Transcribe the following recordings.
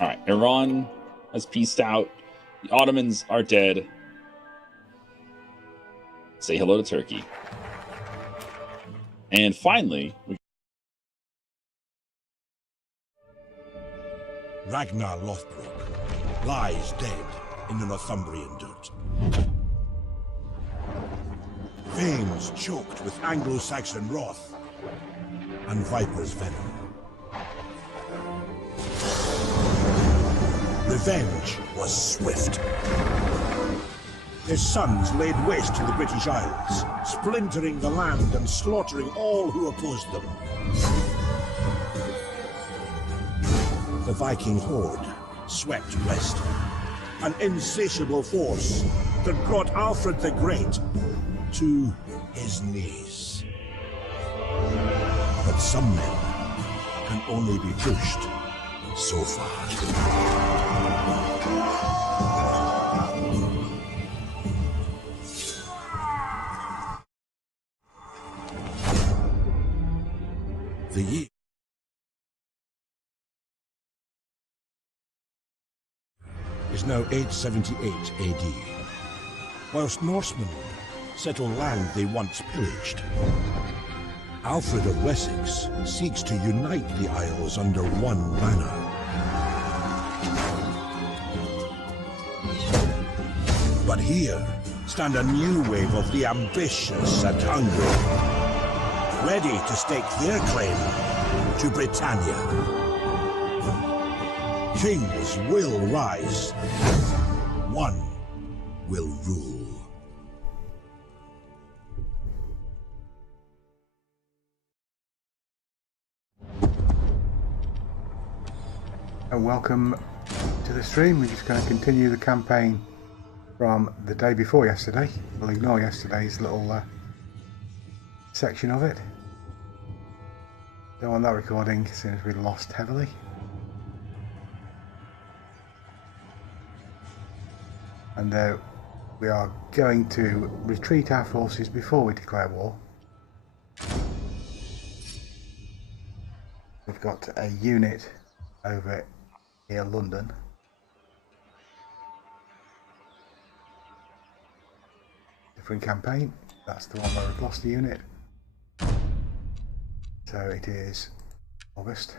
Alright, Iran has peaced out. The Ottomans are dead. Say hello to Turkey. And finally, Ragnar Lothbrok lies dead in the Northumbrian dirt. Veins choked with Anglo-Saxon wrath and viper's venom. Revenge was swift. His sons laid waste to the British Isles, splintering the land and slaughtering all who opposed them. The Viking horde swept west, an insatiable force that brought Alfred the Great to his knees. But some men can only be pushed so far. The year is now 878 AD. Whilst Norsemen settle land they once pillaged, Alfred of Wessex seeks to unite the Isles under one banner. But here stand a new wave of the ambitious and hungry, ready to stake their claim to Britannia. Kings will rise. One will rule. And welcome to the stream. We're just going to continue the campaign from the day before yesterday. We'll ignore yesterday's little section of it. Don't want that recording as soon as we lost heavily. And we are going to retreat our forces before we declare war. We've got a unit over here, London. Different campaign. That's the one where we've lost the unit. So it is August.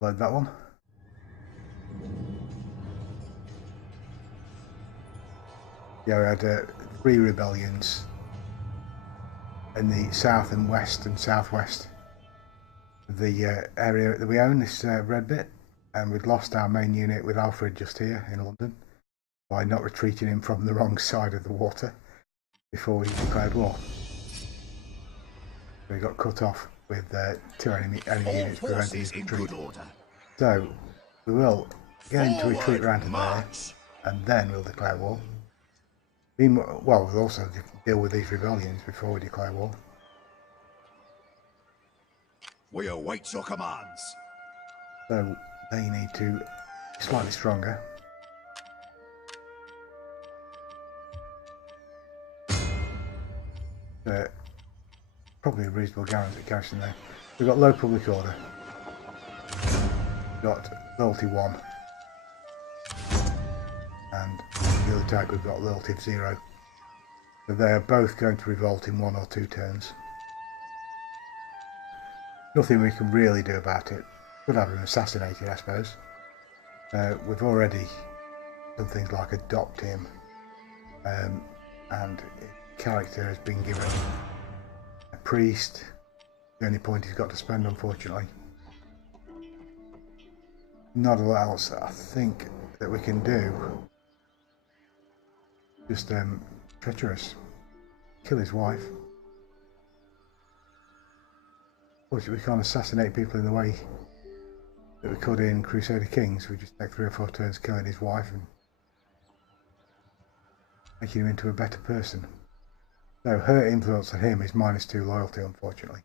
Load that one. Yeah, we had 3 rebellions in the south and west and southwest of the area that we own, this red bit, and we'd lost our main unit with Alfred just here in London by not retreating him from the wrong side of the water before we declared war. We got cut off with 2 enemy units preventing his retreat. So we will get him to retreat around to there, and then we'll declare war. Meanwhile, well, we'll also deal with these rebellions before we declare war. We await your commands. So they need to be slightly stronger. Probably a reasonable garrison there. We've got low public order. We've got loyalty 1. And the other type we've got loyalty of 0. So they are both going to revolt in 1 or 2 turns. Nothing we can really do about it. Could have him assassinated, I suppose. We've already done things like adopt him, and character has been given a priest. The only point he's got to spend, unfortunately. Not a lot else I think that we can do. Just treacherous. Kill his wife. Fortunately, we can't assassinate people in the way that we could in Crusader Kings. We just take 3 or 4 turns killing his wife and making him into a better person. So her influence on him is -2 loyalty, unfortunately.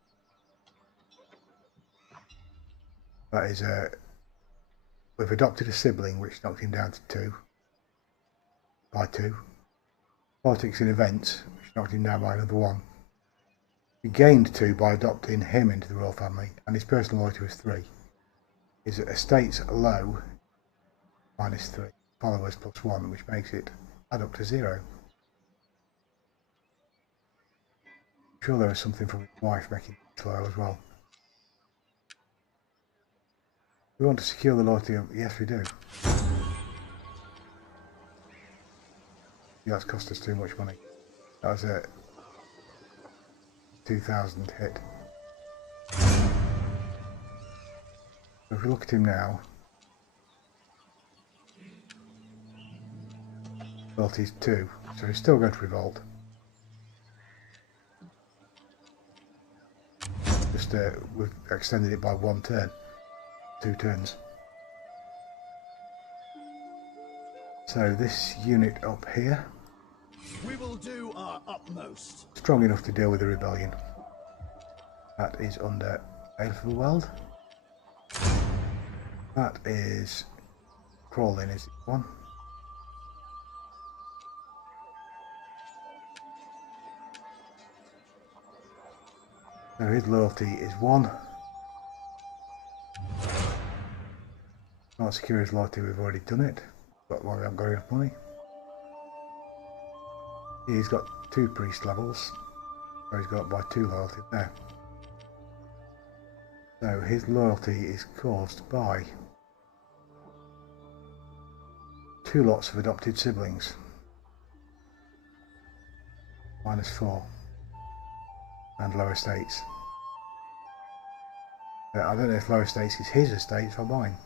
That is we've adopted a sibling which knocked him down to 2 by 2. Politics and events which knocked him down by another 1. He gained 2 by adopting him into the royal family, and his personal loyalty was 3. His estate's low, -3. Followers +1, which makes it add up to 0. I'm sure there was something from his wife making it low as well. We want to secure the loyalty of... Yes, we do. Yeah, that's cost us too much money. That was a 2,000 hit. So if we look at him now, loyalty's 2, so he's still going to revolt. Just we've extended it by 1 turn, 2 turns. So this unit up here, we will do our utmost. Strong enough to deal with the rebellion. That is under Aelfweld. That is crawling, is it one? So his loyalty is 1. Can't secure his loyalty, we've already done it. But well, we haven't got enough money. He's got 2 priest levels, so he's got by 2 loyalty there. So his loyalty is caused by 2 lots of adopted siblings. -4. And low estates. I don't know if low estates is his estates or mine.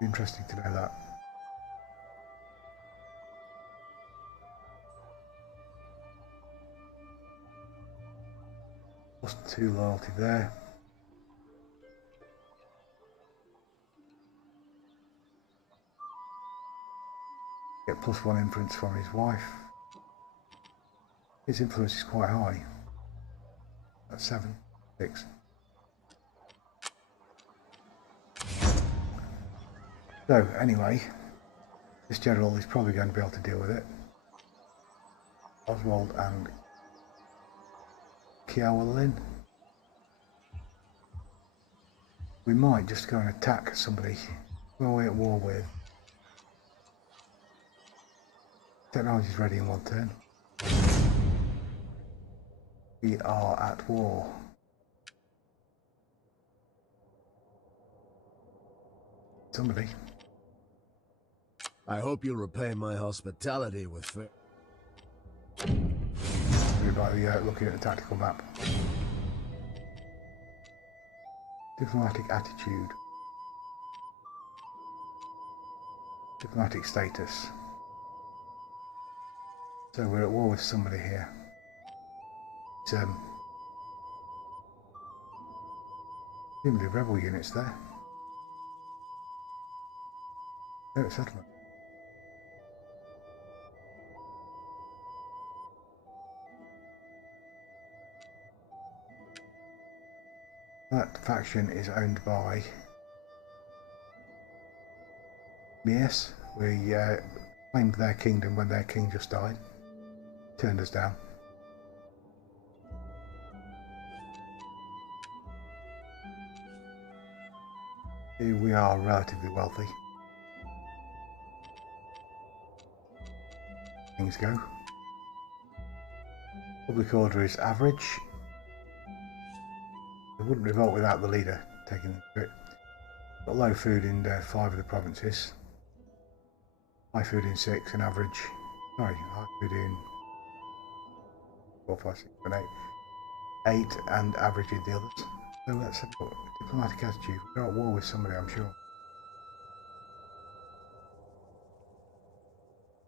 Be interesting to know that. +2 loyalty there. Get +1 influence from his wife. His influence is quite high. That's 7, 6. So anyway, this general is probably going to be able to deal with it. Oswald and Ciarwellyn. We might just go and attack somebody who we're at war with. Technology's ready in 1 turn. We are at war. Somebody. I hope you'll repay my hospitality with fair. By looking at the tactical map. Diplomatic attitude. Diplomatic status. So we're at war with somebody here. It's presumably rebel units there. No settlement. That faction is owned by Mies. We claimed their kingdom when their king just died. Turned us down. Here we are relatively wealthy. Things go. Public order is average. They wouldn't revolt without the leader taking it. Got low food in 5 of the provinces. High food in 6 and average. Sorry, high food in 4, 5, 6, 7, 8. 8 and average in the others. So let's have a diplomatic attitude. We're at war with somebody, I'm sure.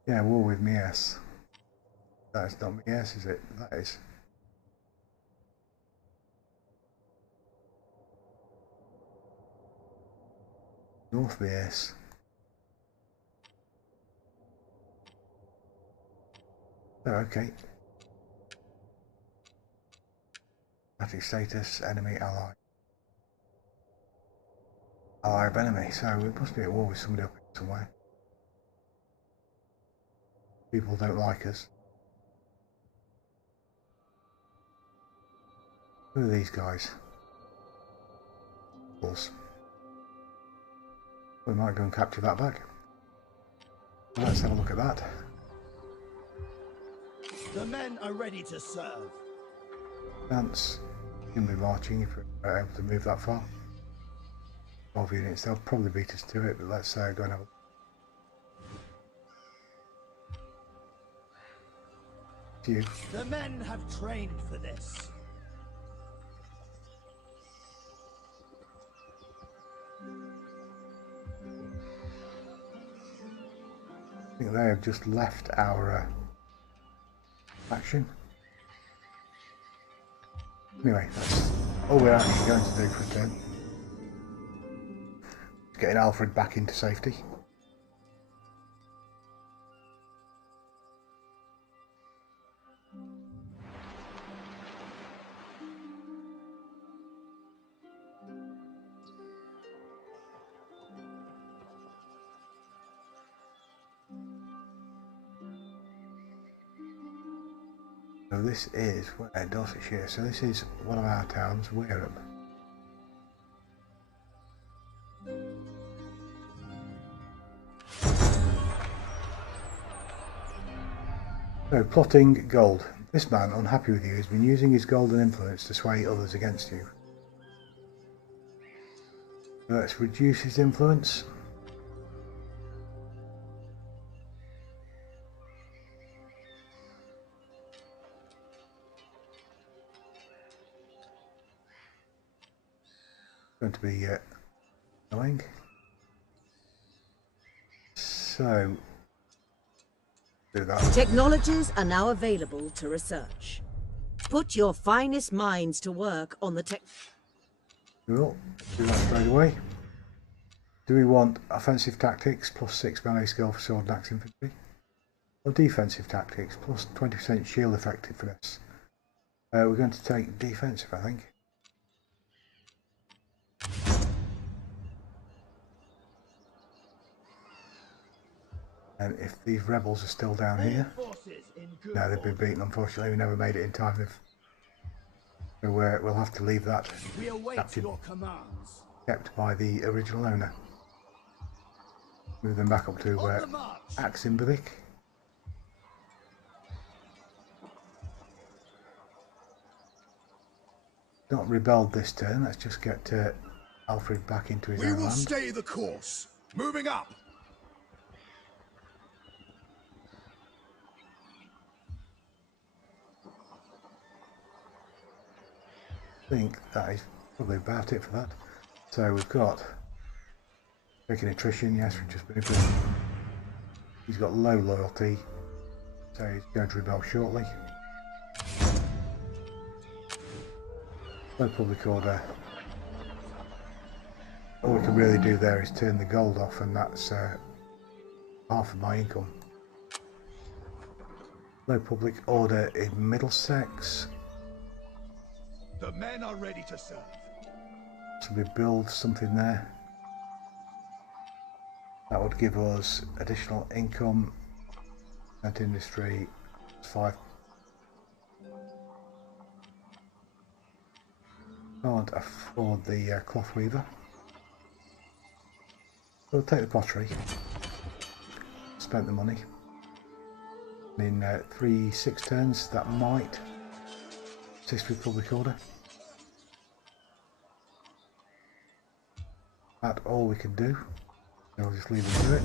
Yeah, war with Mies. That is not Mies, is it? That is. North Mies. Oh, okay. Diplomatic status, enemy, ally. Ally of enemy, so we must be at war with somebody up somewhere. People don't like us. Who are these guys? Bulls. We might go and capture that back. Let's have a look at that. The men are ready to serve. Dance. Can be marching if we're able to move that far. 12 units, they'll probably beat us to it, but let's go and have a few. The men have trained for this. I think they have just left our faction. Anyway, that's all we're actually going to do for a turn. Getting Alfred back into safety. So this is where Dorsetshire. So this is one of our towns, Wareham. So plotting gold. This man, unhappy with you, has been using his golden influence to sway others against you. Let's reduce his influence. Going to be annoying. So do that. Technologies are now available to research. Put your finest minds to work on the tech. Cool. Do that straight away. Do we want offensive tactics plus 6 melee skill for sword and axe infantry? Or defensive tactics plus 20% shield effectiveness? We're going to take defensive, I think. And if these rebels are still down here, no, they've been beaten. Unfortunately, we never made it in time. So we'll have to leave that captain kept by the original owner. Move them back up to Aximberwick. Not rebelled this turn. Let's just get Alfred back into his own land. We will stay the course. Moving up. I think that is probably about it for that. So we've got taking attrition, yes, we've just moved him. He's got low loyalty, so he's going to rebel shortly. Low public order. All we can really do there is turn the gold off, and that's half of my income. Low public order in Middlesex. The men are ready to serve. So we build something there. That would give us additional income. That industry 5. Can't afford the cloth weaver. We'll take the pottery. Spent the money. In 3-6 turns, that might assist with public order. That's all we can do. I'll just leave them to it.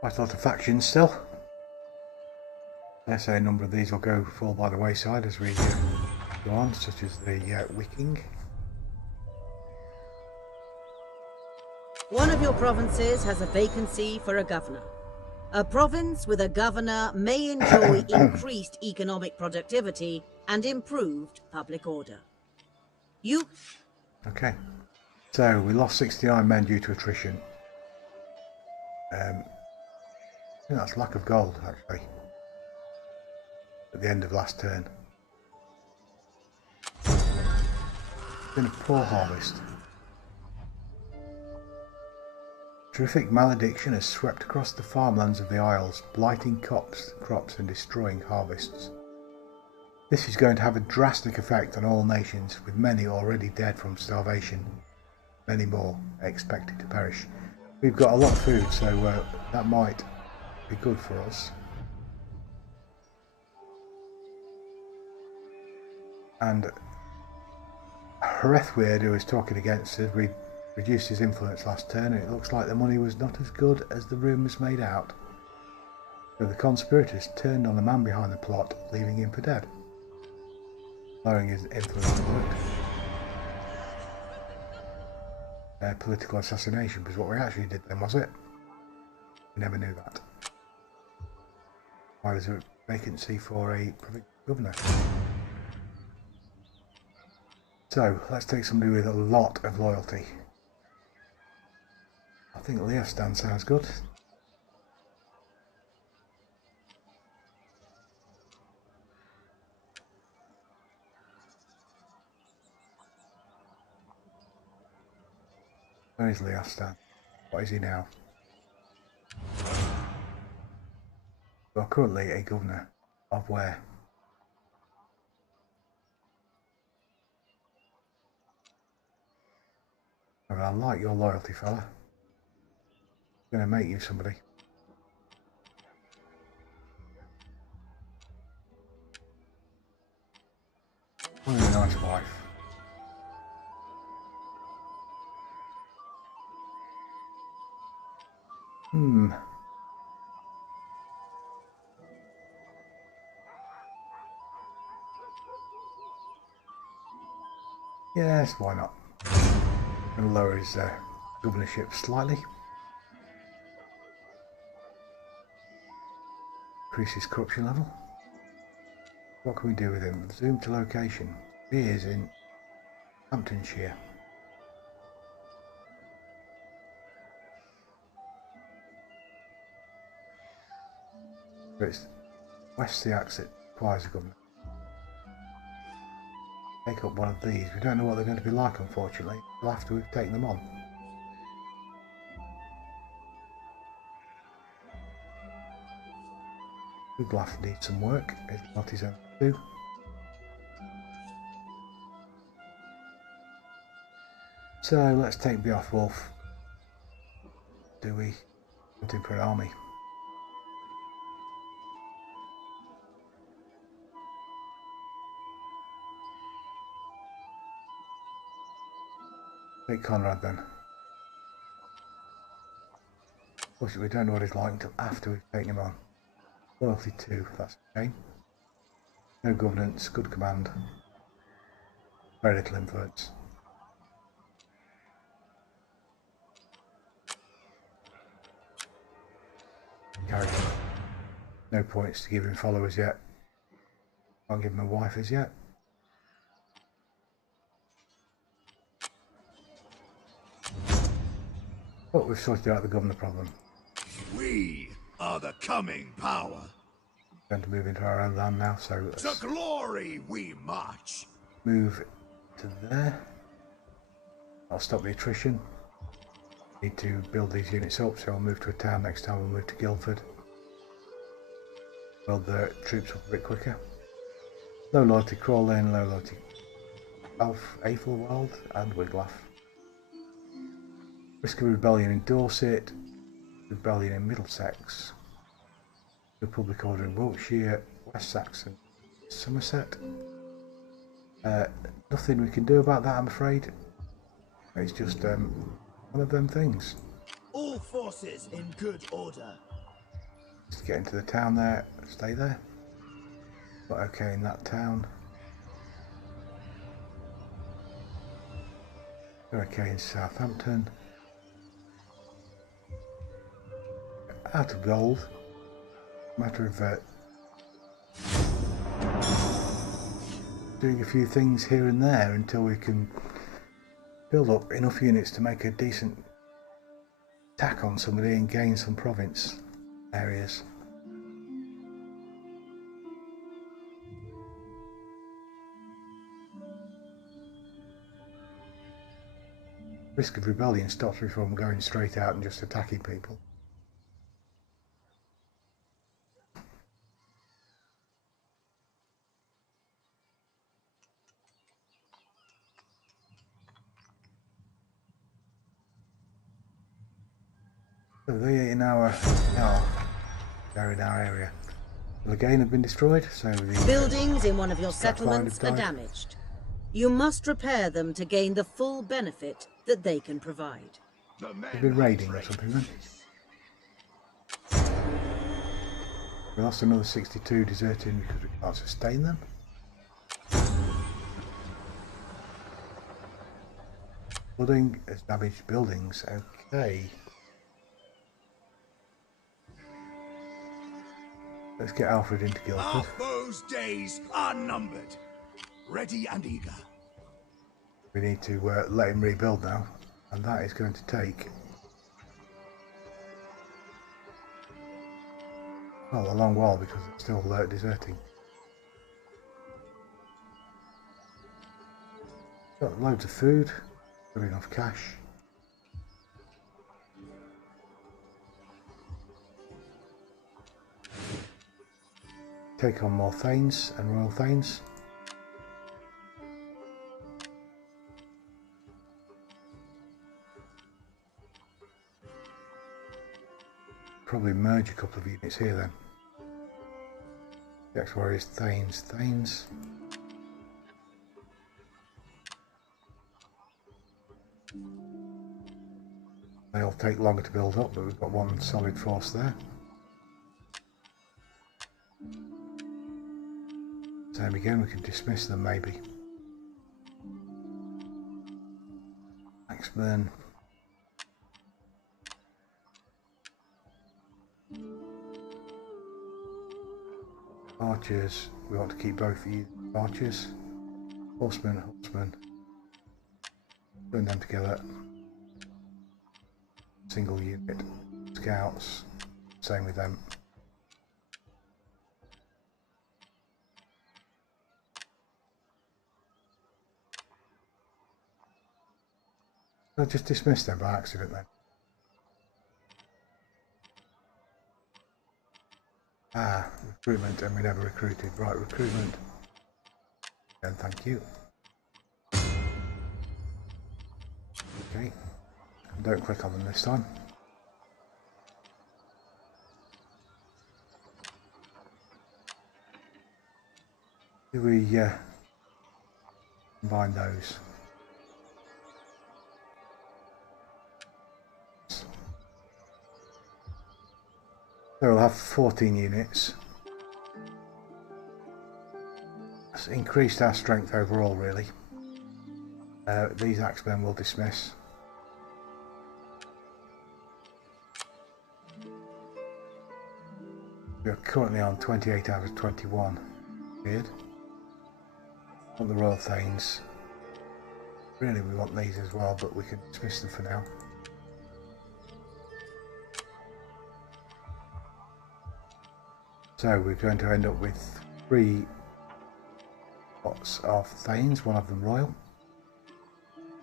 Quite a lot of factions still. Let's say a number of these will fall by the wayside as we go on, such as the Wiking. One of your provinces has a vacancy for a governor. A province with a governor may enjoy increased economic productivity and improved public order. You... Okay. So, we lost 69 men due to attrition. I think that's lack of gold, actually. At the end of last turn. It's been a poor harvest. Terrific malediction has swept across the farmlands of the Isles, blighting crops and destroying harvests. This is going to have a drastic effect on all nations, with many already dead from starvation. Many more expected to perish. We've got a lot of food, so that might be good for us. And Hrethweird, who was talking against us, we reduced his influence last turn, and it looks like the money was not as good as the rumours made out. So the conspirators turned on the man behind the plot, leaving him for dead. Lowering his influence worked. Political assassination was what we actually did then, was it? We never knew that. Why there's a vacancy for a provincial governor? So, let's take somebody with a lot of loyalty. I think Leostan sounds good. Where is Leostan? What is he now? Well, currently a governor of where? Well, I like your loyalty, fella. I'm going to make you somebody. What a nice wife. Yes, why not? I'm going to lower his governorship slightly. Increase his corruption level. What can we do with him? Zoom to location. He is in Hamptonshire. So it's West the exit requires a governor. Take up one of these. We don't know what they're going to be like, unfortunately, until after we've taken them on. Wiglaf needs some work. It's not his own to do. So let's take Beowulf. Do we want him for an army? Take Conrad then. Of course, we don't know what he's like until after we've taken him on. Loyalty 2, that's a shame. No governance, good command. Very little influence. Character. No points to give him followers yet. Can't give him a wife as yet. But we've sorted out the governor problem. We are the coming power. We're going to move into our own land now, so let's To glory we march. move to there. I'll stop the attrition. Need to build these units up, so I'll move to a town next time. We'll move to Guildford. Build the troops up a bit quicker. Low loyalty Crawlin, low loyalty Aethelwald and Wiglaf. Risk of rebellion in Dorset, rebellion in Middlesex, Republic Order in Wiltshire, West Saxon, Somerset. Nothing we can do about that, I'm afraid. It's just one of them things. All forces in good order. Just get into the town there, stay there. But okay in that town. Okay in Southampton. Out of gold. doing a few things here and there until we can build up enough units to make a decent attack on somebody and gain some province areas. Risk of rebellion stops me from going straight out and just attacking people. So they're in our area. Will again have been destroyed, so the buildings in one of your settlements are damaged. You must repair them to gain the full benefit that they can provide. They've been raiding or something then. We lost another 62 deserting because we can't sustain them. Flooding has damaged buildings. Okay. Let's get Alfred into Guildford. Our foes' days are numbered. Ready and eager. We need to let him rebuild now, and that is going to take a long while because it's still deserting. Got loads of food, got enough cash. Take on more Thanes and Royal Thanes. Probably merge a couple of units here then. Next warriors, Thanes. They'll take longer to build up, but we've got one solid force there. Same again, we can dismiss them maybe. Axemen. Archers, we want to keep both the archers. Horsemen. Putting them together. Single unit. Scouts, same with them. I just dismissed them by accident then. Ah, recruitment, and we never recruited. Right, recruitment. And thank you. Okay. Don't click on them this time. Do we combine those? So we'll have 14 units. That's increased our strength overall, really. These axemen will dismiss. We're currently on 28 out of 21. Weird. Want the Royal Thanes. Really, we want these as well, but we can dismiss them for now. So we're going to end up with 3 lots of Thanes, one of them Royal,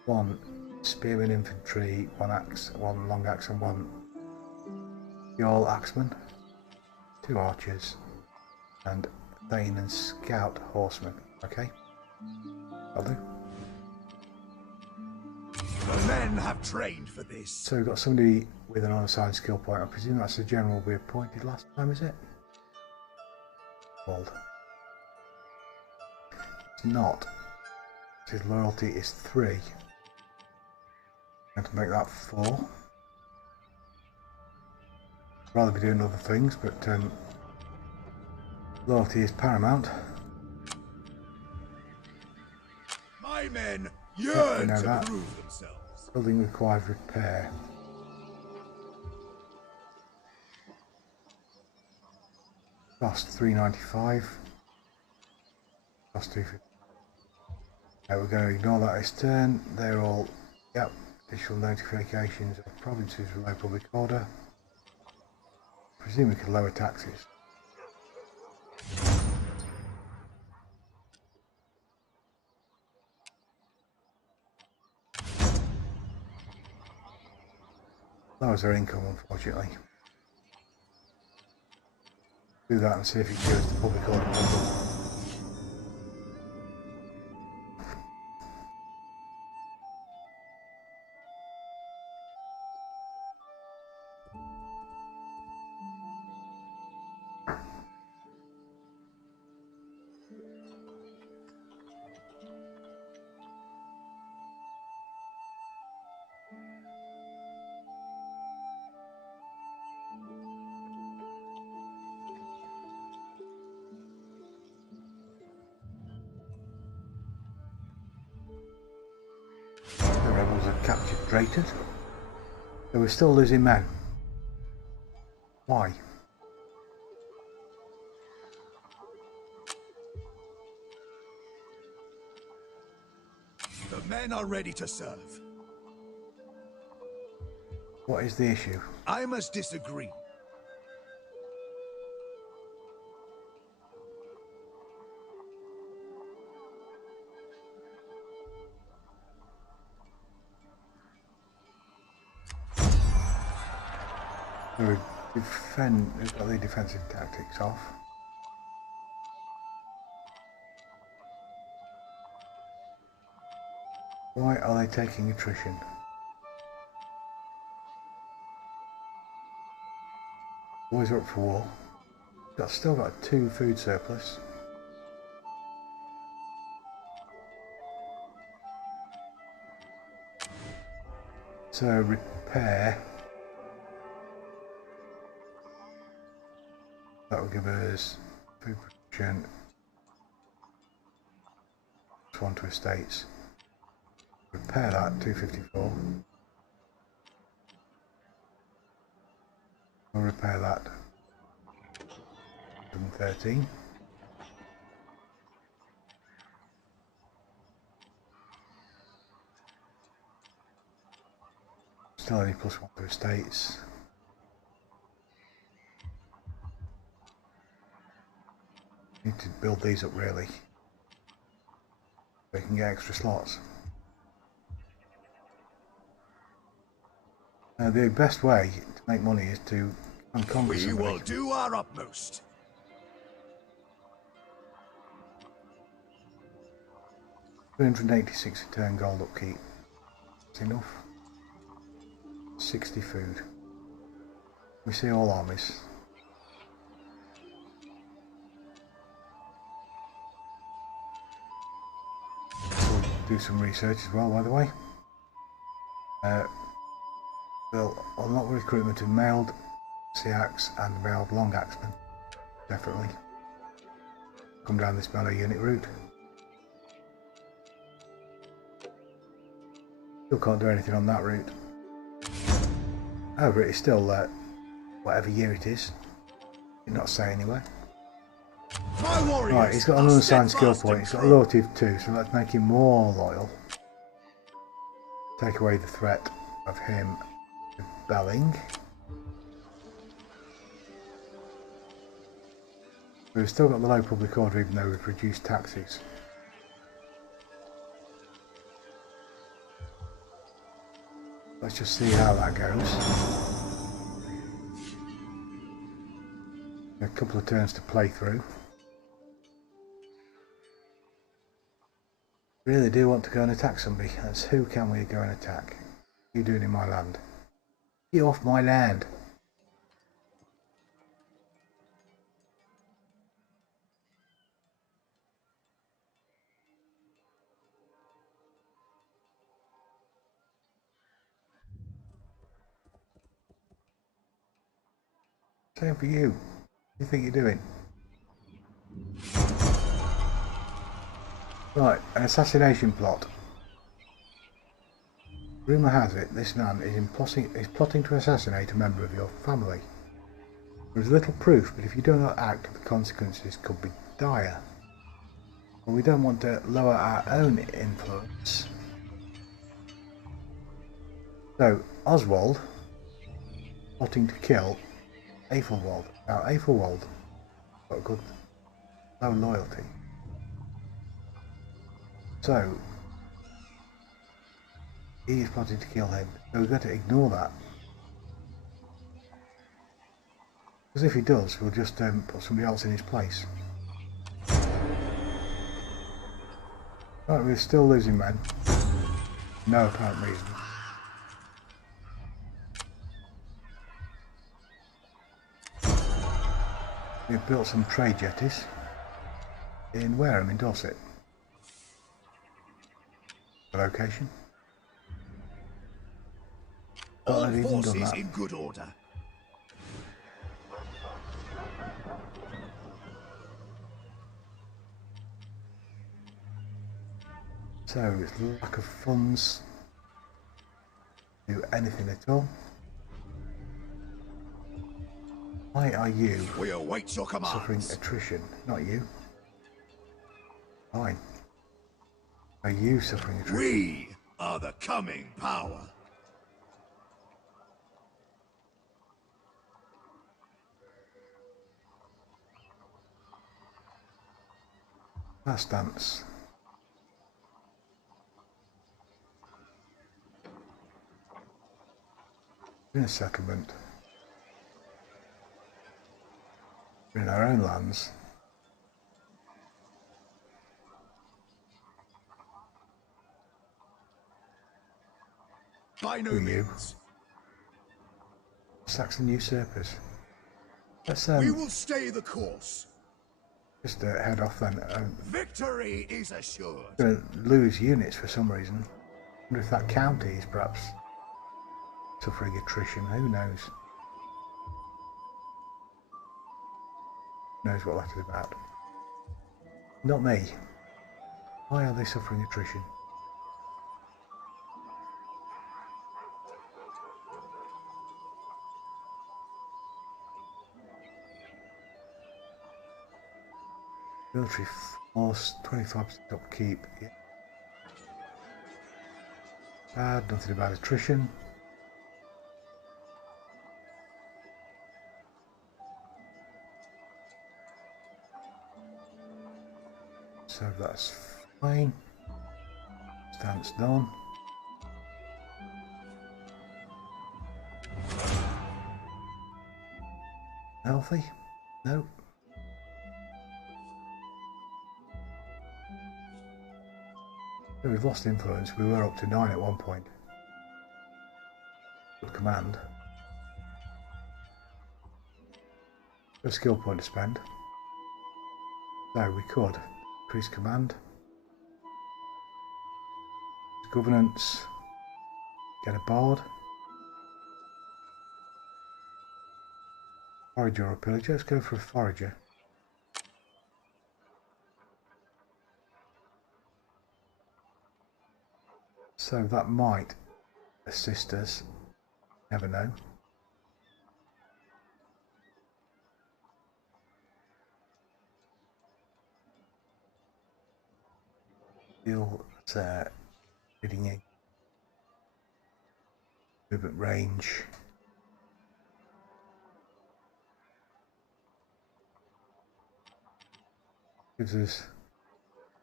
1 Spearman Infantry, 1 Axe, 1 Long Axe and 1 Jarl Axeman, 2 Archers, and Thane and Scout Horsemen. Okay, I'll do. The men have trained for this. So we've got somebody with an unassigned skill point. I presume that's the general we appointed last time, is it? It's not. His loyalty is 3. I'm going to make that 4. I'd rather be doing other things, but loyalty is paramount. My men yearn to that. prove themselves. Building requires repair. Cost 395. Cost 250. We're going to ignore that this turn. They're all, yep, additional notifications of provinces with low public order. Presume we could lower taxes. Lowers their income, unfortunately. Do that and see if it cures the public order problem. The rebels have captured Drayton. So we're still losing men. Why? The men are ready to serve. What is the issue? I must disagree. So we've got the defensive tactics off. Why are they taking attrition? Boys are up for war. Still got a 2 food surplus. So repair. That will give us food production. +1 to estates. Repair that, 254. We'll repair that. 113. Still only +1 to estates. Need to build these up really. So we can get extra slots. The best way to make money is to conquer We somebody. will do our utmost. $386 a turn gold upkeep. That's enough. 60 food. We see all armies. We'll do some research as well, by the way. We'll unlock recruitment of mailed Seax and mailed long axemen. Definitely. Come down this melee unit route. Still can't do anything on that route. However, it is still whatever year it is. Did not say anywhere. My warriors Right, he's got an are unassigned skill steadfast point. and He's got a true. loyalty of 2, so let's make him more loyal. Take away the threat of him rebelling. We've still got the low public order even though we've reduced taxes. Let's just see how that goes. A couple of turns to play through. Really do want to go and attack somebody. That's who can we go and attack? What are you doing in my land? Get off my land! Same for you. What do you think you're doing? Right, an assassination plot. Rumour has it this man is plotting to assassinate a member of your family. There is little proof, but if you do not act, the consequences could be dire. But we don't want to lower our own influence. So, Oswald plotting to kill Aethelwald. Now, Aethelwald got a good low loyalty. So, he is plotting to kill him. So we've got to ignore that. Because if he does, we'll just put somebody else in his place. Right, we're still losing men. No apparent reason. We've built some trade jetties in Wareham in Dorset. The location. All forces in good order. So it's lack of funds to do anything at all. Why are you We await your commands. suffering attrition? Not you. Fine. Are you suffering attrition? We are the coming power. Last dance. In a settlement. We're in our own lands. By no Who are you? means. Saxon usurpers. Let's We will stay the course. just head off then. Victory is assured. Going to lose units for some reason. I wonder if that county is perhaps suffering attrition. Who knows? Who knows what that is about? Not me. Why are they suffering attrition? Military force, 25% upkeep. Yeah. Bad, nothing about attrition. So that's fine. Stance done. Healthy? No. So we've lost influence. We were up to 9 at one point. Good command. A skill point to spend. So we could increase command. Governance. Get a bard. Forager or pillager. Let's go for a forager. So that might assist us. Never know. Still reading in. Movement range. Gives us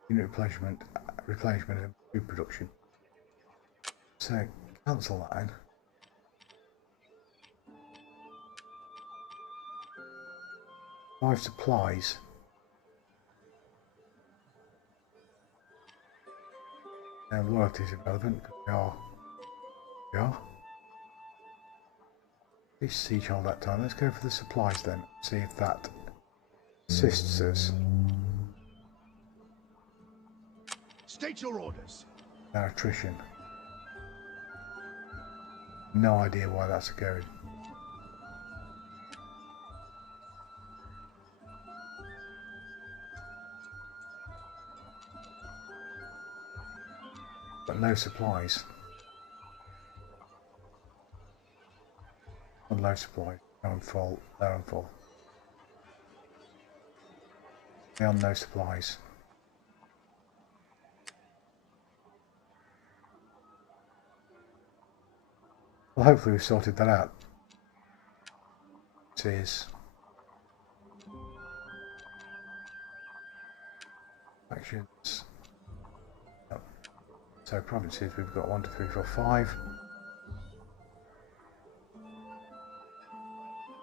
unit replenishment and food production. So cancel that in. Five supplies. Now loyalty is irrelevant because we are. Please siege hold that time. Let's go for the supplies then. See if that assists us. State your orders. Our attrition. No idea why that's occurring. But no supplies. On low supply. They're on full. They're on full. They're on no supplies. Well, hopefully we've sorted that out. Cheers. Actions. Oh. So provinces, we've got 1, 2, 3, 4, 5.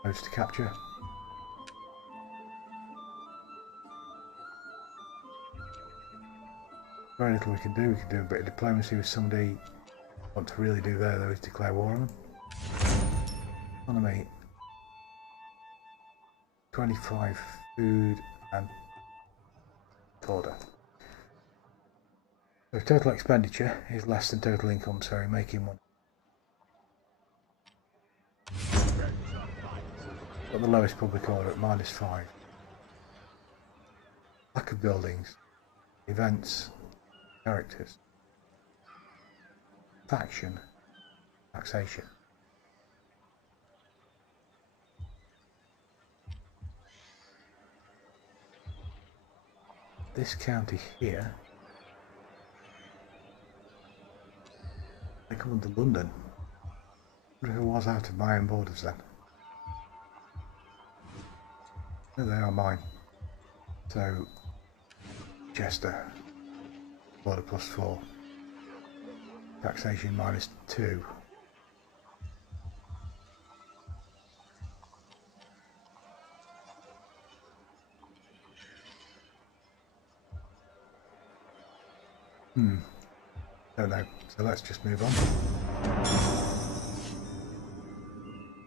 Modes to capture. Very little we can do. We can do a bit of diplomacy with somebody. What to really do there though is declare war on them. Economy. 25 food and order. So total expenditure is less than total income, so we're making money. Got the lowest public order at -5. Lack of buildings, events, characters, faction, taxation. This county here, they come under London. I wonder who was out of my own borders then. No, they are mine. So, Chester, border +4, taxation -2. Don't know. So let's just move on.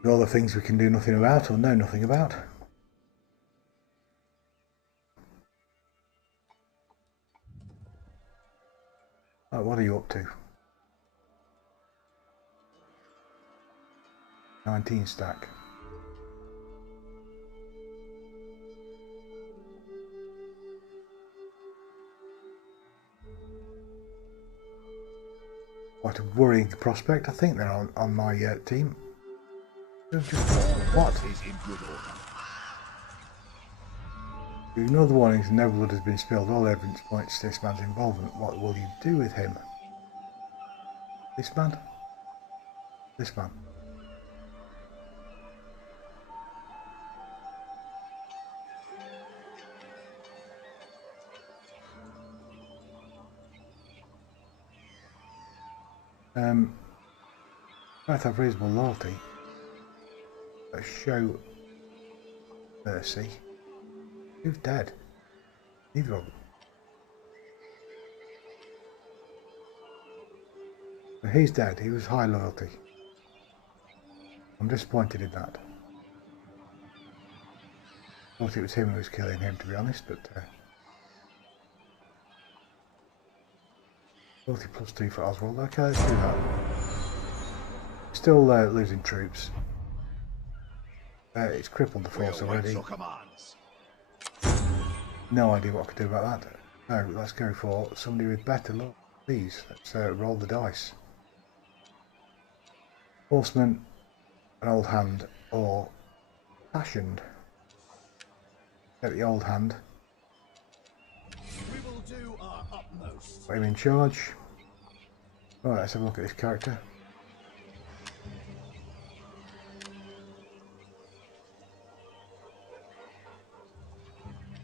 All the things we can do nothing about or know nothing about. Oh, what are you up to? 19 stack. Quite a worrying prospect. I think they're on my team. What? You ignore the warnings, no blood has been spilled. All evidence points to this man's involvement. What will you do with him? This man? This man. Both have reasonable loyalty. But show mercy. Who's dead? Neither of them. But he's dead. He was high loyalty. I'm disappointed in that. I thought it was him who was killing him, to be honest, but loyalty +2 for Oswald. Okay, let's do that. Still losing troops. It's crippled the force already. No idea what I could do about that. No, let's go for somebody with better luck. Please, let's roll the dice. Horseman, an old hand, or fashioned. Get the old hand. We will do our utmost. Put him in charge. Right, let's have a look at this character.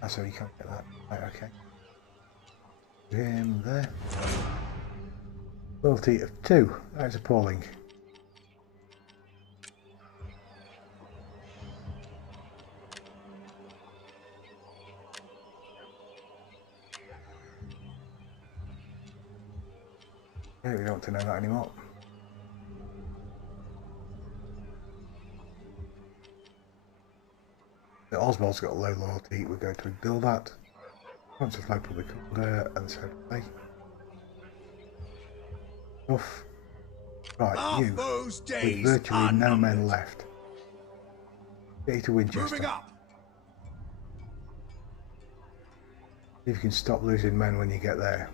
So you can't get that. Right, okay. Him there. Loyalty of 2. That is appalling. Yeah, we don't want to know that anymore. The Oswald's got low loyalty. We're going to ignore that. Once of low public order, and so do they. Off. Right, you. With virtually no men left. Get you to Winchester. See if you can stop losing men when you get there.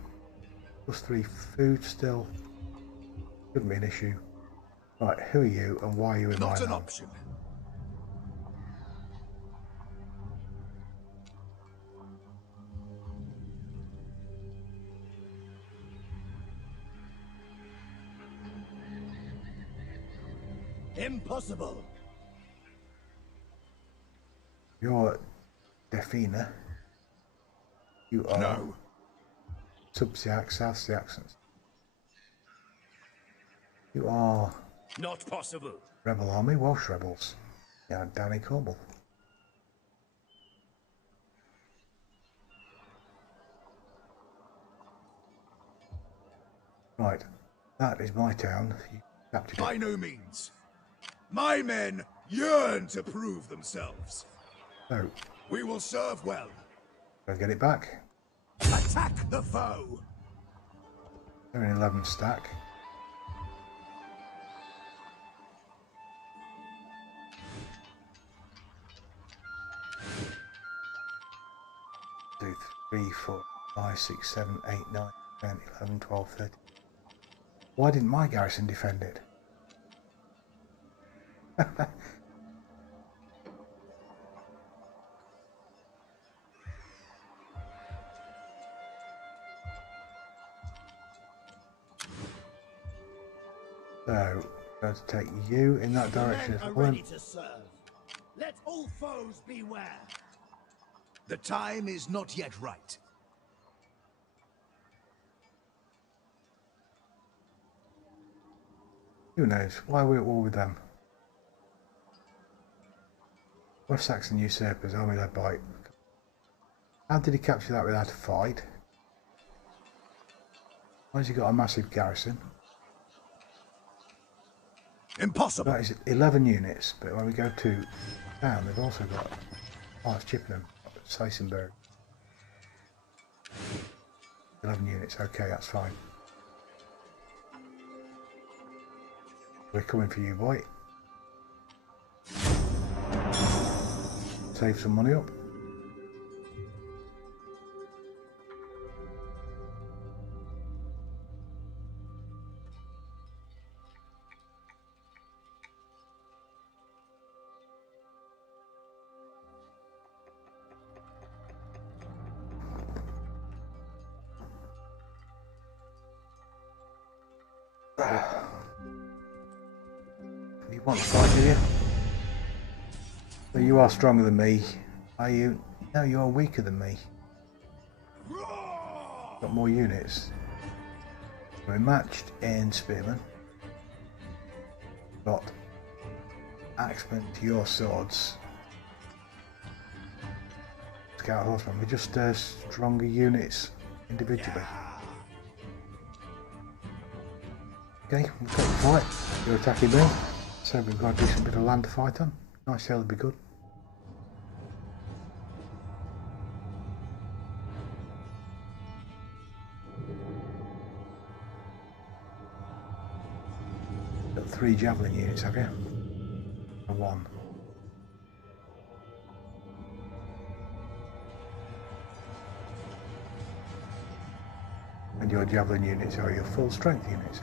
+3 food still. Shouldn't be an issue. Right, who are you and why are you in my land? Not an option. Impossible. You're Defina. You are No. Subsiac, South Saxons. You are Not possible. Rebel Army, Welsh rebels. Yeah, Danny Cornwall. Right, that is my town. You captured it. By no means. My men yearn to prove themselves. So, We will serve well. go get it back. Attack the foe. They're an 11 stack. Two, 3, 4, 5, 6, 7, 8, 9, 10, 11, 12, 13. Why didn't my garrison defend it? So, going to take you in that direction as well. To serve. Let all foes beware. The time is not yet right. Who knows? Why are we at war with them? West Saxon usurpers, army led by... How did he capture that without a fight? Why has he got a massive garrison? Impossible. That is 11 units, but when we go to town, they've also got... Oh, it's Chippenham, Seisenberg. 11 units, okay, that's fine. We're coming for you, boy. Save some money up. You want to fight, do you? So you are stronger than me. Are you? No, you are weaker than me. Got more units. We're matched in spearmen. Got axemen to your swords. Scout horsemen. We're just stronger units individually. Okay, we'll take the fight. You're attacking me. So we've got a decent bit of land to fight on. Nice hill would be good. Got 3 javelin units, have you? Or 1? And your javelin units are your full strength units.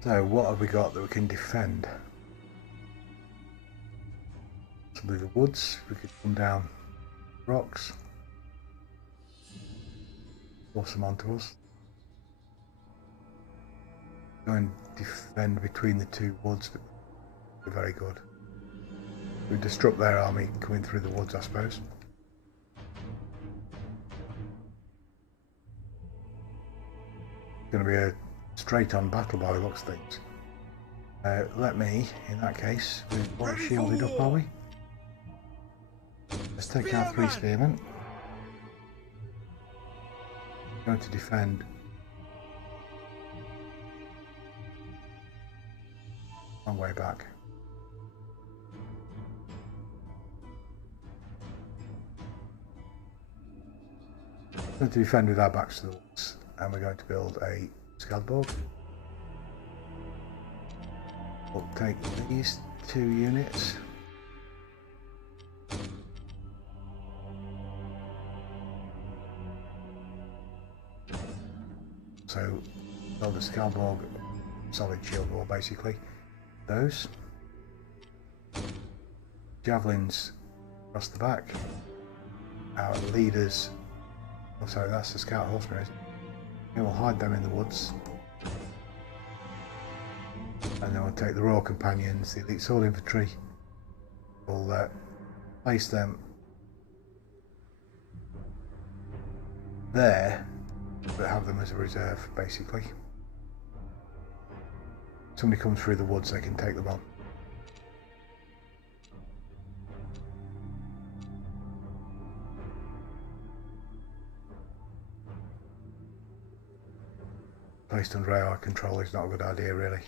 So what have we got that we can defend? Possibly the woods. We could come down rocks. Force them onto us. Go and defend between the 2 woods. That would be very good. We disrupt their army coming through the woods, I suppose. It's going to be a straight-on battle by the looks of things. Let me, in that case, we're shielded up, are we? Let's take our 3 spearmen. Going to defend long way back. Going to defend with our backs to the woods, and we're going to build a Skaldborg. We'll take these 2 units. So build a Skaldborg solid shield wall basically. Those javelins across the back. Our leaders. Oh, sorry, that's the scout horsemen. We will hide them in the woods. And then we'll take the Royal Companions, the Elite Sword Infantry. We'll place them there, but have them as a reserve, basically. Somebody comes through the woods, they can take them on. Placed under AR control is not a good idea, really.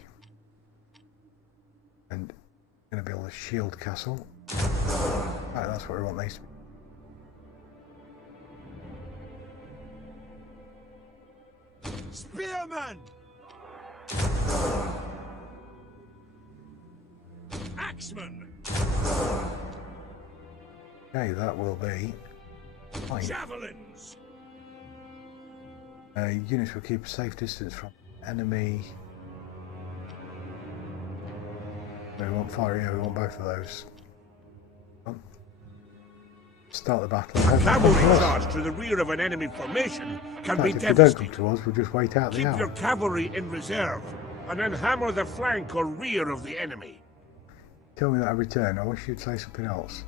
And going to build a shield castle. Right, that's what we want these to be. Spearman! Axeman! Okay, that will be fine. Javelins! Units will keep a safe distance from enemy. We want fire, yeah, we want both of those. Start the battle. A cavalry charge to the rear of an enemy formation can be If they don't devastating. come to us, we'll just wait out the Keep your hour. cavalry in reserve, and then hammer the flank or rear of the enemy. Tell me that I return. I wish you'd say something else.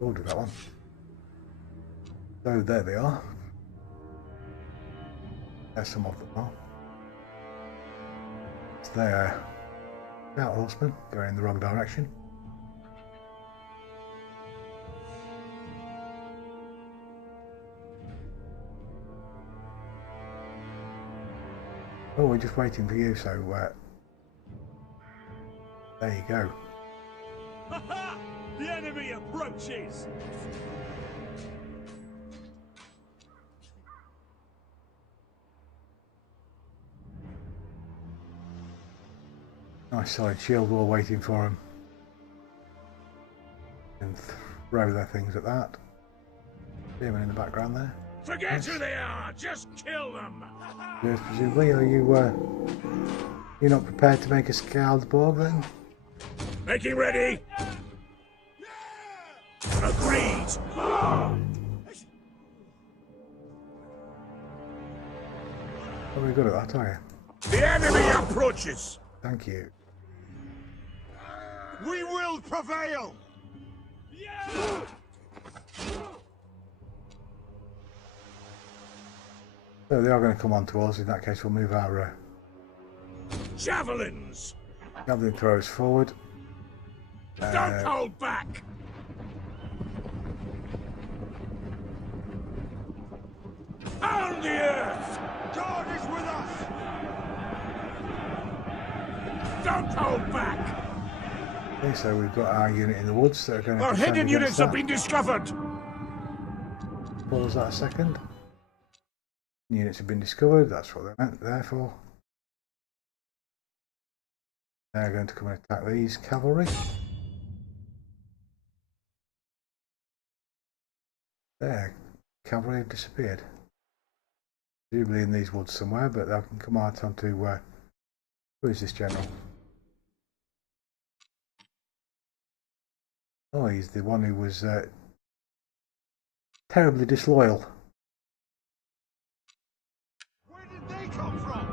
Order that one. So there they are. There's some of them are. It's there. Scout horsemen going in the wrong direction. Oh, we're just waiting for you, so there you go. The enemy approaches! Nice solid shield wall waiting for them. And throw their things at that. Spearman in the background there. Forget who they are, just kill them! Yes, presumably, are you you're not prepared to make a Skaldborg then? Making ready! Agreed! Oh, very good at that, are you? The enemy approaches! Thank you. We will prevail! So they are going to come on to us. In that case, we'll move our Javelins! javelin throwers forward. Don't hold back! On the earth! God is with us! Don't hold back! Okay, so we've got our unit in the woods that are going to Our defend hidden against units that. have been discovered! Pause that a second. Units have been discovered, that's what they're meant there for. They're going to come and attack these cavalry. There, cavalry have disappeared. Presumably in these woods somewhere, but they can come out onto who is this general? Oh, he's the one who was terribly disloyal. Where did they come from?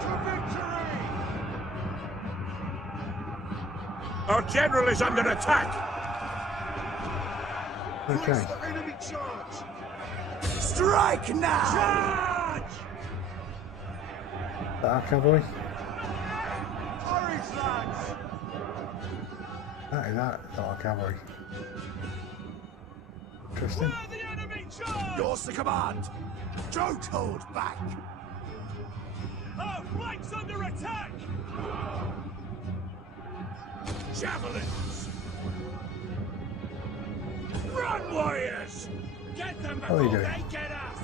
To victory! Our general is under attack! Okay. Press the enemy charge! Strike now! Charge! Is that our cavalry? Courage, lads! That is not our cavalry. Interesting. Where the enemy charge! Yours to command! Don't hold back! Our flank's under attack! Javelins! Run, warriors! Get them How are you before doing? they get us!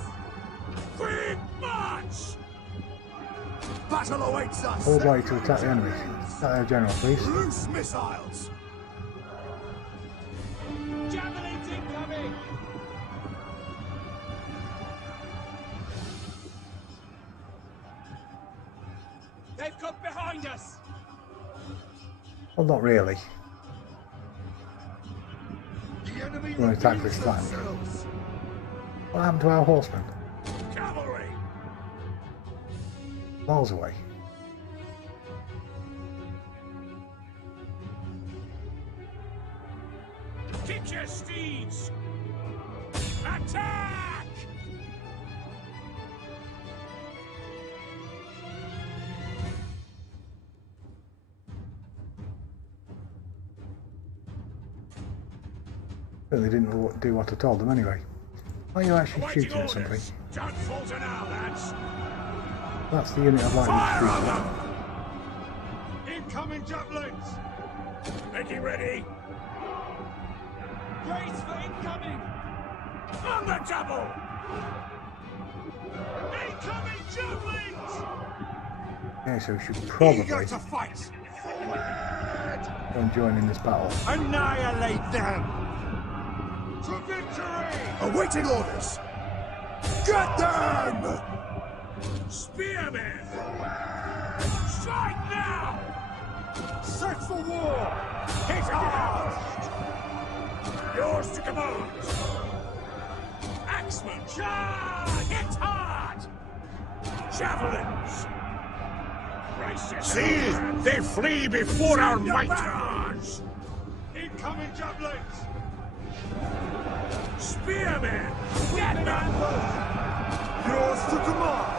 Quick march! Battle awaits us! All ready to attack the enemy. Attack their general, please. Loose missiles! Javelins incoming! Well, not really. The enemy We're going to attack this flank. What happened to our horsemen? Cavalry! Miles away. Get your steeds! Attack! But they didn't do what I told them anyway. Why are you actually Awaiting shooting at something? orders. Don't falter now, lads! That's the unit I'd like Fire you to on shoot them! Incoming javelins! Making ready! Brace for incoming! On the double! Incoming javelins! at. Yeah, so we should probably Eager to fight! go and join in this battle. Annihilate them! To victory! Awaiting orders! Get them! Spearmen! Strike now! Set for war! Hit hard! Yours to command! Axemen, charge! Hit hard! Javelins! See, they flee before our might! Incoming javelins! Spearmen! Get them! Yours to command!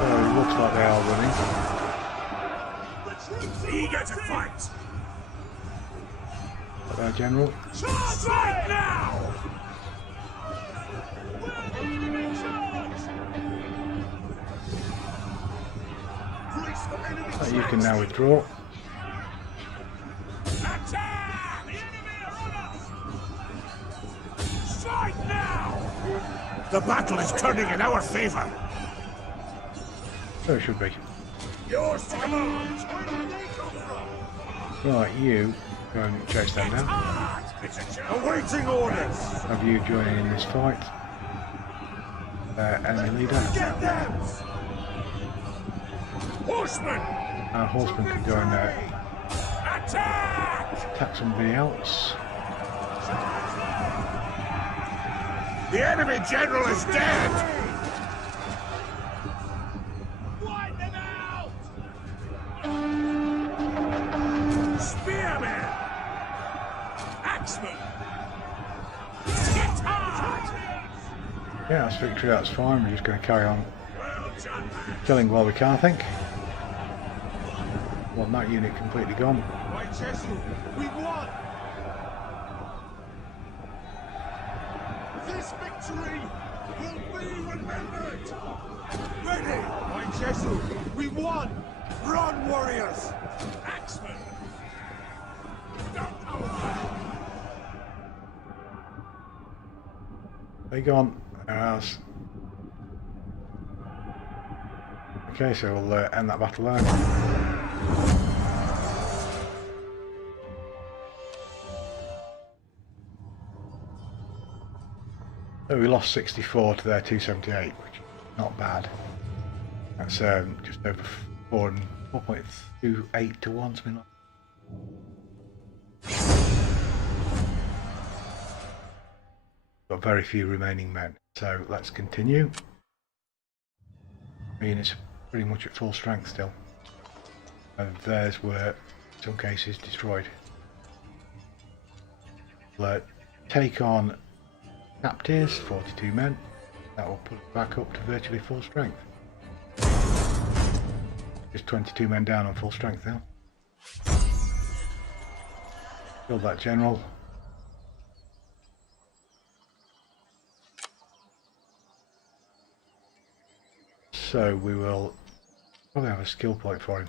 Oh, it looks like they are running. Eager to fight! Our general. Charge right now! You can now withdraw. Attack! The enemy are on us! Strike now! The battle is turning in our favor. So it should be. Yours to command. Right, you go and chase them down. Awaiting orders. Have you joining in this fight? Enemy leader. Get them! Horsemen! Our horseman can go and Attack! attack somebody else. The enemy general is dead! Wipe them out! Spearmen! Axemen! Hit hard! Yeah, that's victory, that's fine. We're just going to carry on Well done, man. killing while we can, I think. Well, that unit completely gone. White Chesu, we won! This victory will be remembered! Ready! White Chesu, we won! Run, warriors! Axemen! They gone. Ours. Okay, so we'll end that battle there. So we lost 64 to their 278, which is not bad. That's just over 4.28 to 1, something like that. Got very few remaining men, so let's continue. I mean, it's pretty much at full strength still. Theirs were, in some cases, destroyed. We'll take on captives, 42 men. That will put it back up to virtually full strength. Just 22 men down on full strength now. Killed that general. So we will probably have a skill point for him.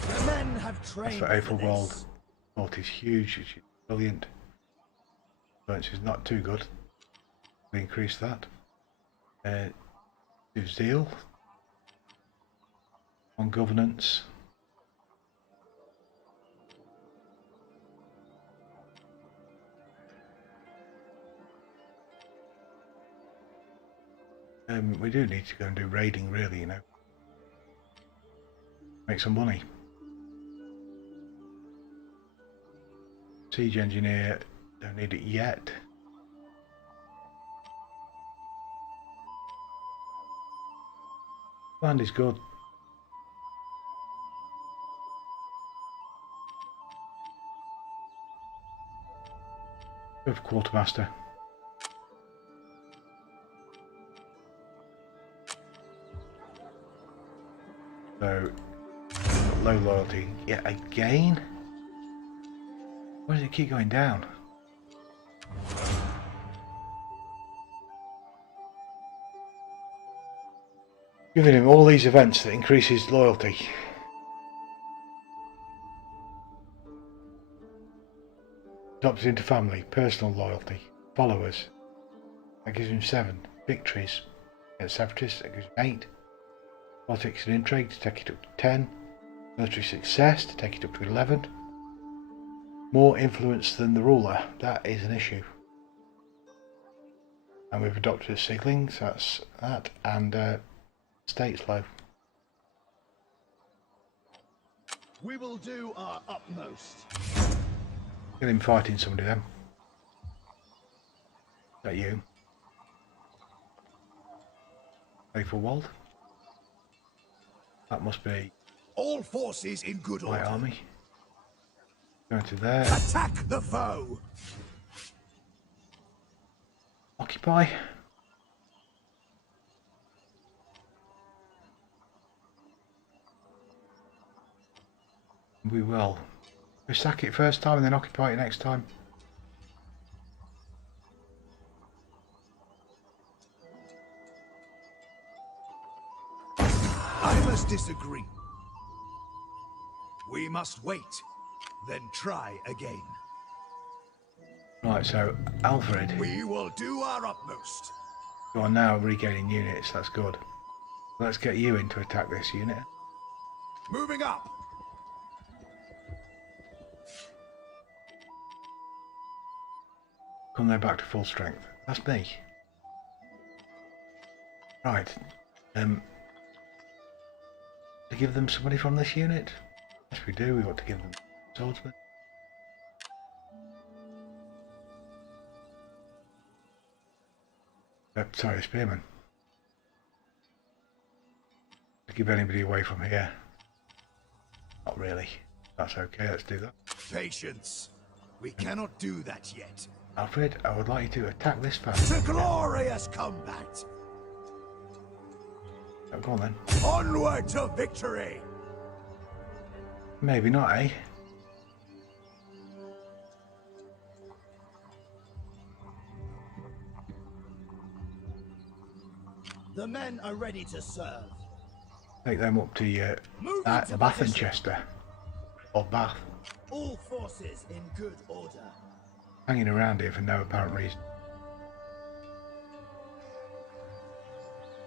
The men have That's for Aphelwald. Thought is huge, which is brilliant. Influence is not too good. We increase that. Do zeal on governance. We do need to go and do raiding, really, you know. Make some money. Siege engineer, don't need it yet. Land is good. Go for quartermaster. So, low loyalty yet again. Why does it keep going down? Giving him all these events that increase his loyalty. Drops into family, personal loyalty, followers. That gives him 7. Victories against separatists, that gives him 8. Politics and intrigue to take it up to 10. Military success to take it up to 11. More influence than the ruler, that is an issue. And we've adopted a sigling, so that's that, and state's low. We will do our utmost. Get him fighting somebody then. Is that you? Faithful Wald? That must be All forces in good my order. army. Going to there. Attack the foe. Occupy. We will. We sack it first time and then occupy it next time. I must disagree. We must wait, then try again. Right, so Alfred, We will do our utmost. you are now regaining units, that's good. Let's get you in to attack this unit. Moving up. Come there back to full strength. That's me. Right. To give them somebody from this unit? Yes we do, we want to give them swordsman. Sorry, spearman. To give anybody away from here. Not really. That's okay, let's do that. Patience. We cannot do that yet. Alfred, I would like you to attack this family. To glorious combat. Oh, go on then. Onward to victory. Maybe not, eh? The men are ready to serve. Take them up to Bath and Chester. Or Bath. All forces in good order. Hanging around here for no apparent reason.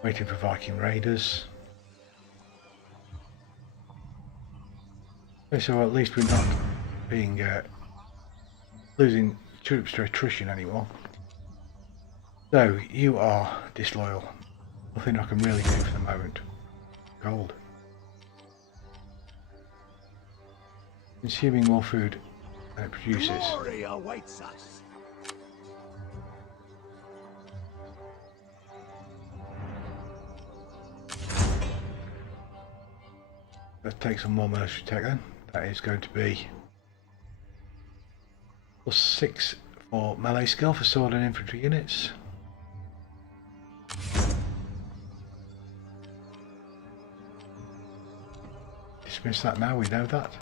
Waiting for Viking raiders. Okay, so at least we're not being losing troops to attrition anymore. So you are disloyal. Nothing I can really do for the moment. Gold. Consuming more food than it produces. Glory awaits us. Let's take some more military tech then. That is going to be +6 for melee skill for sword and infantry units. Dismiss that now, we know that.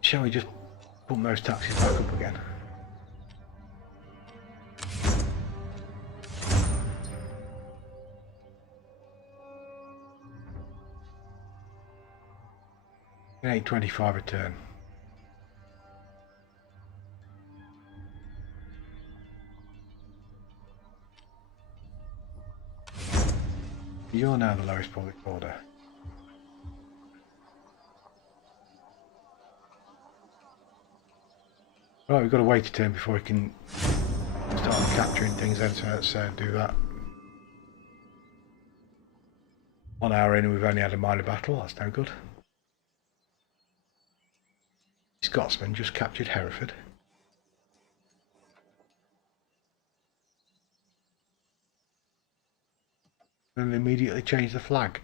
Shall we just pump those taxes back up again? $8.25 a turn. You're now the lowest public order. Right, we've got to wait a turn before we can start capturing things then, so let's do that. 1 hour in and we've only had a minor battle, that's no good. Scotsman just captured Hereford. And immediately change the flag.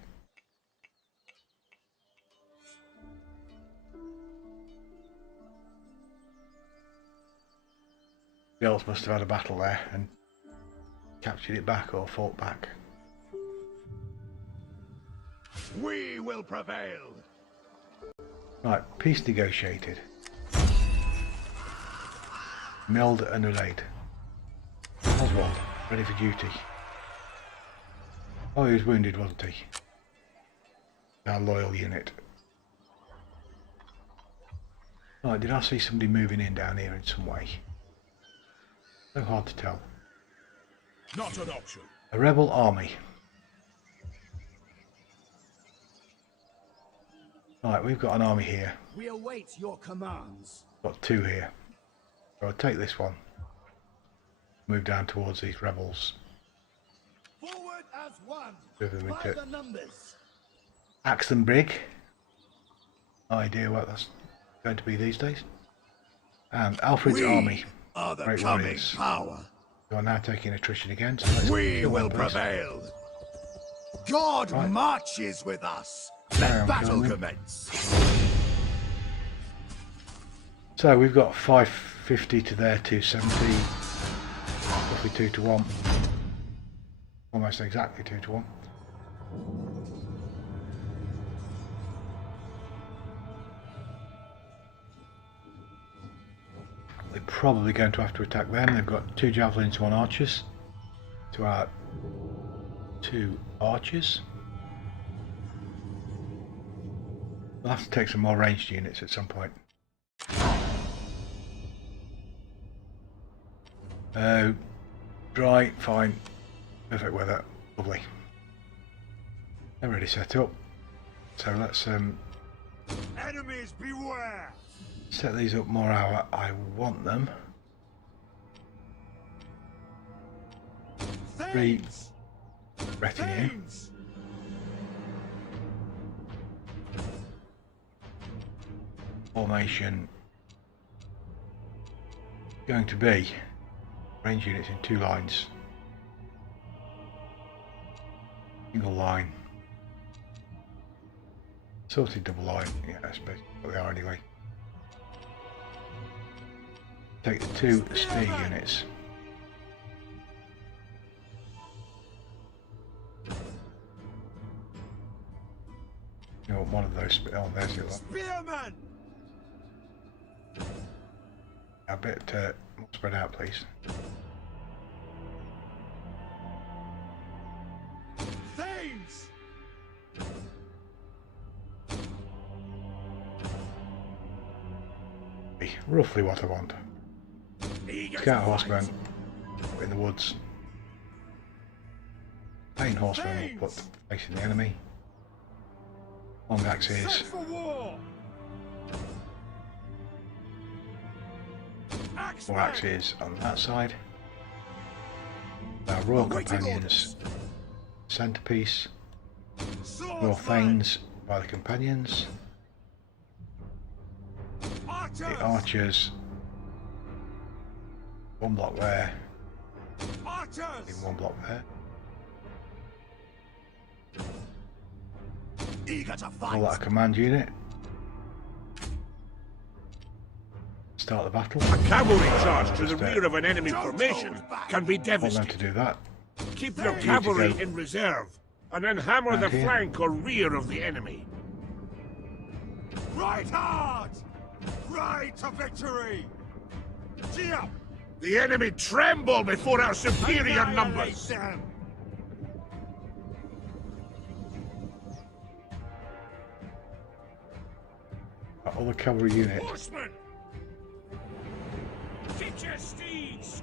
The Earls must have had a battle there and captured it back or fought back. We will prevail. Right, peace negotiated. Milled and allayed. Oswald, ready for duty. Oh, he was wounded, wasn't he? Our loyal unit. Right, did I see somebody moving in down here in some way? So hard to tell. Not an option. A rebel army. Right, we've got an army here. We await your commands. Got 2 here. So I'll take this one. Move down towards these rebels. Forward as one. Move them By into the numbers. Axton Brig. No idea what that's going to be these days. And Alfred's army. Are the Great coming warriors. power. We are now taking attrition again. So let's We kill will them first. prevail. God Right. marches with us. Carry Let on, battle killing them. commence. So we've got 550 to their 270. Roughly 2 to 1. Almost exactly 2 to 1. We're probably going to have to attack them. They've got 2 javelins, 1 archers. To our 2 archers. We'll have to take some more ranged units at some point. Dry, fine, perfect weather, lovely. They're ready set up. So let's Enemies beware. set these up more how I want them. 3 Thanes. retinue. Thanes. Formation going to be range units in 2 lines. Single line. Sorted double line. Yeah, that's basically what they are anyway. Take the 2 spear units. You know, one of those. Oh, there's the other. Spearman. A bit more spread out, please. Thanes. Roughly what I want. Eager Scout to horsemen fight. in the woods. Plain horsemen will put facing the enemy. Long axes. Set for war. 4 axes on that side. Our royal Awaiting companions. Centerpiece. Swordsman. Royal thanes by the companions. Archers. The archers. 1 block there. Archers. In 1 block there. Eager to All fight. that a command unit. Start the battle. A cavalry charge to the Just, rear of an enemy formation can be want them devastating. to do that. Keep your You cavalry go. in reserve, and then hammer the Round here. flank or rear of the enemy. Right hard. Ride to victory. Gee up. The enemy tremble before our superior Annihilate numbers. them. All the cavalry unit. Horsemen! Get your steeds!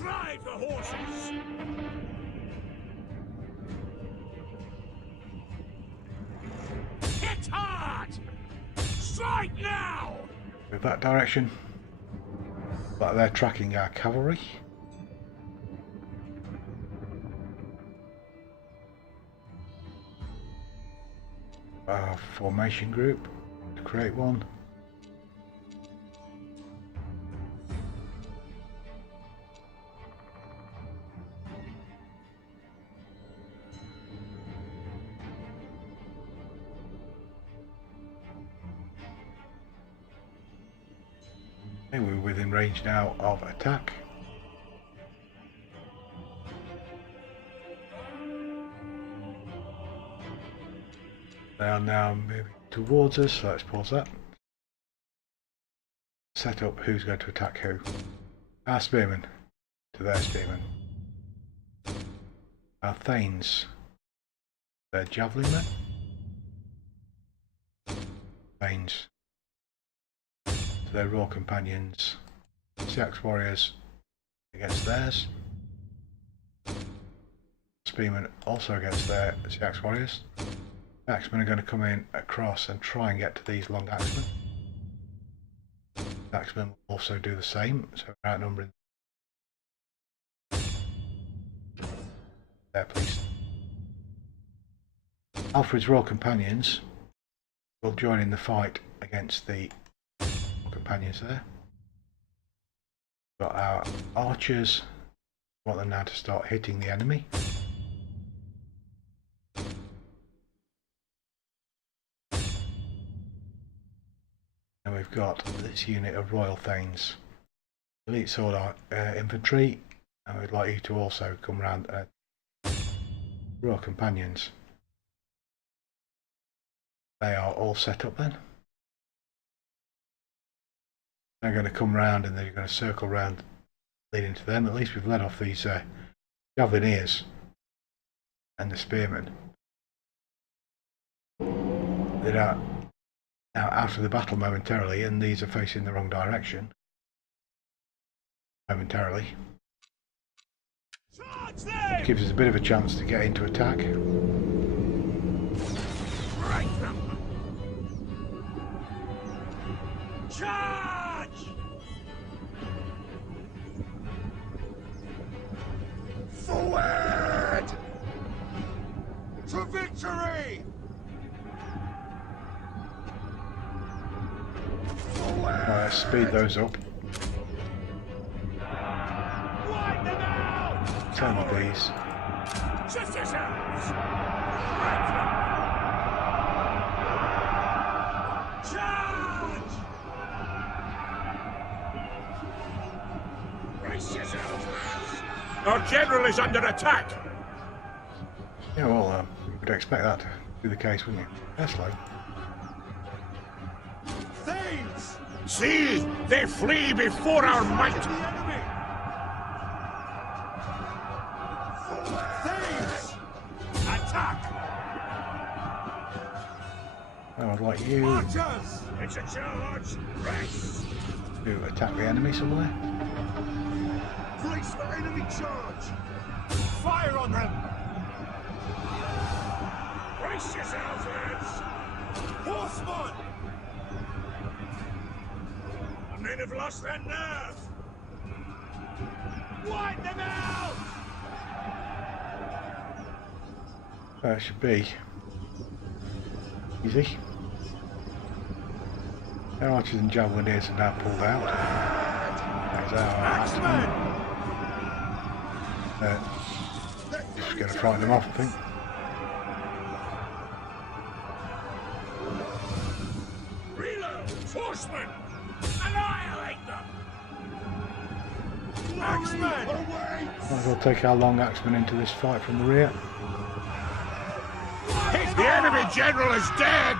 Drive the horses! Hit hard! Strike now! Move that direction. But they're tracking our cavalry. Our formation group. Create one. We're within range now of attack. They are now moving towards us, so let's pause that. Set up who's going to attack who. Our spearmen to their spearmen. Our thanes, their javelin men. Thanes to their raw companions. Seax warriors against theirs. Spearmen also against their Seax warriors. Axemen are going to come in across and try and get to these long axemen. Axemen will also do the same, so we're outnumbering. There, please. Alfred's Royal Companions will join in the fight against the companions there. We've got our archers. We want them now to start hitting the enemy. And we've got this unit of Royal Thanes, Elite Sword Infantry, and we'd like you to also come round Royal Companions. They are all set up then. They're going to come round and they're going to circle round leading to them. At least we've led off these Javelineers and the Spearmen. They're now out of the battle momentarily, and these are facing the wrong direction momentarily. Which gives us a bit of a chance to get into attack. Charge! Forward! To victory! Let's speed those up. Some of these. Our general is under attack. Yeah, well, you would expect that to be the case, wouldn't you? They're slow. Thanes! See, they flee before our might. Thanes! Attack! I would like you Archers! It's a charge! Race! to attack the enemy somewhere. Brace for enemy charge! Fire on them! Brace yourselves, lads! Horsemen! The men have lost their nerve! Wipe them out! That should be easy. Our archers and javelineers are now pulled out. That is our axemen. Just going to frighten them off, I think. Reload! Horsemen! Annihilate them! Axemen! Away! Might as well take our long axemen into this fight from the rear. The enemy general is dead.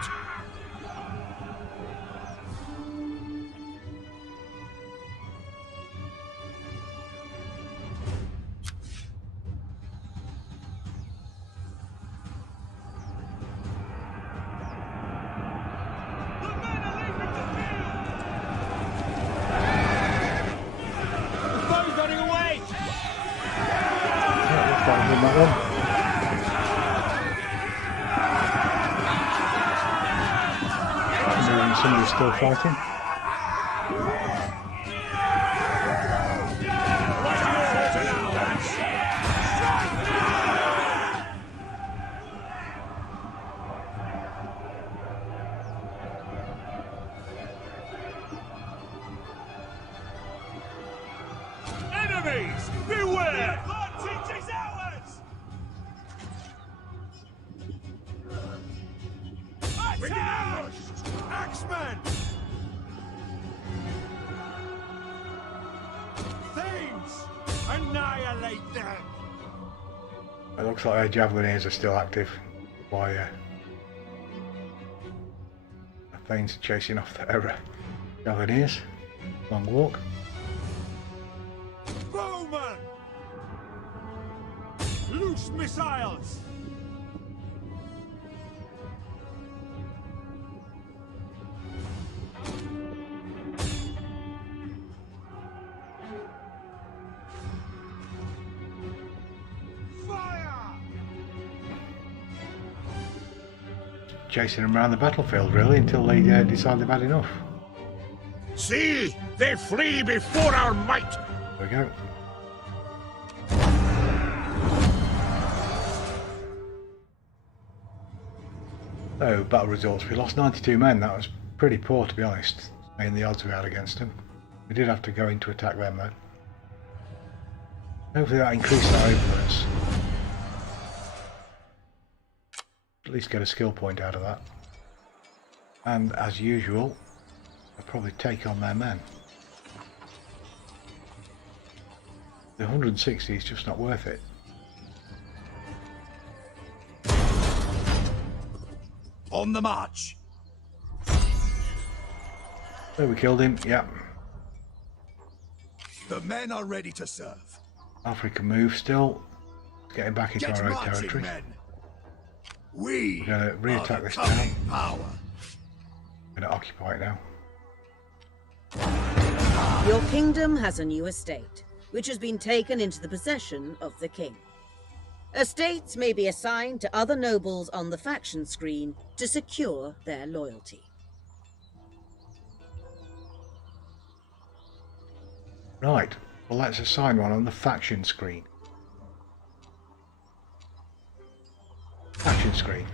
Somebody's still fighting. enemies! Beware! Advantage is ours! We're being ambushed! Axemen! Thieves! Annihilate them! It looks like our Javelineers are still active. Why Thanes are chasing off their Javelineers. Long walk. Bowman! Loose missiles! Chasing them around the battlefield really until they decide they've had enough. See! They flee before our might! There we go. So, battle results. We lost 92 men. That was pretty poor, to be honest, in the odds we had against them. We did have to go in to attack them, though. Hopefully that increased our influence. At least get a skill point out of that. And, as usual, I'll probably take on their men. The 160 is just not worth it. On the march! So we killed him, yep. The men are ready to serve. Alfred can move still. Getting back into Get our own marching, territory. men! We We're going to re-attack are the this coming town. power. We're going to occupy it now. Your kingdom has a new estate, which has been taken into the possession of the king. Estates may be assigned to other nobles on the faction screen to secure their loyalty. Right, well let's assign one on the faction screen. Faction screen.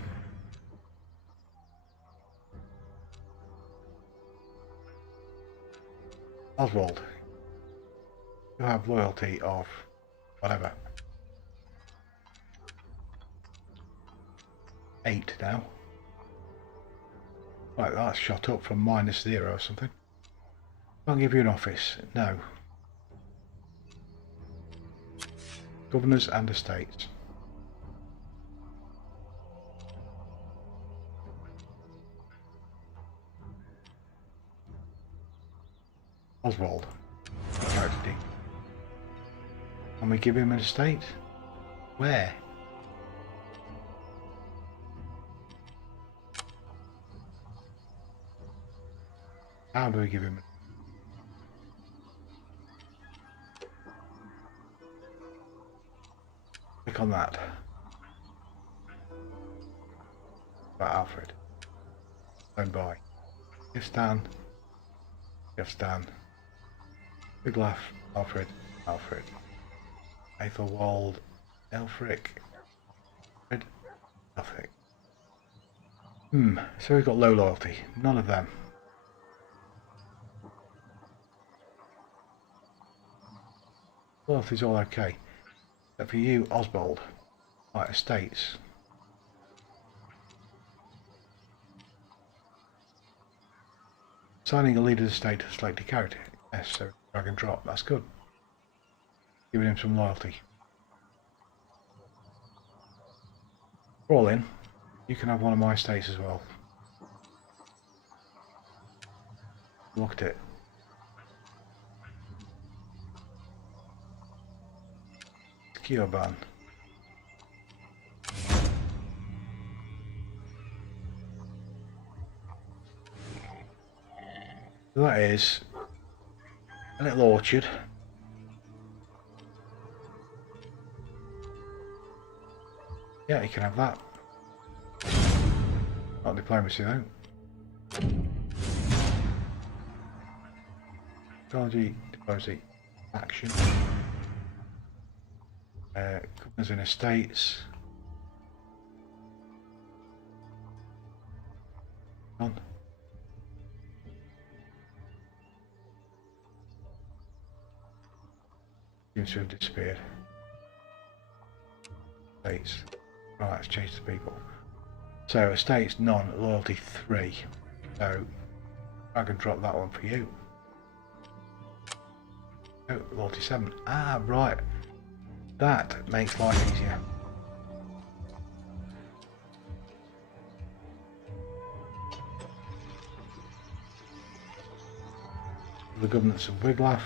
Oswald. You have loyalty of whatever. 8 now. Right, that's shot up from -0 or something. Can't give you an office. No. Governors and estates. Oswald. Tragedy. Can we give him an estate? Where? How do we give him? Click on that. About Alfred. Owned by. Give Stan. Give Stan. Big laugh. Alfred. Alfred. Aethelwald. Elfric. Alfred. Elfric. So we've got low loyalty. None of them. Loyalty's all okay. Except for you, Oswald. Right, estates. Signing a leader's estate to a selected character. Yes, so drag and drop. That's good. Giving him some loyalty. All in. You can have one of my estates as well. Look at it. Kyoban. That is a little orchard. Yeah, you can have that. Not diplomacy though. Technology, diplomacy, action. Governors and estates. On. Seems to have disappeared. Estates. Right, let's change the people. So estates none, loyalty 3. So I can drop that one for you. Oh, loyalty 7. Ah, right. That makes life easier. The governance of Wiglaf.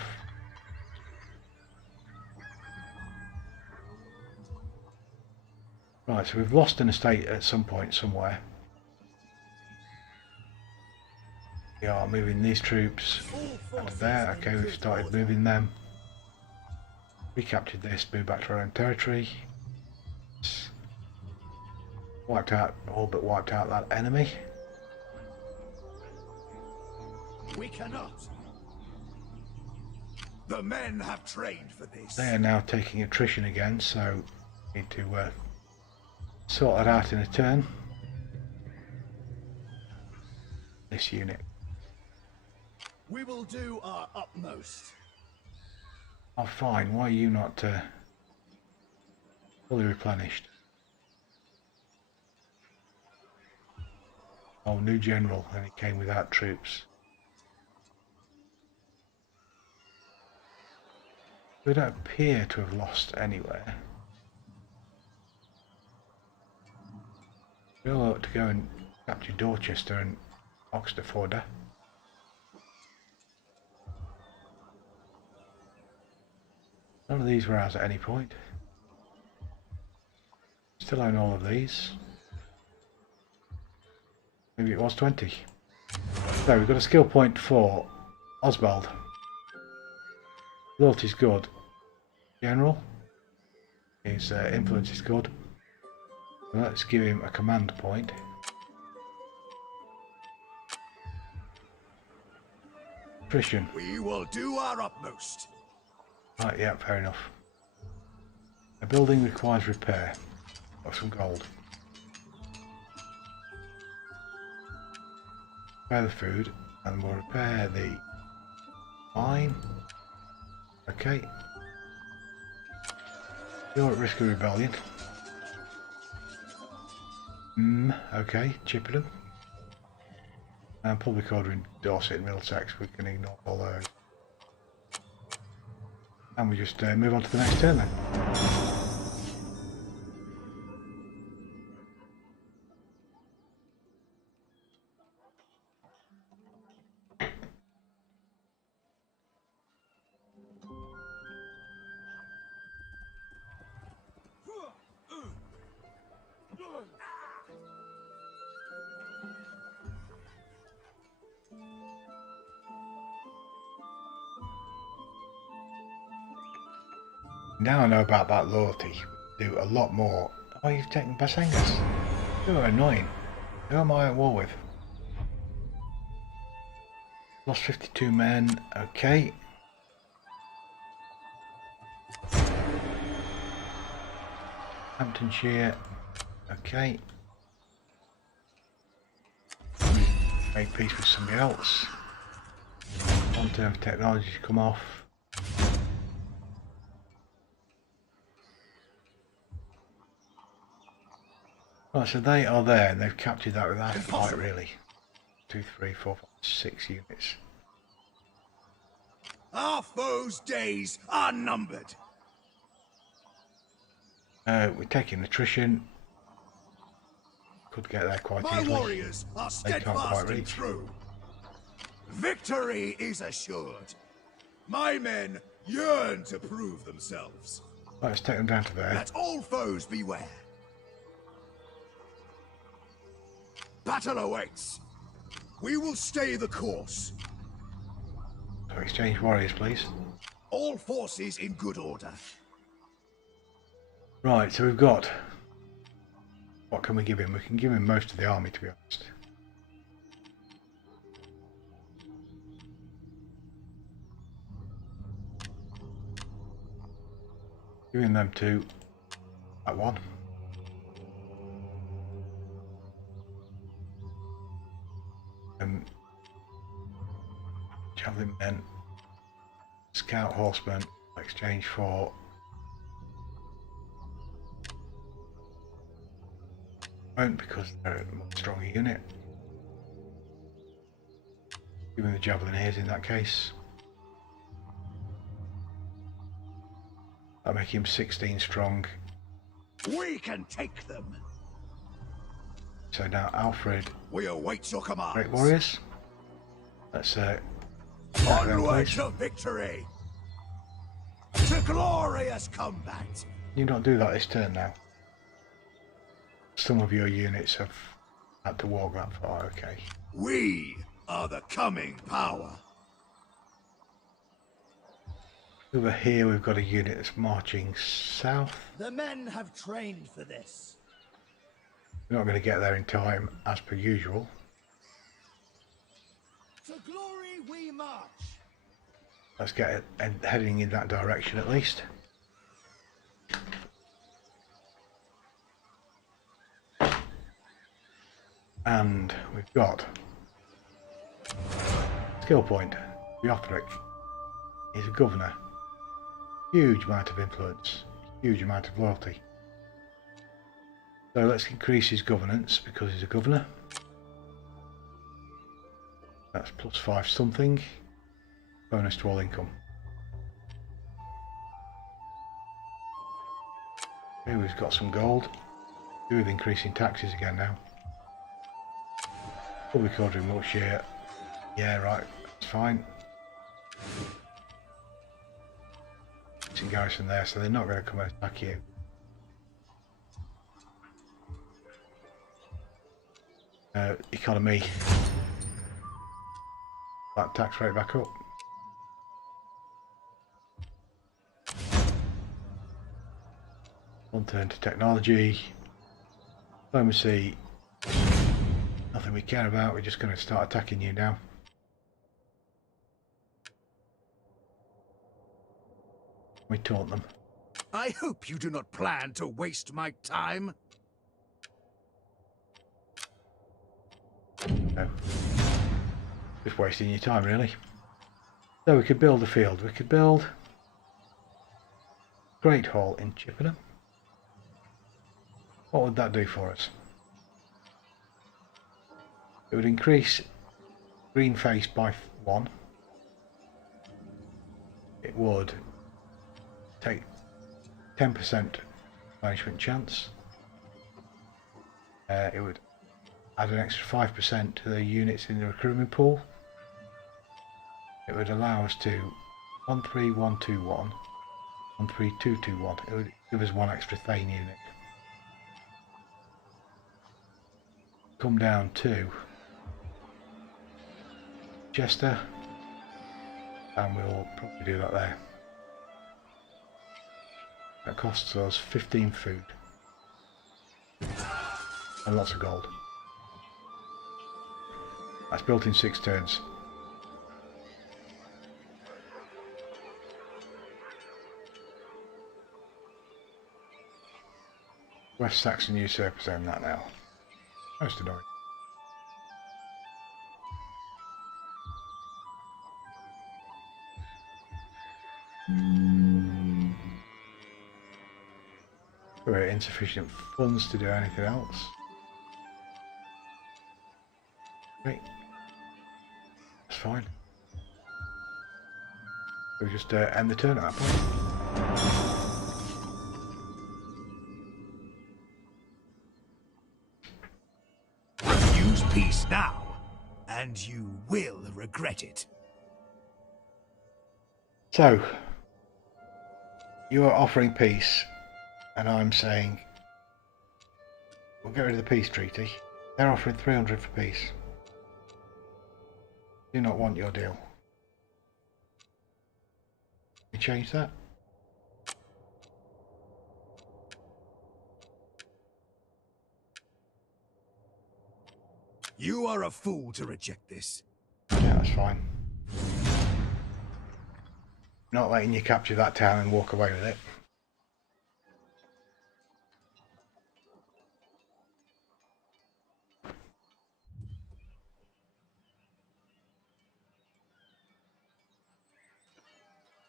Right, so we've lost an estate at some point somewhere. We are moving these troops out of there. Okay, we've started moving them. We captured this, moved back to our own territory. Wiped out, all but wiped out that enemy. We cannot. The men have trained for this. They are now taking attrition again, so we need to sort that out in a turn. This unit. We will do our utmost. Oh, fine. Why are you not fully replenished? Oh, new general, and he came without troops. We don't appear to have lost anywhere. We all ought to go and capture Dorchester and Oxterford. None of these were ours at any point. Still own all of these. Maybe it was 20. So we've got a skill point for Oswald. Loyalty's good. General. His influence is good. So let's give him a command point. Attrition. We will do our utmost. Right, yeah, fair enough. A building requires repair. Got some gold. Repair the food, and we'll repair the mine. Okay. You're at risk of rebellion. Okay, Chippenham. And public order in Dorset and Middlesex, we can ignore all those. And we just move on to the next turn then. Now I know about that loyalty, do a lot more. Oh, you've taken Basangas. You are annoying. Who am I at war with? Lost 52 men. Okay. Hamptonshire. Okay. Make peace with somebody else. Long-term technology to come off. Right, so they are there, and they've captured that without a fight, really. 2, 3, 4, 5, 6 units. Our foes' days are numbered. We're taking attrition. Could get there quite easily. My warriors are They can't quite steadfast and reach. true. Victory is assured. My men yearn to prove themselves. Right, let's take them down to there. Let all foes beware. Battle awaits. We will stay the course. So exchange warriors, please. All forces in good order. Right, so we've got... What can we give him? We can give him most of the army, to be honest. Giving them to that one. Javelin men, scout horsemen, like exchange for won't, because they're a much stronger unit. Give them the Javeliniers in that case. That'll make him 16 strong. We can take them. So now Alfred, We await your commands. great warriors. Let's attack them, Onward please. to victory. To glorious combat. You don't do that this turn now. Some of your units have had to walk that far, okay. We are the coming power. Over here we've got a unit that's marching south. The men have trained for this. We're not going to get there in time, as per usual. To glory we march. Let's get it heading in that direction at least. And we've got skill point. Beothric. He's a governor. Huge amount of influence. Huge amount of loyalty. So let's increase his governance because he's a governor. That's +5 something. Bonus to all income. Okay, we've got some gold. Do with increasing taxes again now. Public order in Wiltshire. Yeah, right, that's fine. It's in garrison there, so they're not going to come and attack you. Economy. That tax rate back up. One turn to technology. Diplomacy. Nothing we care about, we're just going to start attacking you now. We taunt them. I hope you do not plan to waste my time. No. Just wasting your time, really. So we could build a field. We could build Great Hall in Chippenham. What would that do for us? It would increase green face by 1. It would take 10% management chance. It would add an extra 5% to the units in the recruitment pool. It would allow us to 13121, 13221. It would give us 1 extra Thane unit. Come down to Chester, and we'll probably do that there. That costs us 15 food and lots of gold. That's built in 6 turns. West Saxon usurpers own that now. Most annoying. We're insufficient funds to do anything else. Right. That's fine. We'll just end the turn at that point. Use peace now, and you will regret it. So, you are offering peace, and I'm saying we'll get rid of the peace treaty. They're offering 300 for peace. Do not want your deal. You change that? You are a fool to reject this. Yeah, that's fine. Not letting you capture that town and walk away with it.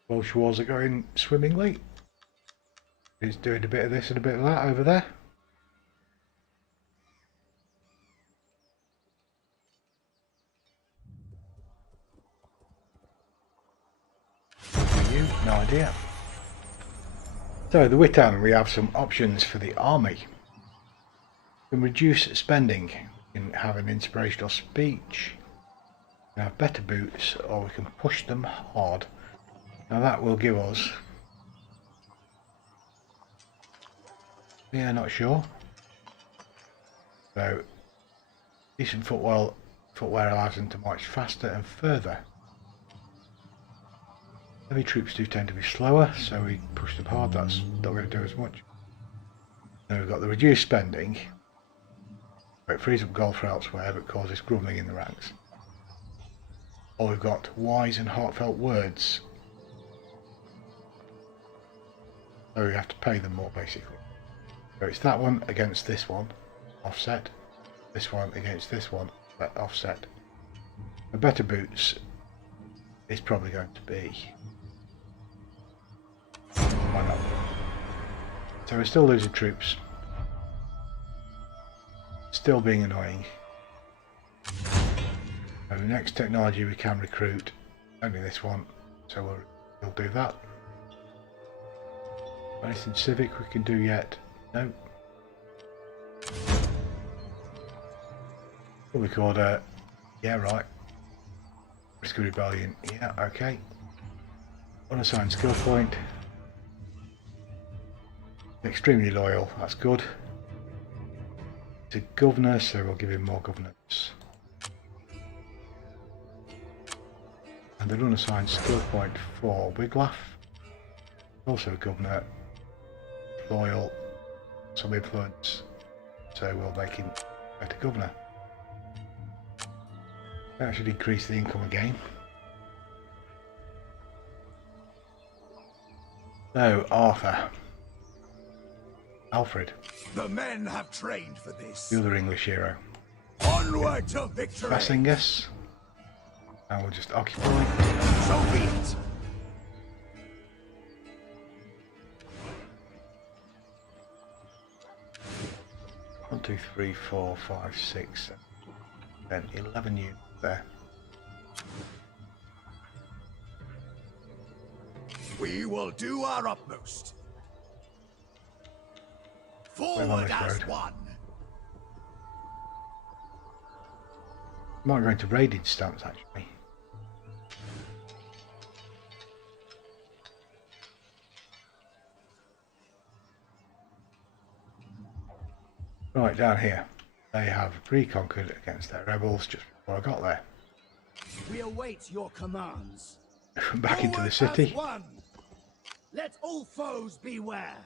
Welsh wars are going swimmingly. He's doing a bit of this and a bit of that over there. You? No idea. So the Witan, we have some options for the army. We can reduce spending. We can have an inspirational speech. We can have better boots, or we can push them hard. Now that will give us... yeah, not sure. So, decent footwear allows them to march faster and further. Heavy troops do tend to be slower, so we push them hard. That's not going to do as much. Then we've got the reduced spending. It frees up gold for elsewhere, but causes grumbling in the ranks. Or we've got wise and heartfelt words. So we have to pay them more, basically. So it's that one against this one, offset. This one against this one, offset. The better boots is probably going to be... why not? So we're still losing troops. Still being annoying. So the next technology we can recruit, only this one, so we'll do that. Anything civic we can do yet? No. Public order, yeah, right. Risk of rebellion, yeah, okay. Unassigned skill point. Extremely loyal, that's good. He's a governor, so we'll give him more governance. And the unassigned skill point for Wiglaf. Also a governor. Loyal, some influence, so we'll make him a better governor. That should increase the income again. So, Arthur. Alfred. The men have trained for this. The other English hero. Onward to victory. Bassingus. And we'll just occupy. So be it. 1, 2, 3, 4, 5, 6, 7, 10, 11 units there. We will do our utmost. Forward as one. Might go into raiding stance actually. Right, down here. They have reconquered against their rebels just before I got there. We await your commands. Back into the city. Let all foes beware.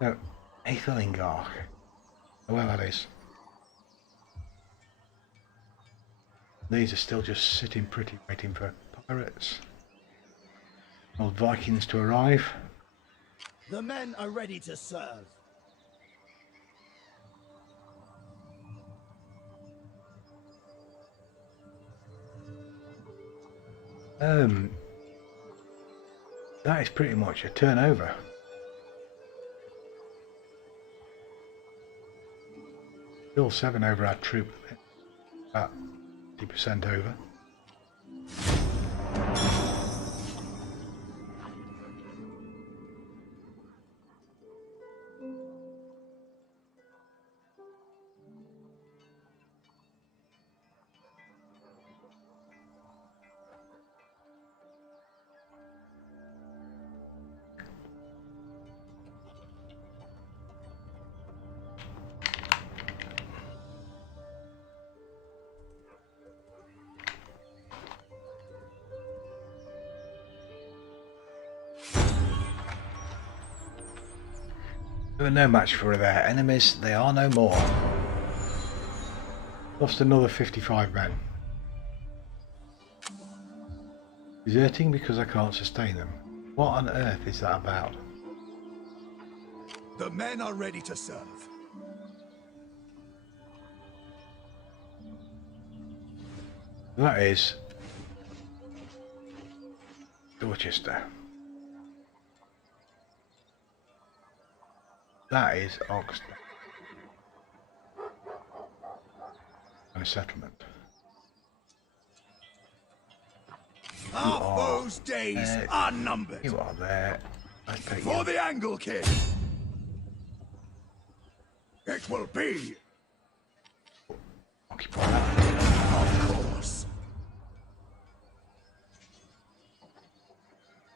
No, Aethelingard. Well, that is. These are still just sitting pretty, waiting for pirates. Old Vikings to arrive. The men are ready to serve. That is pretty much a turnover. Still 7 over our troop, about 50% over. They were no match for their enemies, they are no more. Lost another 55 men. Deserting because I can't sustain them. What on earth is that about? The men are ready to serve. That is Dorchester. That is Oxford. And a settlement. Our foes' days are numbered. You are there. Let's take For you. the Angle King. It will be. Occupy that. Of course.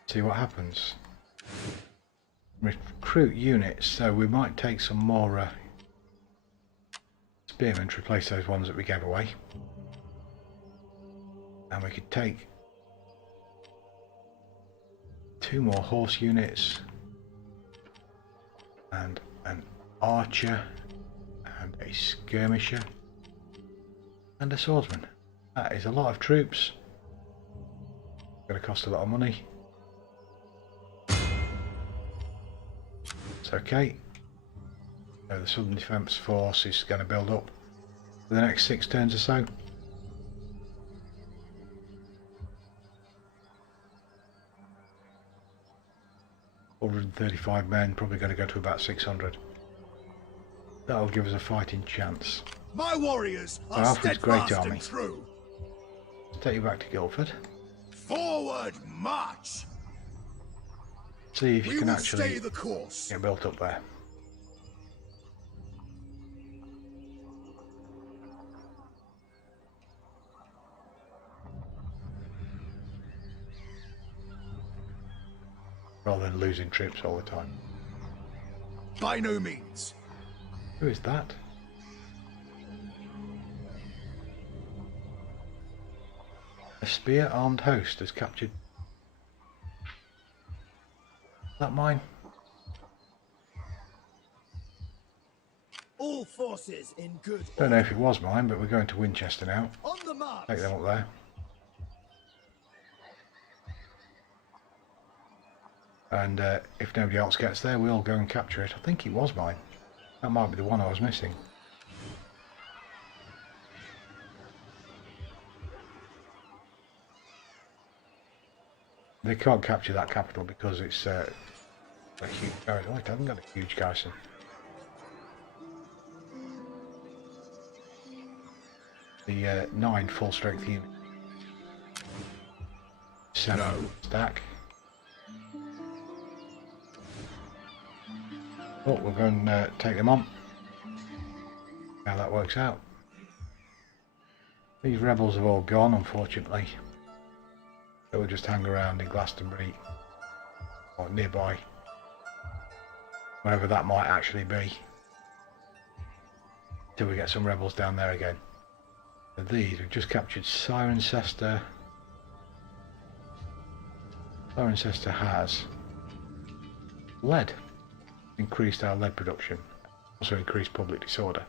See what happens. Recruit units, so we might take some more spearmen to replace those ones that we gave away. And we could take 2 more horse units and an archer and a skirmisher and a swordsman. That is a lot of troops. Going to cost a lot of money. It's okay. So the Southern Defence Force is going to build up for the next 6 turns or so. $135 men, probably going to go to about 600. That'll give us a fighting chance. My warriors are Alfred's great steadfast army. and true. Let's take you back to Guildford. Forward march. See if you We can will actually stay the course. get built up there. Rather than losing troops all the time. By no means. Who is that? A spear-armed host has captured... Is that mine? All forces in good Don't know if it was mine, but we're going to Winchester now. on the march. Take them up there. And if nobody else gets there, we'll go and capture it. I think it was mine. That might be the one I was missing. They can't capture that capital because it's a huge garrison. Oh, it hasn't got a huge garrison. The 9 full strength unit. 7 stack. Oh, we're going to take them on. How that works out. These rebels have all gone, unfortunately. So we'll just hang around in Glastonbury or nearby, wherever that might actually be, till we get some rebels down there again. So these, we've just captured Cirencester. Cirencester has lead. Increased our lead production, also increased public disorder.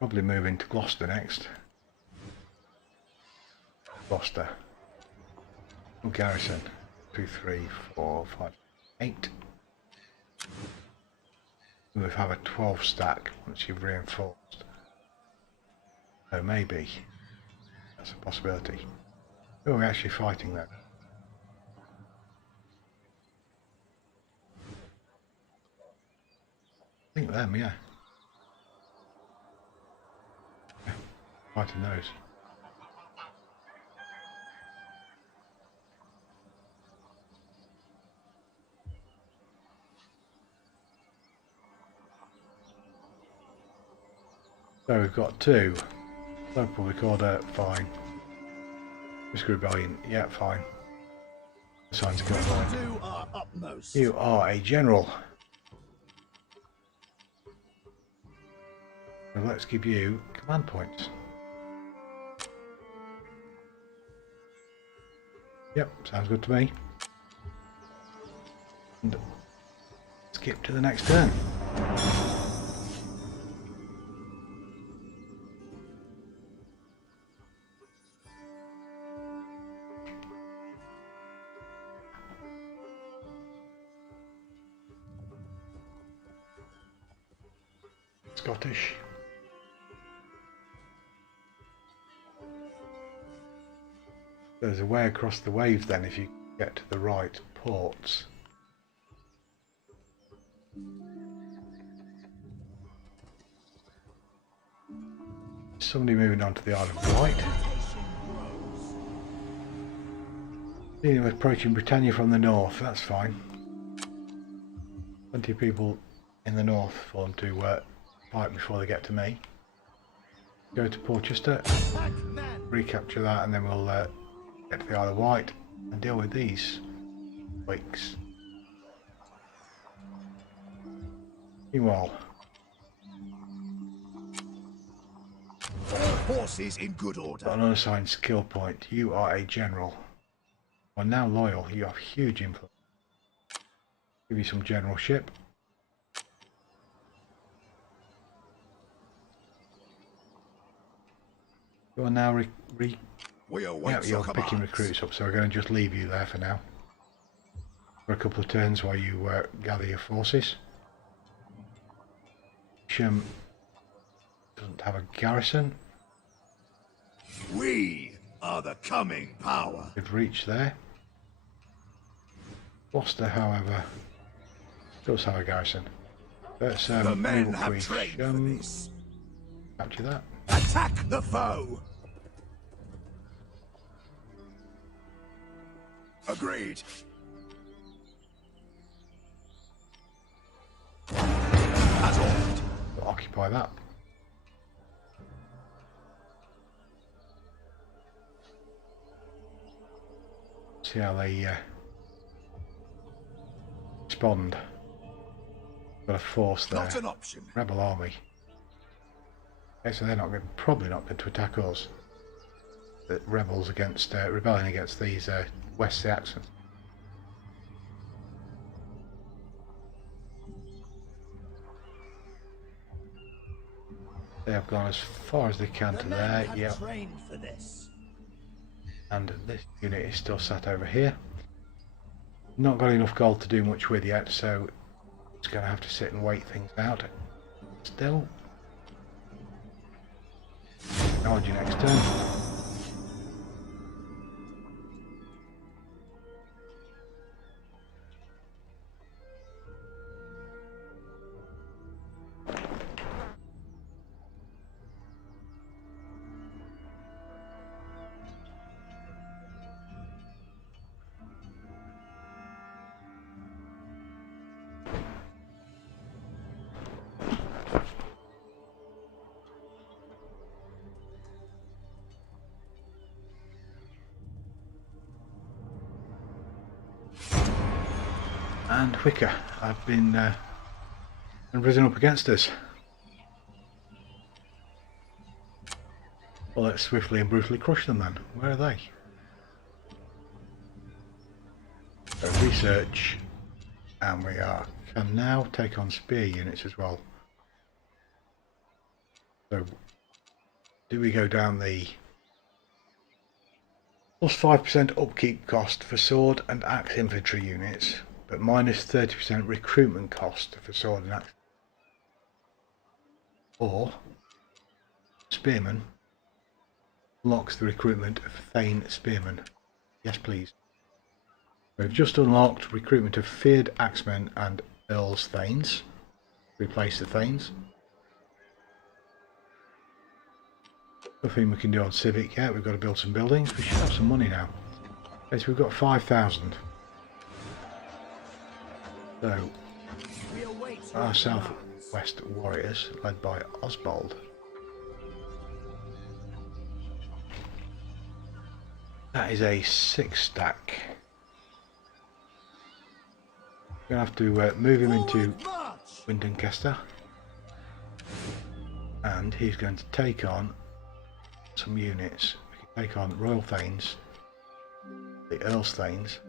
Probably move into Gloucester next. Gloucester. Garrison. 2, 3, 4, 5, 8. We would have a 12 stack once you've reinforced. So maybe that's a possibility. Who are we actually fighting then? I think them, yeah. Fighting those. So we've got 2. Local recorder, fine. Risk Rebellion, yeah, fine. Signs We will good. do our utmost. You are a general. So let's give you command points. Yep, sounds good to me. And skip to the next turn. Scottish. There's a way across the waves then if you get to the right ports. Somebody moving on to the Isle of Wight. We're approaching Britannia from the north, that's fine. Plenty of people in the north for them to fight before they get to me. Go to Portchester, recapture that, and then we'll get to the Isle of Wight and deal with these weeks. Meanwhile, All horses in good order. got an unassigned skill point. You are a general. You are now loyal. You have huge influence. Give you some generalship. You are now We await you're your picking commands. recruits up, so we're going to just leave you there for now. For a couple of turns while you gather your forces. Shum doesn't have a garrison. We are the coming power. We've reached there. Gloucester, however, does have a garrison. Let's The men move have with trained for Shum. this. Capture that. Attack the foe. Agreed. As ordered. We'll occupy that. See how they respond. Got a force there. Not an option. Rebel army. Okay, so they're probably not going to attack us. The rebels against rebelling against these West Saxons. They have gone as far as they can to there. Yeah. Trained for this. And this unit is still sat over here. Not got enough gold to do much with yet, so it's going to have to sit and wait things out. Still. Charge you next turn. And Wicker have been risen up against us. Well, let's swiftly and brutally crush them then. Where are they? So research, and we can now take on spear units as well. So, do we go down the plus 5% upkeep cost for sword and axe infantry units, but minus 30% recruitment cost for sword and axe? Or spearmen unlocks the recruitment of Thane spearmen. Yes, please. We've just unlocked recruitment of feared axemen and Earl's Thanes. Replace the Thanes. Nothing we can do on civic yet. We've got to build some buildings. We should have some money now. Okay, so we've got 5,000. So our southwest warriors, led by Osbald, that is a 6-stack. We're going to have to move him into Windancaster, and he's going to take on some units. We can take on Royal Thanes, the Earl's Thanes.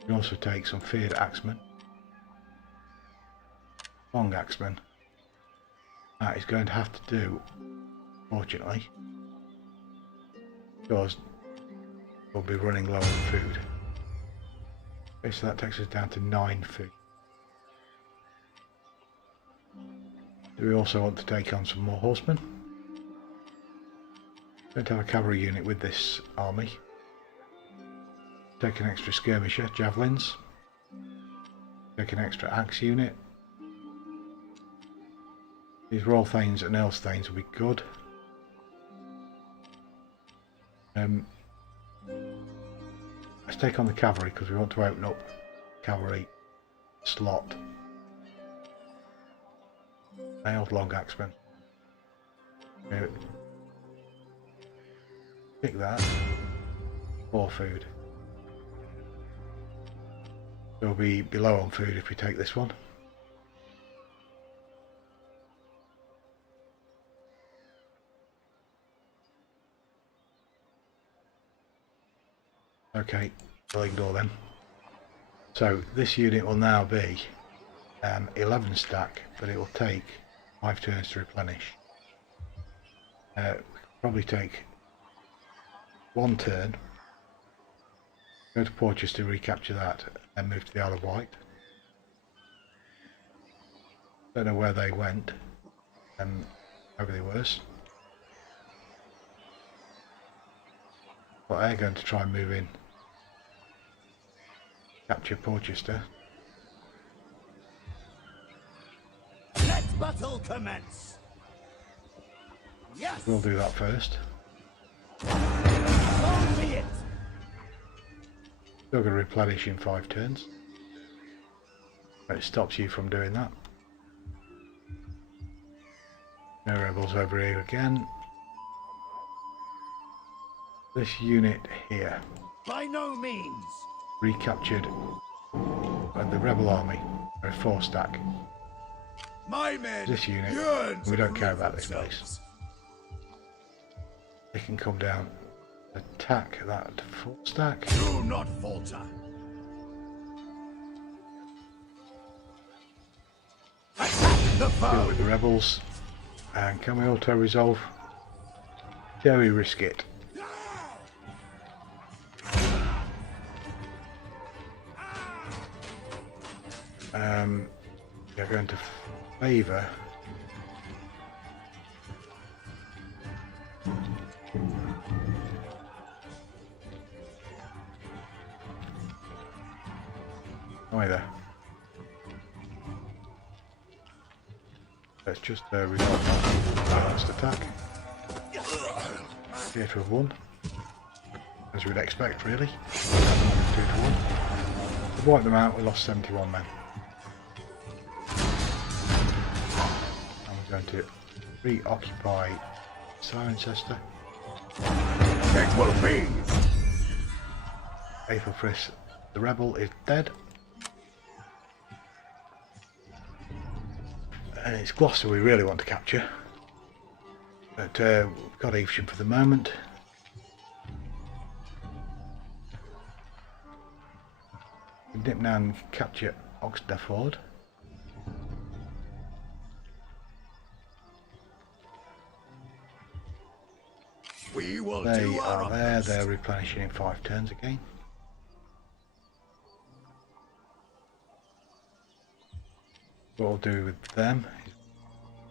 We can also take some feared axemen, long axemen. That he's going to have to do, fortunately, because we'll be running low on food. Okay, so that takes us down to 9 food. Do we also want to take on some more horsemen? Don't have a cavalry unit with this army. Take an extra skirmisher, javelins. Take an extra axe unit. These Royal Thanes and Earl Thanes will be good. Let's take on the cavalry because we want to open up cavalry slot. Nailed long axemen. Pick that. 4 food. We'll be below on food if we take this one. Okay, we'll ignore them. So this unit will now be 11 stack, but it will take 5 turns to replenish. We could probably take 1 turn, go to Portchester, recapture that, and move to the Isle of Wight. Don't know where they went, maybe they worse. But they're going to try and move in. Capture Portchester. Let battle commence. Yes. We'll do that first. So be it. Still going to replenish in 5 turns. But it stops you from doing that. No rebels over here again. This unit here. By no means. Recaptured the rebel army. They're a 4 stack. My men. This unit, yearn we to don't care prove about this themselves. place. They can come down, attack that 4 stack. Do not falter. Attack the Deal foe. with the rebels. And can we auto resolve? Dare we risk it? They're going to favour either. Let's just resolve that balanced attack. Theatre of 1, as we'd expect really. 2 to 1. We wiped them out, we lost 71 men. Going to reoccupy Cirencester. It will be. Aethelfris, the rebel, is dead. And it's Gloucester we really want to capture. But we've got Evesham for the moment. We dip now and capture Oxenford. We will They do our are there, utmost. they're replenishing in 5 turns again. What we'll do with them is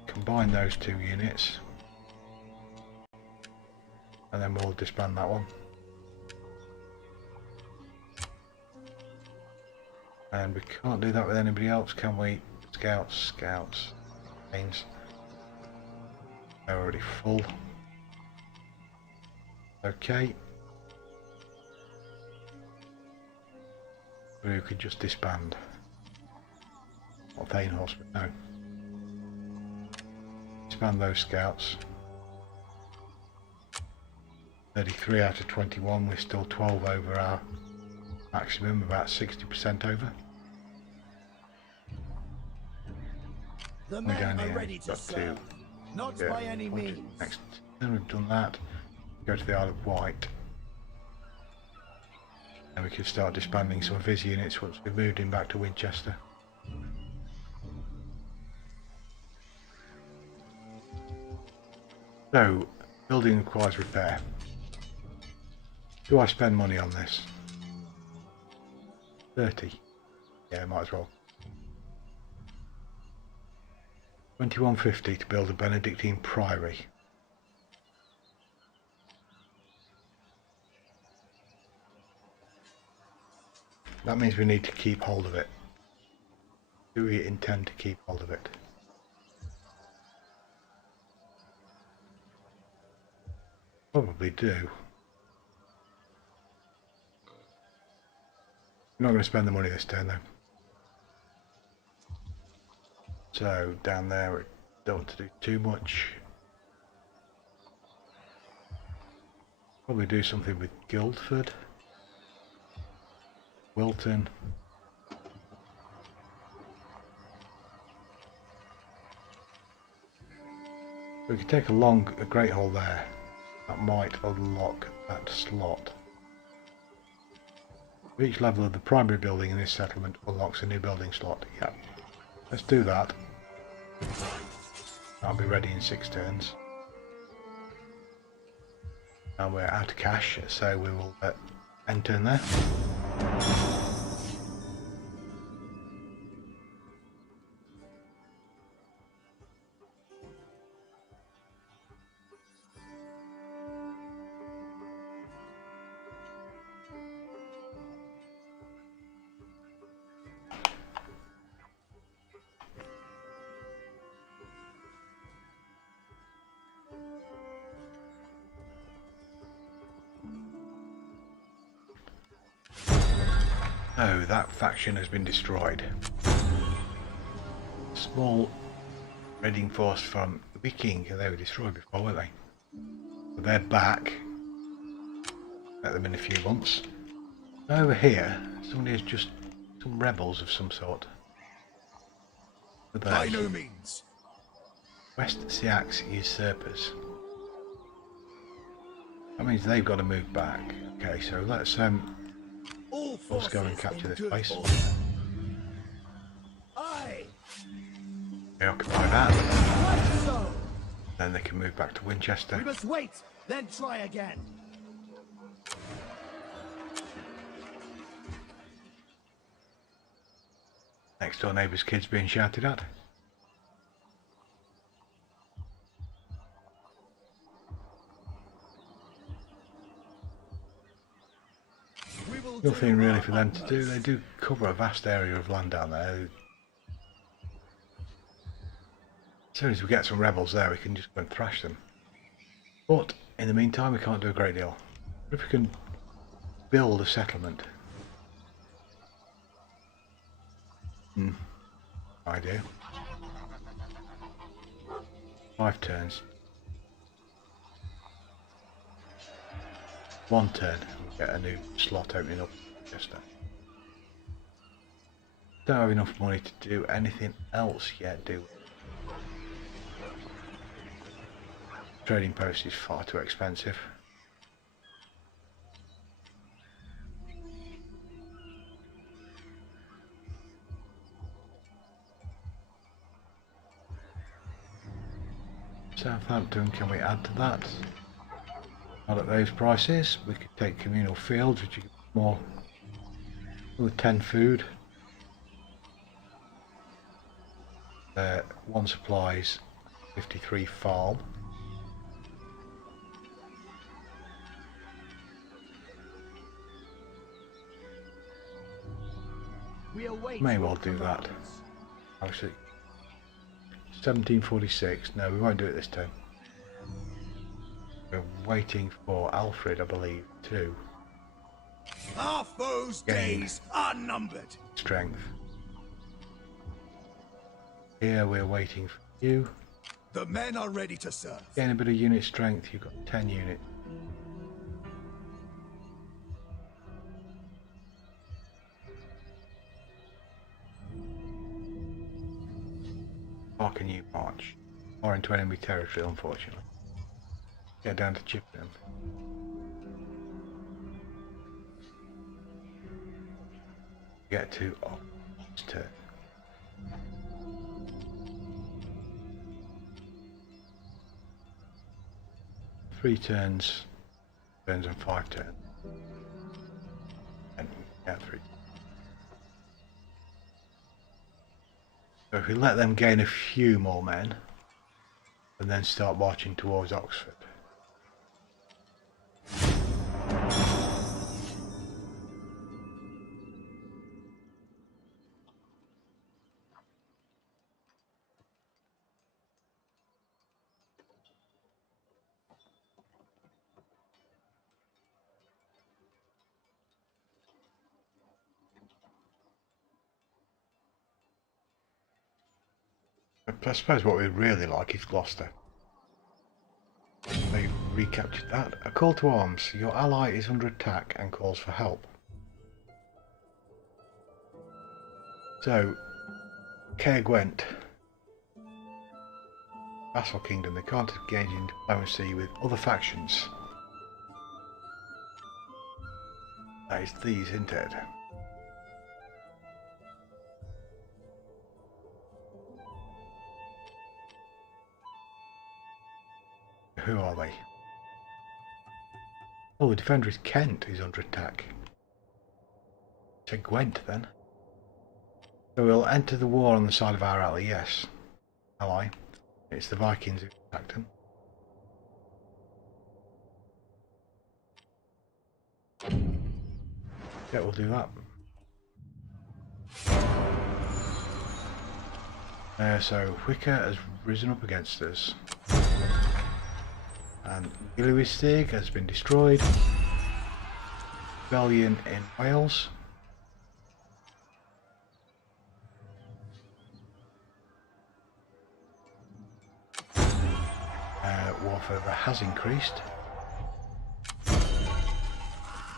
combine those 2 units and then we'll disband that one. And we can't do that with anybody else, can we? Scouts. Means they're already full. Okay. We could just disband. Not Thane Horsemen, no. Disband those scouts. 33 out of 21, we're still 12 over our maximum, about 60% over. The We're men down are here, ready to got serve. Not by any means. Next, then we've done that. Go to the Isle of Wight. And we can start disbanding some of his units once we've moved him back to Winchester. So, building requires repair. Do I spend money on this? 30. Yeah, might as well. 2150 to build a Benedictine priory. that means we need to keep hold of it. Do we intend to keep hold of it? Probably do. I'm not going to spend the money this turn though. So down there we don't want to do too much. Probably do something with Guildford, Wilton. We could take a Great Hall there. That might unlock that slot. Each level of the primary building in this settlement unlocks a new building slot. Yeah, let's do that. I'll be ready in 6 turns. And we're out of cash, so we will end turn there. Oh, that faction has been destroyed. Small raiding force from Viking, they were destroyed before, weren't they? So they're back. Met them in a few months. Over here, somebody has just some rebels of some sort. By no means. West Siax usurpers. That means they've got to move back. Okay, so let's go and capture this place. They occupy that. So. Then they can move back to Winchester. We must wait, then try again. Next door neighbour's kids being shouted at. Nothing really for them to do. They do cover a vast area of land down there. As soon as we get some rebels there, we can just go and thrash them. But in the meantime, we can't do a great deal. What if we can build a settlement? Idea. 5 turns. 1 turn, we'll get a new slot opening up in Manchester. Don't have enough money to do anything else yet, do we? Trading post is far too expensive. Southampton, can we add to that? Not at those prices. We could take communal fields, which you get more with 10 food. 1 supplies 53 farm. May well do that. Actually, 1746. No, we won't do it this time. We're waiting for Alfred, I believe, too. Half those days are numbered. Strength. Here we're waiting for you. The men are ready to serve. Gain a bit of unit strength. You've got 10 units. How can you march? Or into enemy territory, unfortunately. Get down to Chippenham. Get to Oxford. 3 turns. Turns on 5 turns. And yeah, 3. So if we let them gain a few more men, and then start marching towards Oxford. I suppose what we'd really like is Gloucester. They recaptured that. A call to arms. Your ally is under attack and calls for help. So, Caer Gwent, vassal kingdom, they can't engage in diplomacy with other factions. That is these, isn't it? Who are they? Oh, the defender is Kent, who's under attack. So Gwent then. So we'll enter the war on the side of our ally, yes. Ally. It's the Vikings who attacked them. Yeah, we'll do that. So Wicker has risen up against us. And Gilwystig has been destroyed. Rebellion in Wales. Warfare has increased.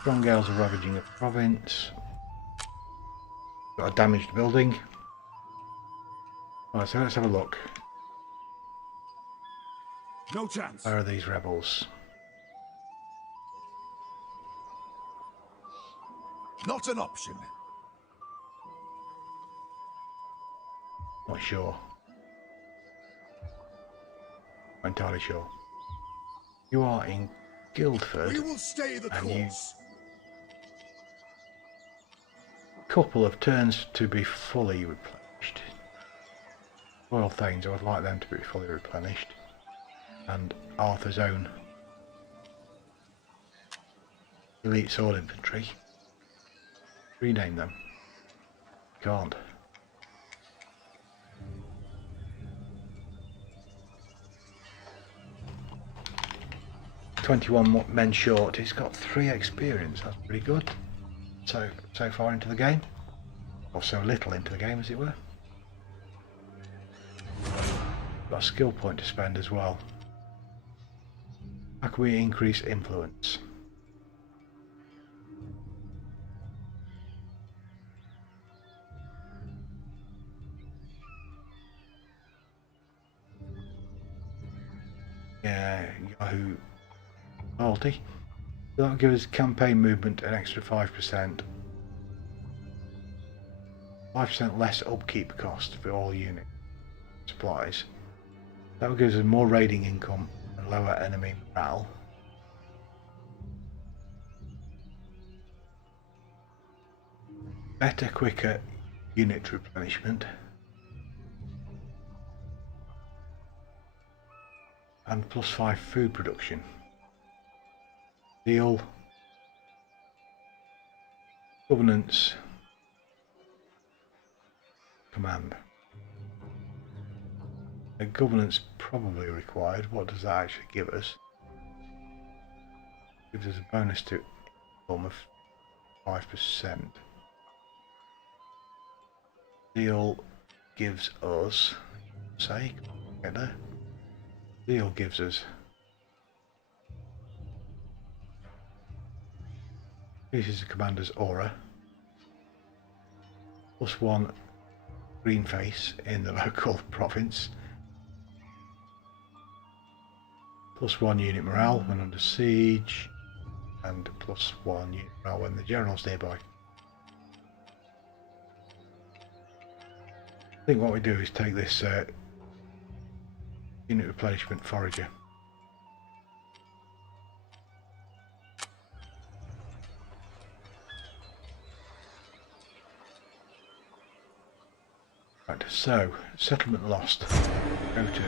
Strong gales are ravaging the province. Got a damaged building. Right, so let's have a look. No chance. Where are these rebels? Not an option. Not sure. Not entirely sure. You are in Guildford. We will stay the course. Couple of turns to be fully replenished. Royal Thanes, I would like them to be fully replenished. And Arthur's own elite sword infantry. Rename them. Can't. "21 men short." He's got 3 experience. That's pretty good. So far into the game, or so little into the game, as it were. Got a skill point to spend as well. How can we increase influence? Yeah, Yahoo loyalty. That'll give us campaign movement an extra 5%. 5% less upkeep cost for all unit supplies. That will give us more raiding income and lower enemy morale. Better, quicker unit replenishment. And +5 food production. Deal. Governance. Command. A governance probably required. What does that actually give us? Gives us a bonus to income of 5%. Deal gives us, say, get there. Deal gives us increases the commander's aura, +1 green face in the local province, +1 unit morale when under siege, and +1 unit morale when the general's nearby. I think what we do is take this unit replenishment forager. Right, so settlement lost. Go to.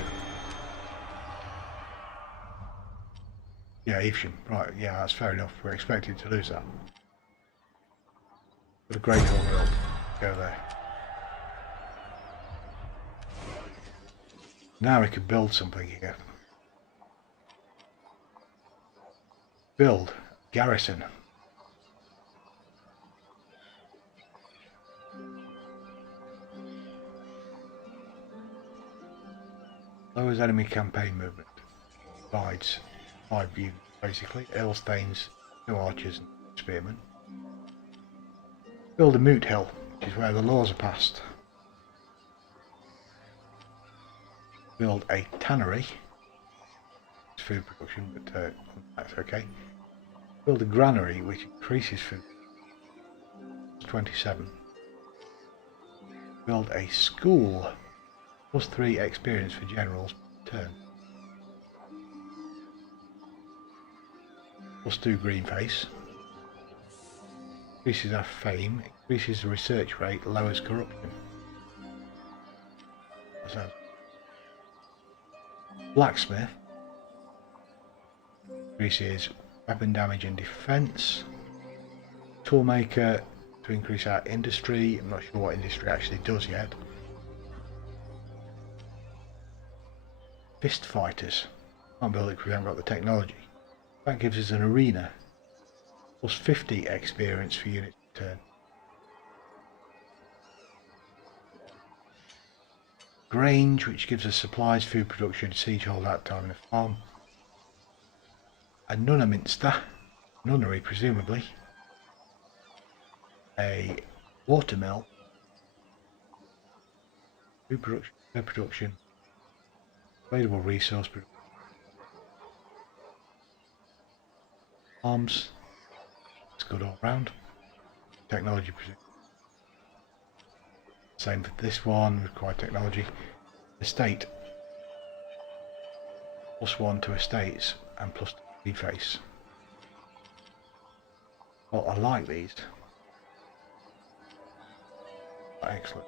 Yeah, Evesham. Right, yeah, that's fair enough. We're expected to lose that. But a great overbuild. Go there. Now we can build something here. Build garrison. Lowers enemy campaign movement. Provides 5 units basically. Earlstains, 2 archers and spearmen. Build a moot hill, which is where the laws are passed. Build a tannery. It's food production, but that's okay. Build a granary, which increases food. 27. Build a school. +3 experience for generals per turn. +2 green face. Increases our fame. Increases the research rate. Lowers corruption. So, blacksmith. Increases weapon damage and defense. Toolmaker to increase our industry. I'm not sure what industry actually does yet. Fist fighters. Can't build it because we haven't got the technology. That gives us an arena. +50 experience for units per turn. Grange, which gives us supplies, food production, siege hold out time in a farm. A nunneminster, nunnery presumably. A watermill. Food production, available resource production. Arms. It's good all round. Technology presumably. Same for this one, required technology. Estate. +1 to estates and +2 deface. Well, I like these. Excellent.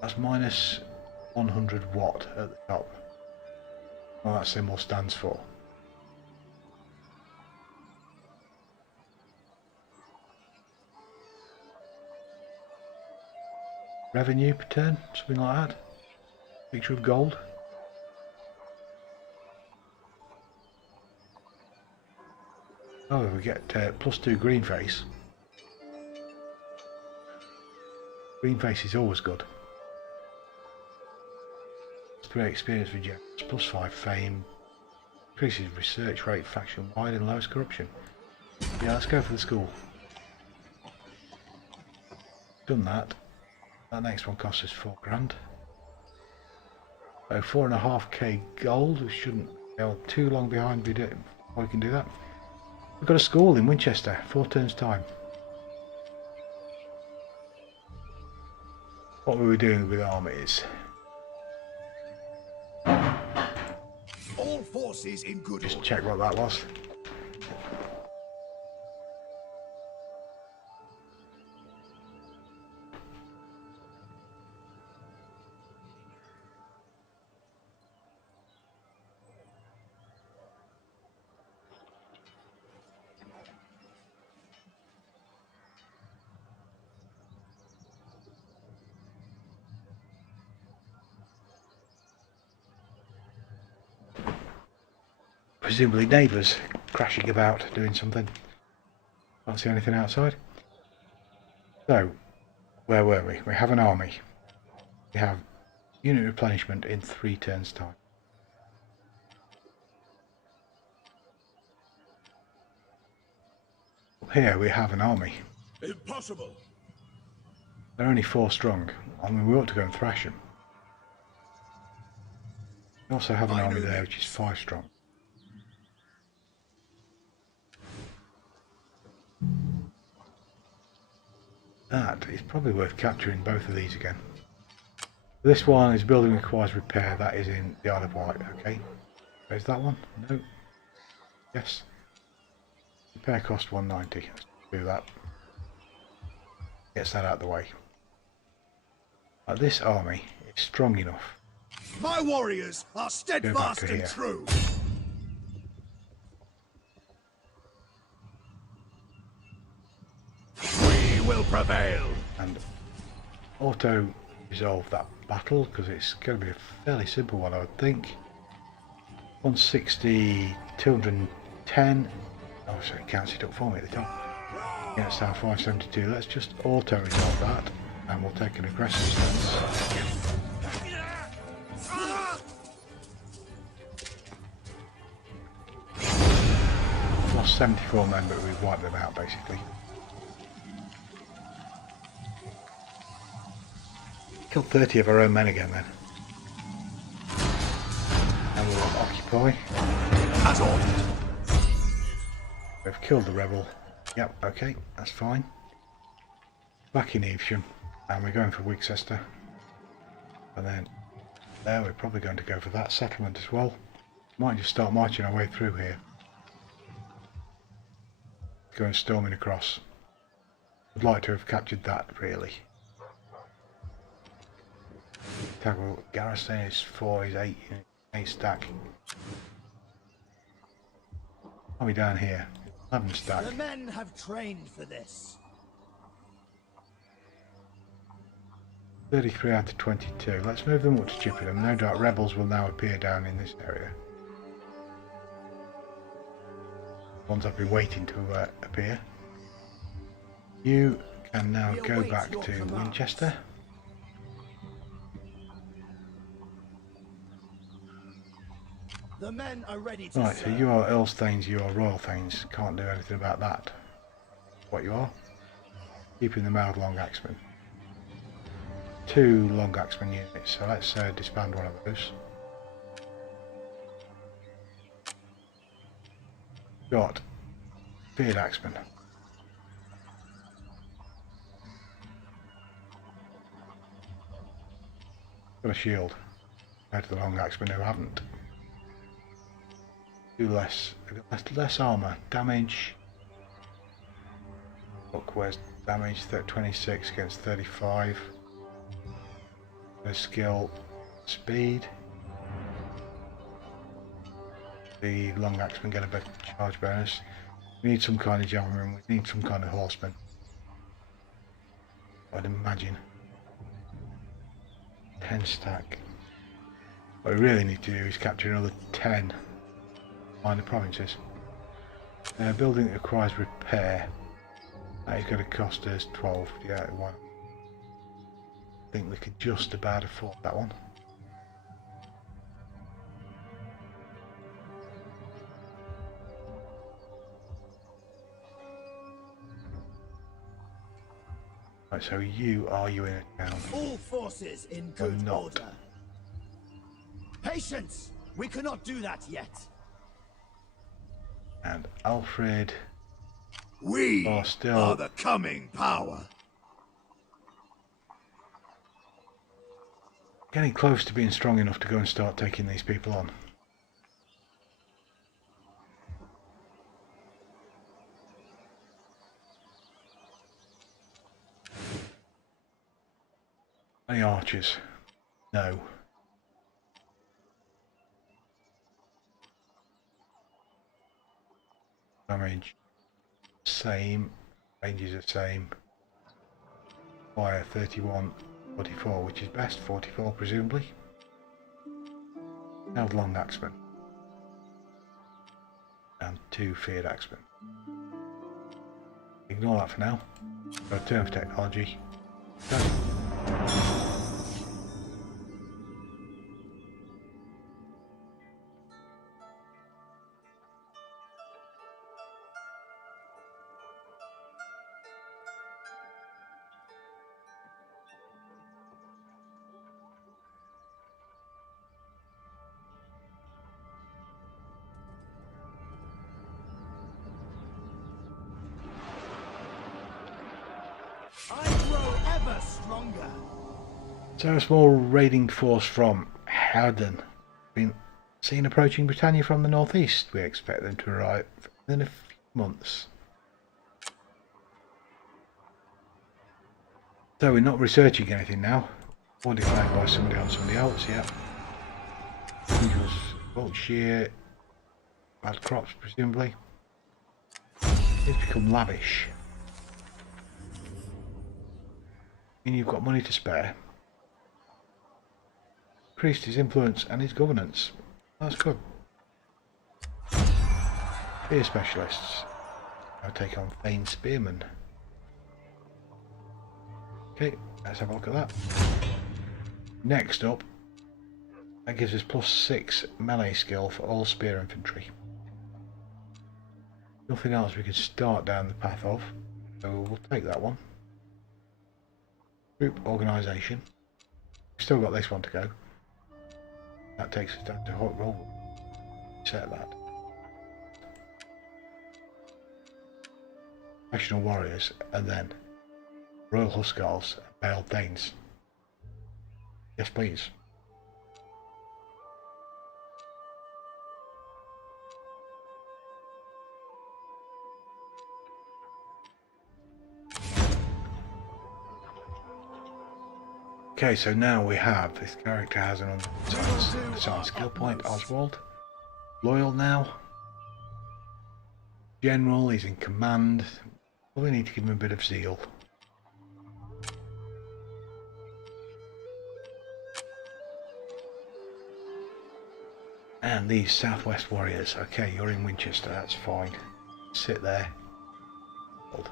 That's minus 100 watt at the top. Well, that symbol stands for. Revenue per turn, something like that. Picture of gold. Oh, we get +2 green face. Green face is always good. +3 experience for generals, +5 fame. Increases research rate faction wide and lowest corruption. Yeah, let's go for the school. Done that. That next one costs us 4 grand. So 4.5k gold. We shouldn't go too long behind before we can do that. We've got a school in Winchester, 4 turns time. What were we doing with armies? All forces in good Just order. check what that was. Presumably neighbours crashing about doing something. Can't see anything outside. So, where were we? We have an army. We have unit replenishment in 3 turns time. Here we have an army. Impossible! They're only 4 strong. I mean, we ought to go and thrash them. We also have an army there which is 5 strong. That is probably worth capturing both of these again. This one is building requires repair. That is in the Isle of Wight. Okay. Where's that one? No. Yes. Repair cost 190. Let's do that. Gets that out of the way. This army is strong enough. My warriors are steadfast and here. true. We will prevail. And auto resolve that battle because it's going to be a fairly simple one, I would think. 160, 210. Oh, sorry, it counts it up for me at the top. Yeah, it's now 572. Let's just auto resolve that. and we'll take an aggressive stance. Lost 74 men, but we've wiped them out basically. Killed 30 of our own men again then. And we'll occupy. At all. We've killed the rebel. Yep, okay, that's fine. Back in Evesham, and we're going for Wigchester. And then there we're probably going to go for that settlement as well. Might just start marching our way through here. Going storming across. I'd like to have captured that really. Tackle garrison is 4, is 8 stack. Are we down here? 11 stack. The men have trained for this. 33 out of 22. Let's move them up to Chippenham. No doubt rebels will now appear down in this area. Ones I've been waiting to appear. You can now go back to Winchester. The men are ready to Right, so you are Earl Thanes, you are Royal Thanes. Can't do anything about that. What you are? Keeping the mild long axemen. 2 long axeman units, so let's disband one of those. Got Beard axeman. Got a shield. Compared to the long axemen who haven't. Do less armour. Damage. Look, where's damage? 26 against 35. No skill. Speed. The long axemen get a bit charge bonus. We need some kind of gentleman. We need some kind of horseman. I'd imagine. 10 stack. What we really need to do is capture another 10 minor provinces. Building that requires repair. That is going to cost us 12. Yeah, one. I think we could just about afford that one. Right, so you in a town? all forces in good order. Patience! We cannot do that yet. And Alfred We are still are the coming power. getting close to being strong enough to go and start taking these people on. Any archers? No. Damage same, range is the same. Fire 31, 44, which is best, 44 presumably. Held long axemen. And 2 feared axemen. Ignore that for now. Got a turn for technology. Go. I grow ever stronger. So a small raiding force from Howden been seen approaching Britannia from the northeast. We expect them to arrive within a few months. So we're not researching anything now. Or declared by somebody on somebody else, yeah. Angels, Wiltshire, bad crops presumably. It's become lavish. And you've got money to spare. Increased his influence and his governance. That's good. Spear specialists. Now take on Thane Spearmen. Okay, let's have a look at that. Next up, that gives us +6 melee skill for all spear infantry. Nothing else we could start down the path of, so we'll take that one. Group organisation. Still got this one to go. That takes us down to roll. Set that. Professional warriors, and then Royal Huskars and Pale Danes. Yes, please. Okay, so now we have this character has an unsigned skill point. Oswald, loyal now. General, he's in command. Probably need to give him a bit of zeal. And these Southwest warriors. Okay, you're in Winchester. That's fine. Sit there. Hold.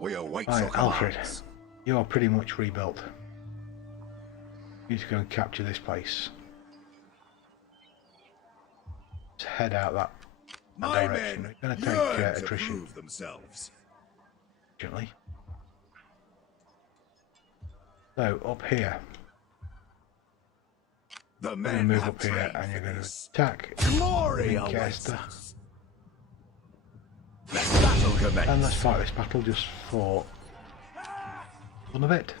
We await Right, your Alfred. commands. You are pretty much rebuilt. You need to go and capture this place. Let's head out that My direction. men We're going to yearn take to attrition. prove themselves. Gently. So up here, The you're going men to move have up here, trained and you're for going to this. attack Glory awaits Winchester, us. Let battle commence. and let's fight this battle just for fun of it.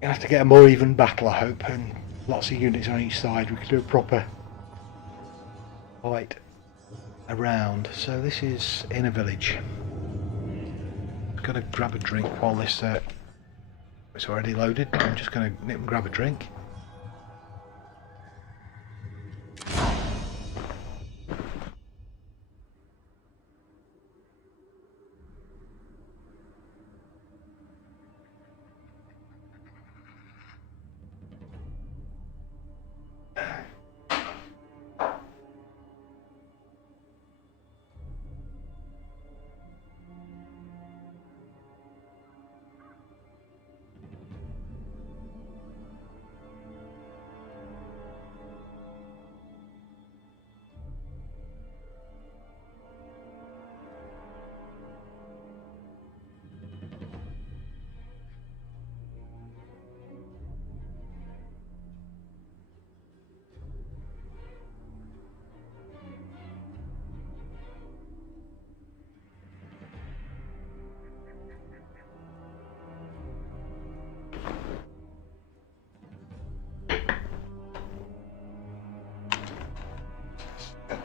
You're going to have to get a more even battle, I hope, and lots of units on each side. We can do a proper fight around. So this is in a village. Just going to grab a drink while this it's already loaded. I'm just going to nip and grab a drink.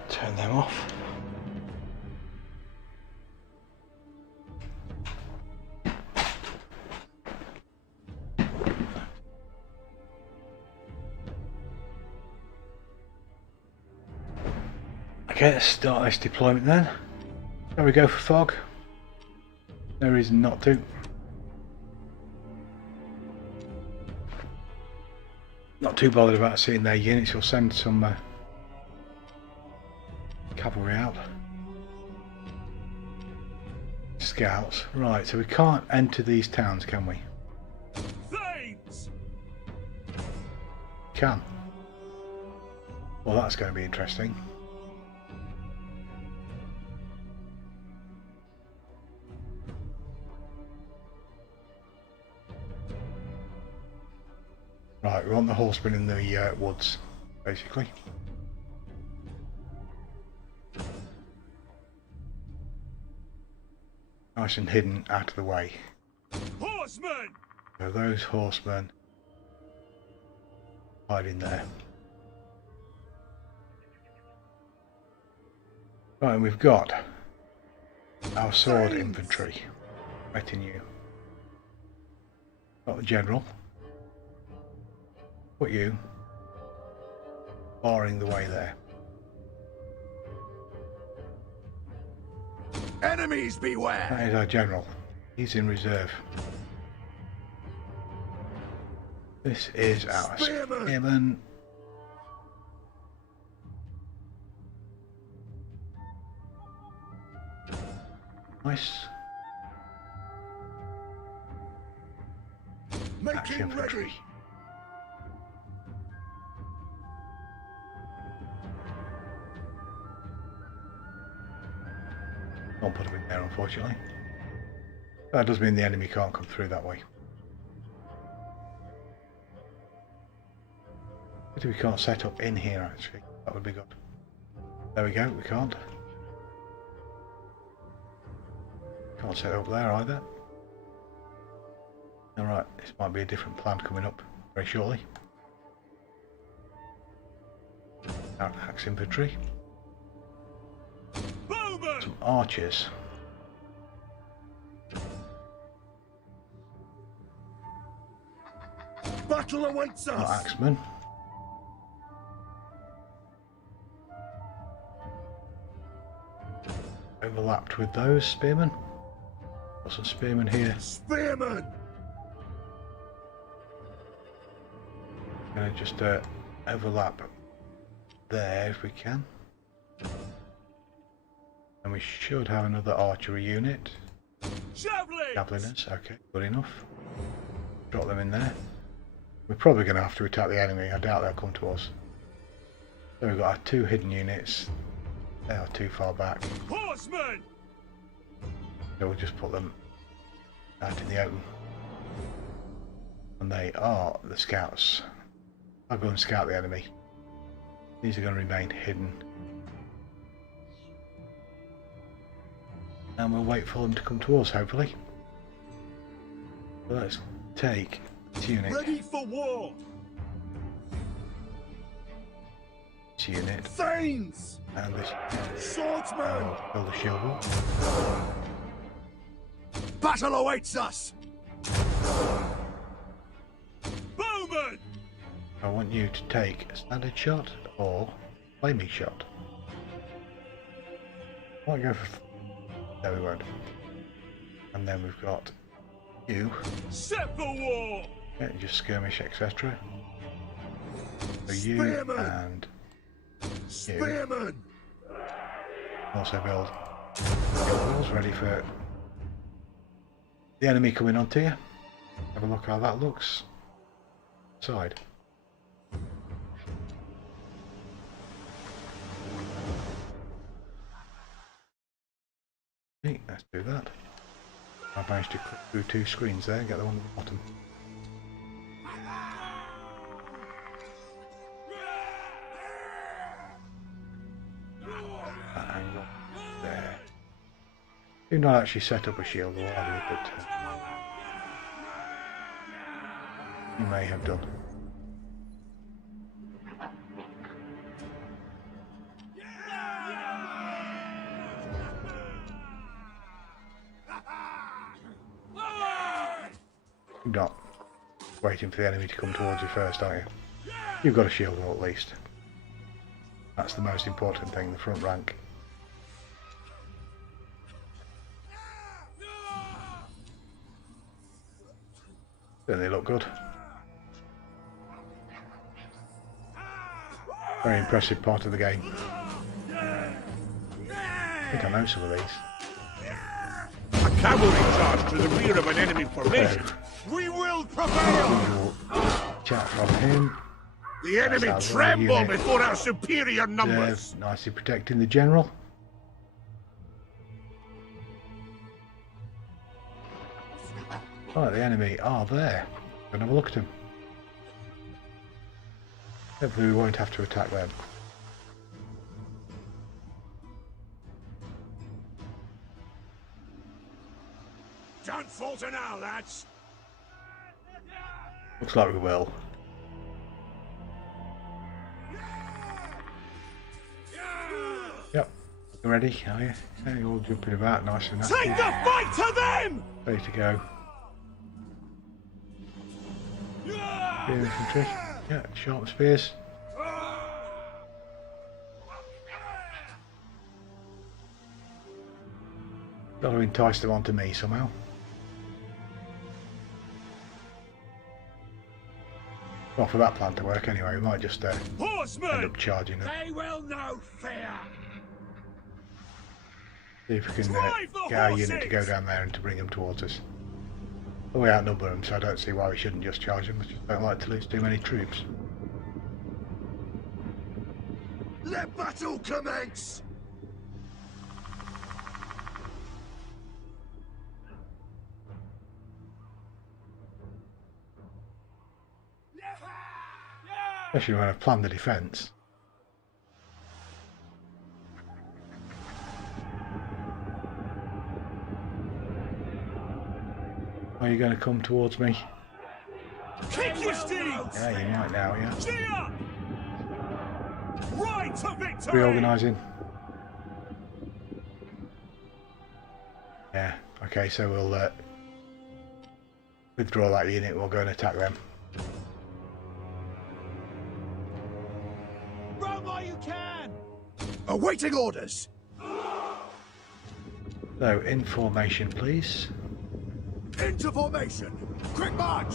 Turn them off. Okay, let's start this deployment then. There we go for fog. No reason not to. Not too bothered about seeing their units. We'll send some cavalry out. Scouts. Right, so we can't enter these towns, can we? Thanes! Can. Well, that's going to be interesting. Right, we want the horsemen in the woods, basically. Nice and hidden out of the way. Horsemen! So those horsemen hide in there. Right, and we've got our sword infantry retinue. Got the general. Put you barring the way there. Enemies That beware! is our general. He's in reserve. This is our Spearman. spearman. Nice. Axe infantry. Can't put them in there, unfortunately. That does mean the enemy can't come through that way. But we can't set up in here, actually. That would be good. There we go, we can't. Can't set up there either. Alright, this might be a different plan coming up very shortly. Our axe infantry. Some archers. Battle awaits us. Not axemen. Overlapped with those spearmen. Got some spearmen here. Spearmen. Gonna just overlap there if we can. And we should have another archery unit. Javeliners, okay, good enough. Drop them in there. We're probably going to have to attack the enemy. I doubt they'll come to us. So we've got our 2 hidden units. They are too far back. Horsemen. So we'll just put them out in the open. And they are the scouts. I'll go and scout the enemy. These are going to remain hidden. And we'll wait for them to come to us, hopefully. So let's take this unit. Ready for war. This unit. Thanes. And this. Swordsmen. Build a shield wall. Battle awaits us. Bowman. I want you to take a standard shot or flaming shot. I might go for. No, we won't. And then we've got you. Set for war. Yeah, just skirmish, etc. So you Spearman. and you. Spearmen. Also build shield walls ready for the enemy coming onto you. Have a look how that looks. Side. Okay, let's do that. I managed to click through 2 screens there and get the one at the bottom. That angle there. Do not actually set up a shield wall, have you? But you may have done. You're not waiting for the enemy to come towards you first, are you? You've got a shield wall at least. That's the most important thing, the front rank. Don't they look good? Very impressive part of the game. I think I know some of these. A cavalry charge to the rear of an enemy formation. We will prevail. Chat from him. The enemy tremble before our superior numbers. Nicely protecting the general. Right, the enemy are there. Gonna have a look at them. Hopefully we won't have to attack them. Don't falter now, lads. Looks like we will. Yep. You ready? Are you? Yeah, you're all jumping about nice and Take the fight to them! ready to go. Spear infantry. Yeah, sharp spears. Got to entice them onto me somehow. Well, for that plan to work anyway, we might just end up charging them. They will know fear. See if we can get our unit to go down there and to bring them towards us. But we outnumber them, so I don't see why we shouldn't just charge them. I just don't like to lose too many troops. Let battle commence! Especially when I've planned the defence. Are you going to come towards me? Kick your steeds! Yeah, you might now, yeah. Cheer! Right to victory! Reorganising. Yeah, okay, so we'll withdraw that unit, we'll go and attack them. Run while you can! Awaiting orders! So, in formation, please. Into formation! Quick march!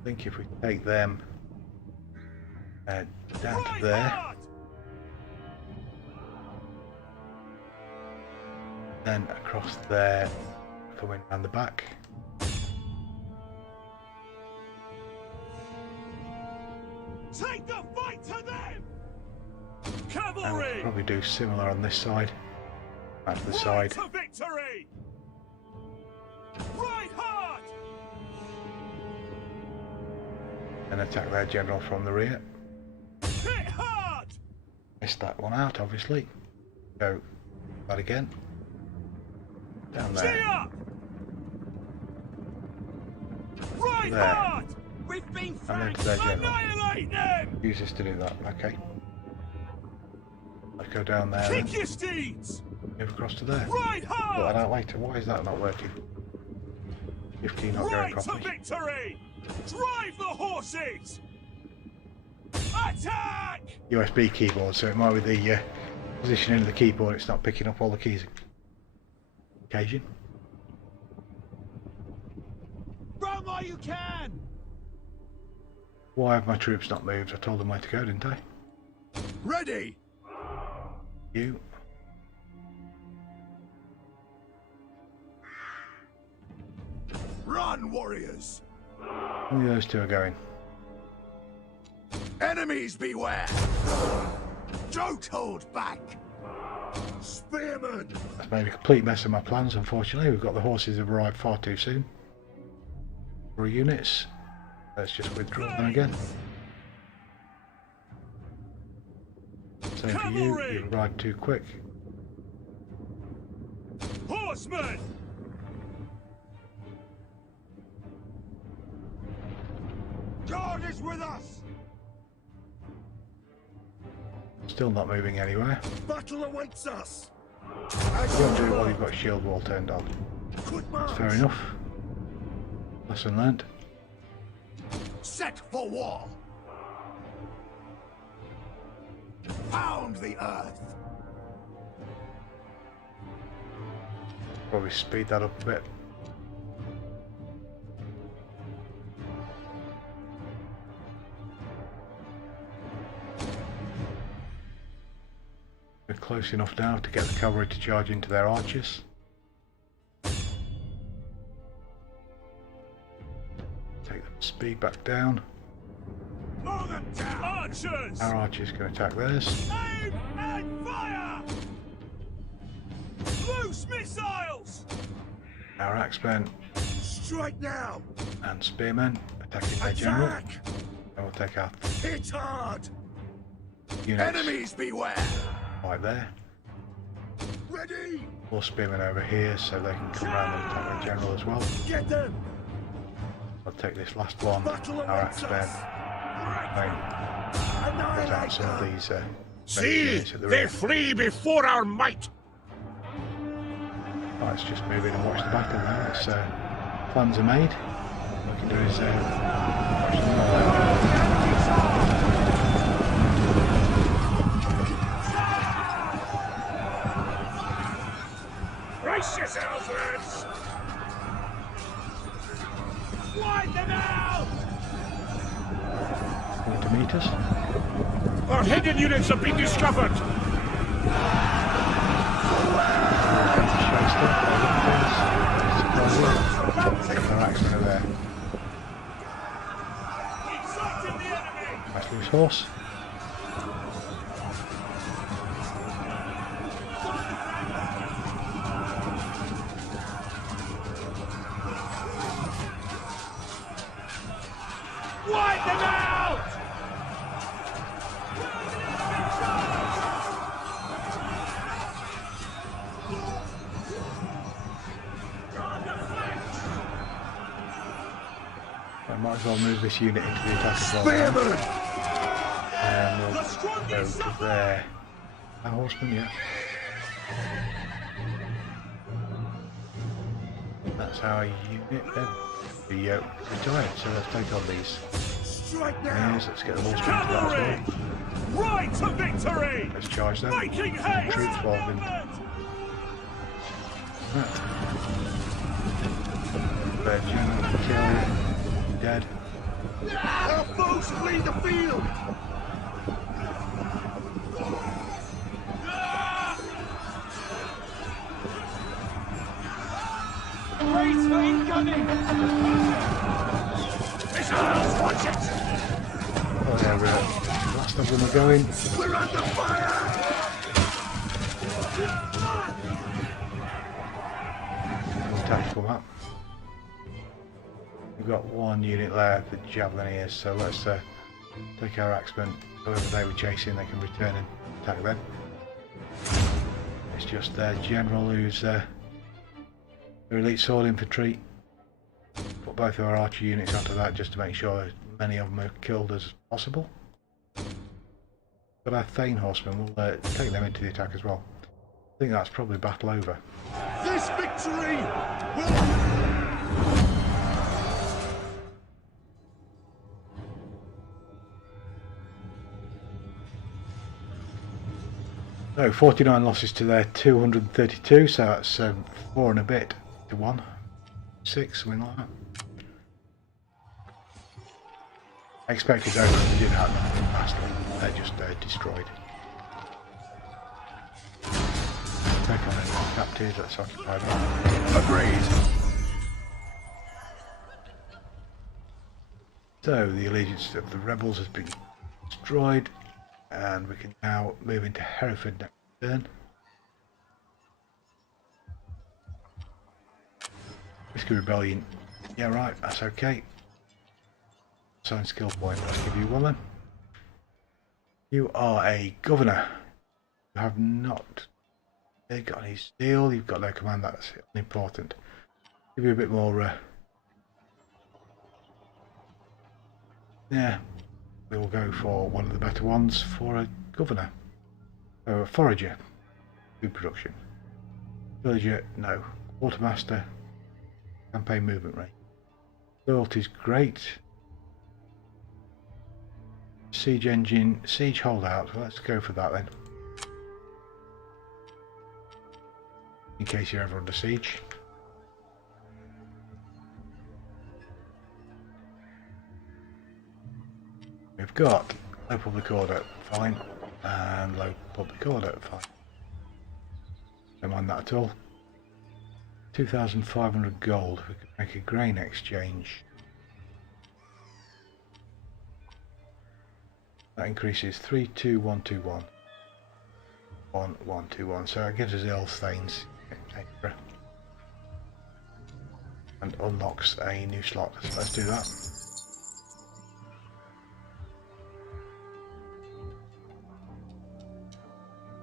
I think if we take them down to there, then across there, coming around the back. Take the fight to them! And Cavalry! we'll probably do similar on this side. Back to the Right side. to victory! Ride hard! And attack their general from the rear. Hit hard! Missed that one out, obviously. Go that again. Down Gee there. up! Ride There. hard! We've been And then to their general. annihilate them! Use this to do that. Okay. Let's go down there. Kick Then. your steeds! Move across to there. Ride Oh, I hard! don't wait. Why is that not working? 15 not going Right to properly. victory! Drive the horses! Attack! USB keyboard, so it might be the positioning of the keyboard, it's not picking up all the keys. Occasion. Run while you can! Why have my troops not moved? I told them where to go, didn't I? Ready! You. Run, warriors! Only those two are going. Enemies beware! Don't hold back! Spearmen! That's made a complete mess of my plans, unfortunately. We've got the horses have arrived far too soon. 3 units. Let's just withdraw them again. Same for you, you arrived too quick. Horsemen! God is with us! Still not moving anywhere. Battle awaits us! Don't do it while you've got shield wall turned on. Good march! Fair enough. Lesson learned. Set for war! Pound the earth! Probably speed that up a bit. We're close enough now to get the cavalry to charge into their archers. Take the speed back down. Mow them down! Archers! Our archers can attack theirs. Aim and fire! Loose missiles! Our axemen Strike now! and spearmen attacking their general. Attack! And we'll take our Hit hard! units Enemies beware! right there. Ready! More spearmen over here so they can come around and attack their general as well. Get them! I'll take this last one. Battle Our awaits axemen. Get out some of these See, units at the they rear. flee before our might. Let's just move in and watch the battle now. It's, plans are made. All we can do is watch them. Brace yourselves, lads. Wipe them out! Going to meet us. Our hidden units have been discovered! Take our axemen are there. Sighted the enemy! Nice loose horse. Wipe them out! I might as well move this unit into the attack as well. And we'll go to there. A horseman, yeah. That's our unit then. The retired, so let's take on these. Strike now! Yes, let's get the horsemen to that as Cavalry! well. Right to victory! Let's charge them. Making haste! Troops involved in that. Their general killed, dead. Our foes flee the field! Brace for incoming! Missiles, watch it! Oh yeah, last of them are going. We're under fire! Tactical map. We've got one unit left, the Javellineers, so let's take our axemen. Whoever they were chasing, they can return and attack them. It's just their general who's their elite sword infantry. Put both of our archer units onto that just to make sure as many of them are killed as possible. But our Thane horsemen will take them into the attack as well. I think that's probably battle over. This victory will... So 49 losses to their 232, so that's 4 and a bit to 1. 6, something like that. I expected those to do that vastly. They're just destroyed. Take on any captives, let's occupy them. Agreed! So the allegiance of the rebels has been destroyed, and we can now move into Hereford next turn. Risky Rebellion, yeah right, that's okay. Assign skill point, let's give you one then. You are a governor. You have not got any steel, you've got no command, that's important. Give you a bit more, yeah, we'll go for one of the better ones for a governor. So a forager, food production. Villager, no. Quartermaster, campaign movement rate. Loyalty's great. Siege engine, siege holdout, well, let's go for that then. In case you're ever under siege. We've got low public order, fine, and low public order, fine. Don't mind that at all. 2,500 gold, we could make a grain exchange. That increases 32121. 1121, so it gives us Elsthane's extra. And unlocks a new slot, so let's do that.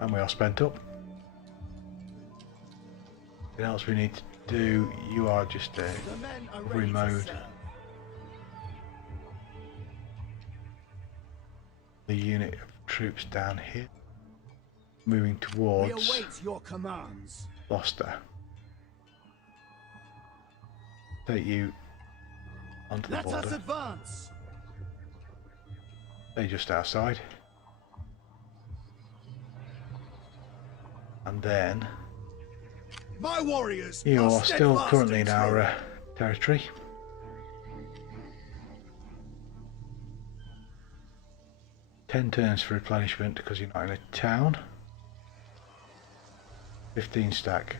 And we are spent up. Anything else we need to do? You are just recovery mode. The unit of troops down here. Moving towards your commands. Gloucester. Take you onto the Let us border. advance. They're just outside. And then My warriors you are are still steadfast currently and in true. our territory. 10 turns for replenishment because you're not in a town. 15 stack.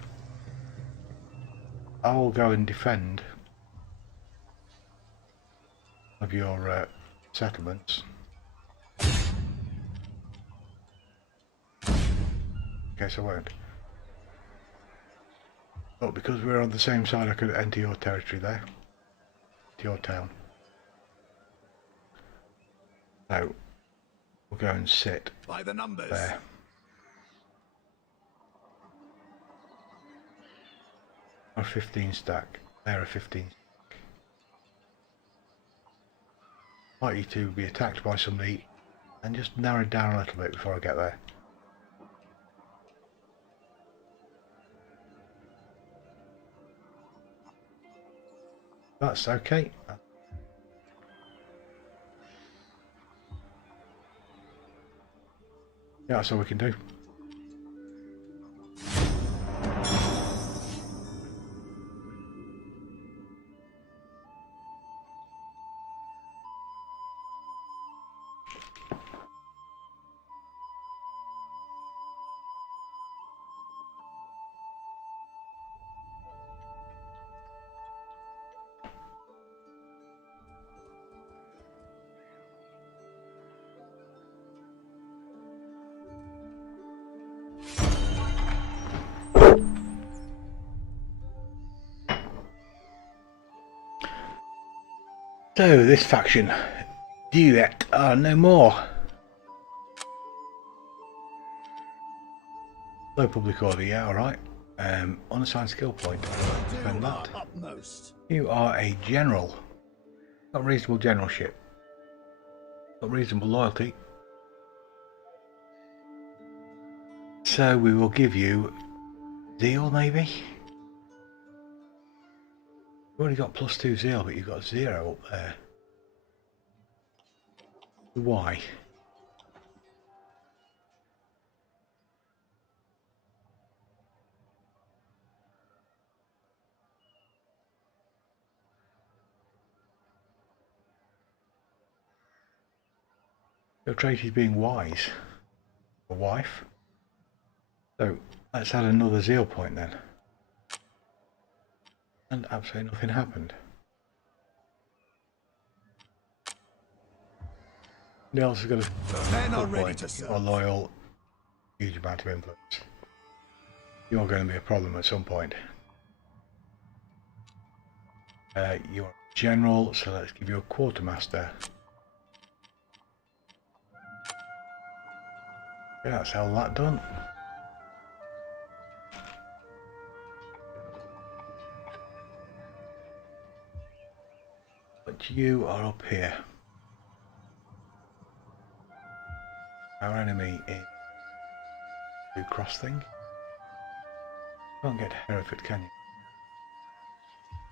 I will go and defend of your settlements. Guess I won't. But because we're on the same side, I could enter your territory there. To your town. So we'll go and sit by the numbers. There. A 15 stack. There are 15 stack. Likely to be attacked by somebody, and just narrow it down a little bit before I get there. That's okay. Yeah, that's all we can do. So this faction, Duet are no more. Low public order, yeah, alright. Unassigned skill point. Spend that. You are a general. Got reasonable generalship. Got reasonable loyalty. So we will give you zeal, maybe? You've already got +2 zeal, but you've got 0 up there. Why? Your trait is being wise. A wife. So let's add another zeal point then. And absolutely nothing happened. The else has got a point, or loyal, huge amount of influence. You're going to be a problem at some point. You're a general, so let's give you a quartermaster. Yeah, that's all that done. But you are up here. Our enemy is Blue Cross thing. Can't get to Hereford, can you?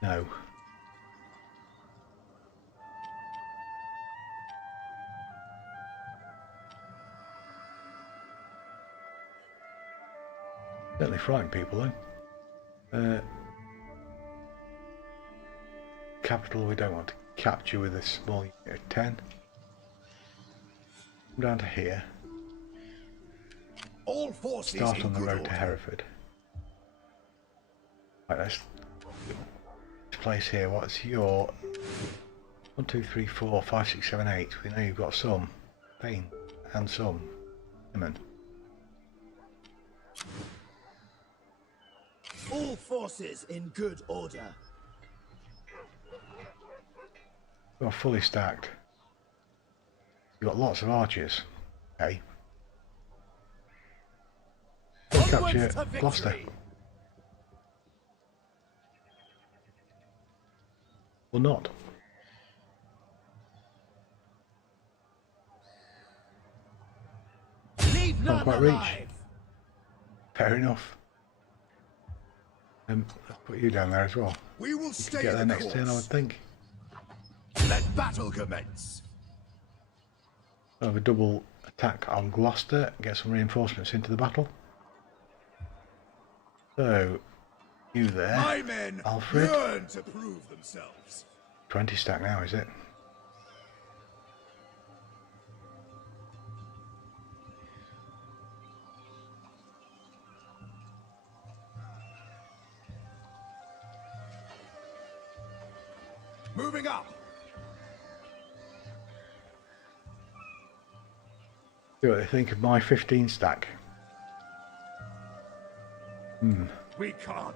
No. Certainly frighten people though. Capital we don't want to capture with a small unit of 10. Come down to here. All forces start on the road order. to Hereford. Right, let's place here. What's your 1, 2, 3, 4, 5, 6, 7, 8? We know you've got some pain and some lemon. All forces in good order. You're fully stacked. You've got lots of archers. Okay. Capture Gloucester. Or not. Can't quite reach. Fair enough. I'll put you down there as well. We will stay get there next turn, I would think. Let battle commence. I'll have a double attack on Gloucester, get some reinforcements into the battle. So, you there, My men Alfred. yearn to prove themselves. 20 stack now, is it? Moving up. See what they think of my 15 stack. We can't.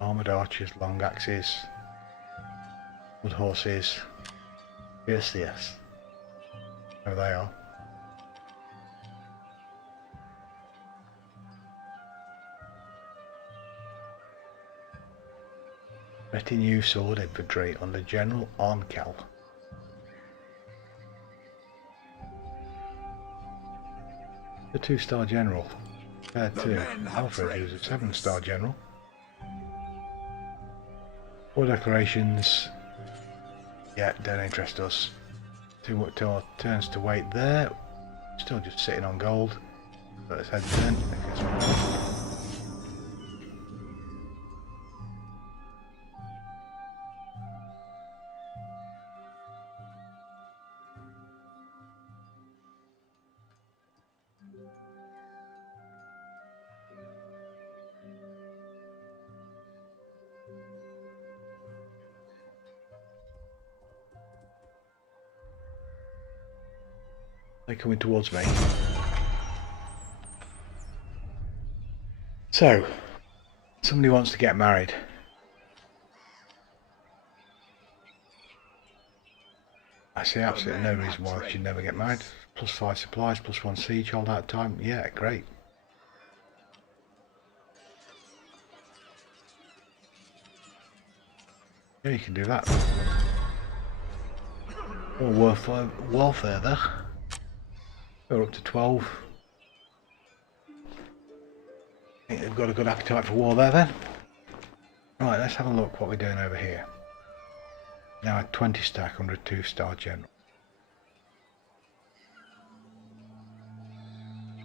Armoured archers, long axes, wood horses. Yes, yes. There they are. Retinue sword infantry under General Arnkel. The 2-star general compared to Alfred, who's a 7-star general. War declarations, yeah, don't interest us. 2 turns to wait there. Still just sitting on gold. So let's head then. They're coming towards me. So, somebody wants to get married. I see absolutely no reason why they should never get married. +5 supplies, +1 siege, hold out time. Yeah, great. Yeah, you can do that. More warfare there. We're up to 12. I think they've got a good appetite for war there then. Right, let's have a look what we're doing over here. Now a 20 stack under a 2-star general.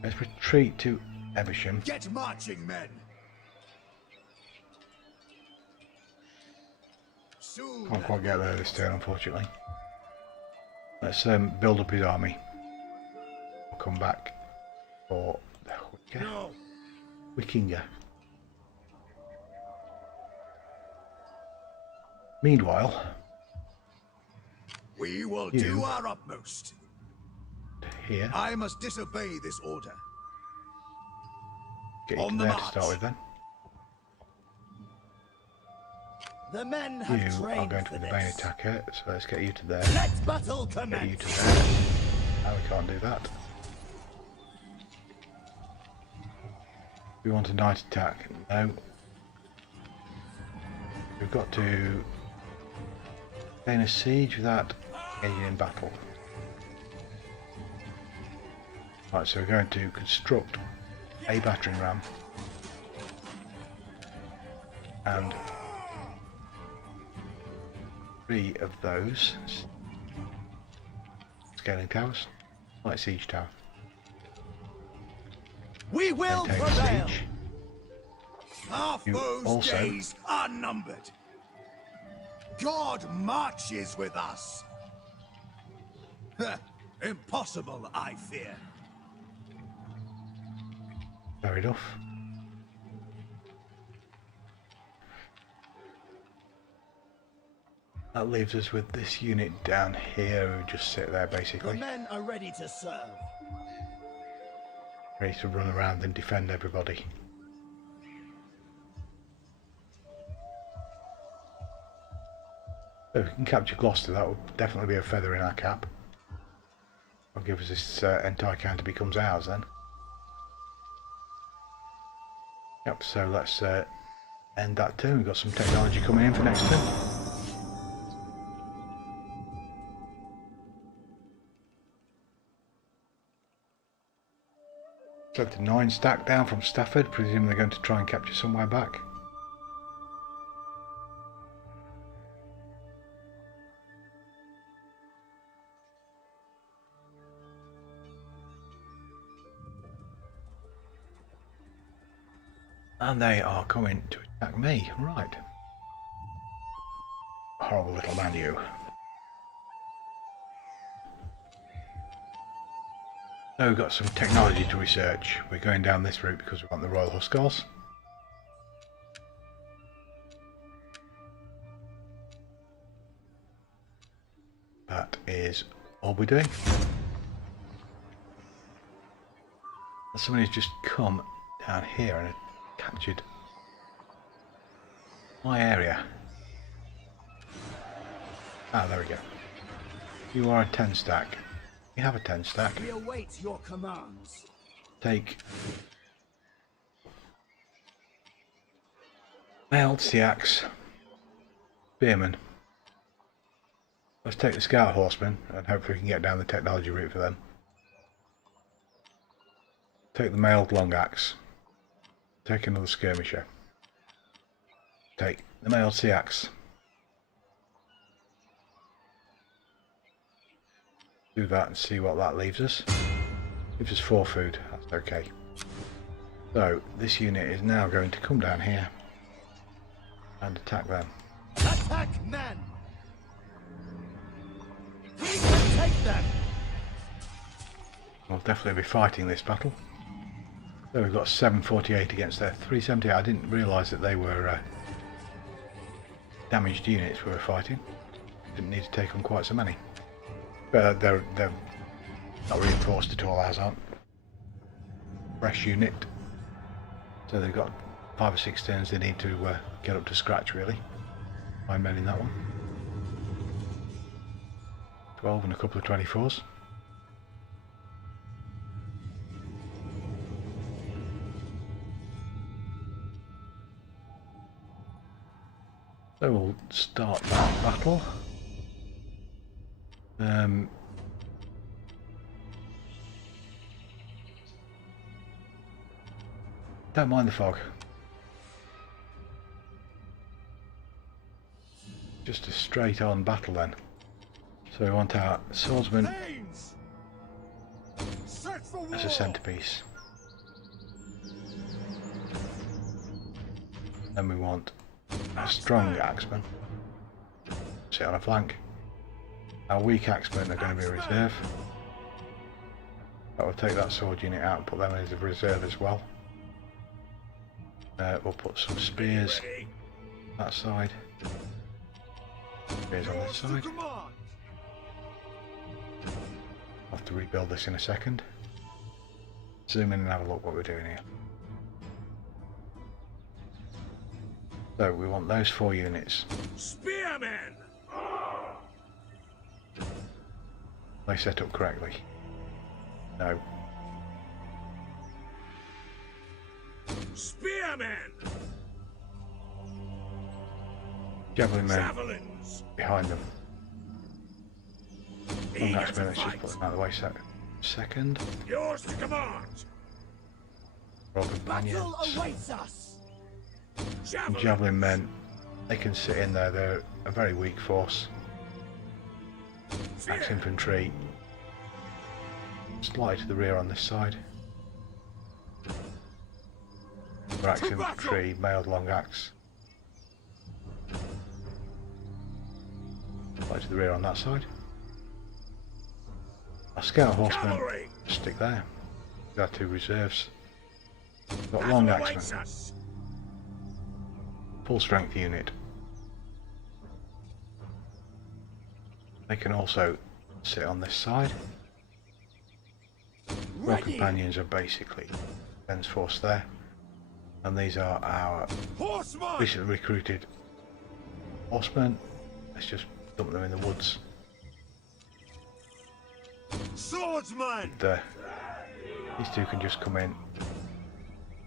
Let's retreat to Evesham. Get marching, men. Soon. Can't quite get there this turn, unfortunately. Let's build up his army. We'll come back for the Wikinger. Meanwhile, we will do our utmost. Here. I must disobey this order. Get you to there to start with then. The men have You are trained going to be the main attacker, so let's get you to there. Let battle commence. Get you to there. Now we can't do that. We want a night attack. No. We've got to gain a siege without engaging in battle. Right, so we're going to construct a battering ram and 3 of those scaling towers, like siege tower. We will prevail. Our You foes' also days are numbered. God marches with us. Impossible, I fear. Fair enough. That leaves us with this unit down here who just sit there The basically, men are ready to serve. ready to run around and defend everybody. So if we can capture Gloucester, that will definitely be a feather in our cap. That'll give us this entire county becomes ours then. Yep, so let's end that turn. We've got some technology coming in for next turn. So the 9 stack down from Stafford, presumably they're going to try and capture somewhere back. And they are coming to attack me, right. Horrible little man you. So we've got some technology to research. We're going down this route because we want the Royal Huskars. is all we're doing. Somebody's just come down here and captured my area. Ah, there we go. You are a 10 stack. You have a 10 stack. We await your commands. Take mailed Seax, spearmen. Let's take the scout horsemen and hopefully we can get down the technology route for them. Take the mailed long axe. Take another skirmisher. Take the mailed Seax. Do that and see what that leaves us. Leaves us 4 food, that's okay. So this unit is now going to come down here and attack them. Attack men! We can take them! We'll definitely be fighting this battle. So we've got 748 against their 370. I didn't realise that they were damaged units we were fighting. Didn't need to take on quite so many. But they're not reinforced at all, as aren't. Fresh unit. So they've got 5 or 6 turns they need to get up to scratch really. 9 men in that one. 12 and a couple of 24s. So we'll start that battle. Don't mind the fog. Just a straight on battle then. So we want our swordsman as a centerpiece. Then we want a strong axeman. Sit on a flank. Our weak axemen are going to be a reserve. But we'll take that sword unit out and put them as a reserve as well. We'll put some spears that side. Spears on this side. I'll have to rebuild this in a second. Zoom in and have a look what we're doing here. So we want those 4 units. Spearmen! They set up correctly. No. Spearmen! Javelin men Javelins! behind them. Long axemen, let's just put them out of the way second. Yours to command! Royal companions. Battle awaits us! And javelin men, they can sit in there, they're a very weak force. Axe infantry, slightly to the rear on this side. Axe infantry, mailed long axe. Slightly to the rear on that side. Our scout horsemen, stick there. We've got 2 reserves. We've got long axemen. Full strength unit. They can also sit on this side. Our companions are basically defense force there. And these are our recently recruited horsemen. Let's just dump them in the woods. Swordsman! And, these 2 can just come in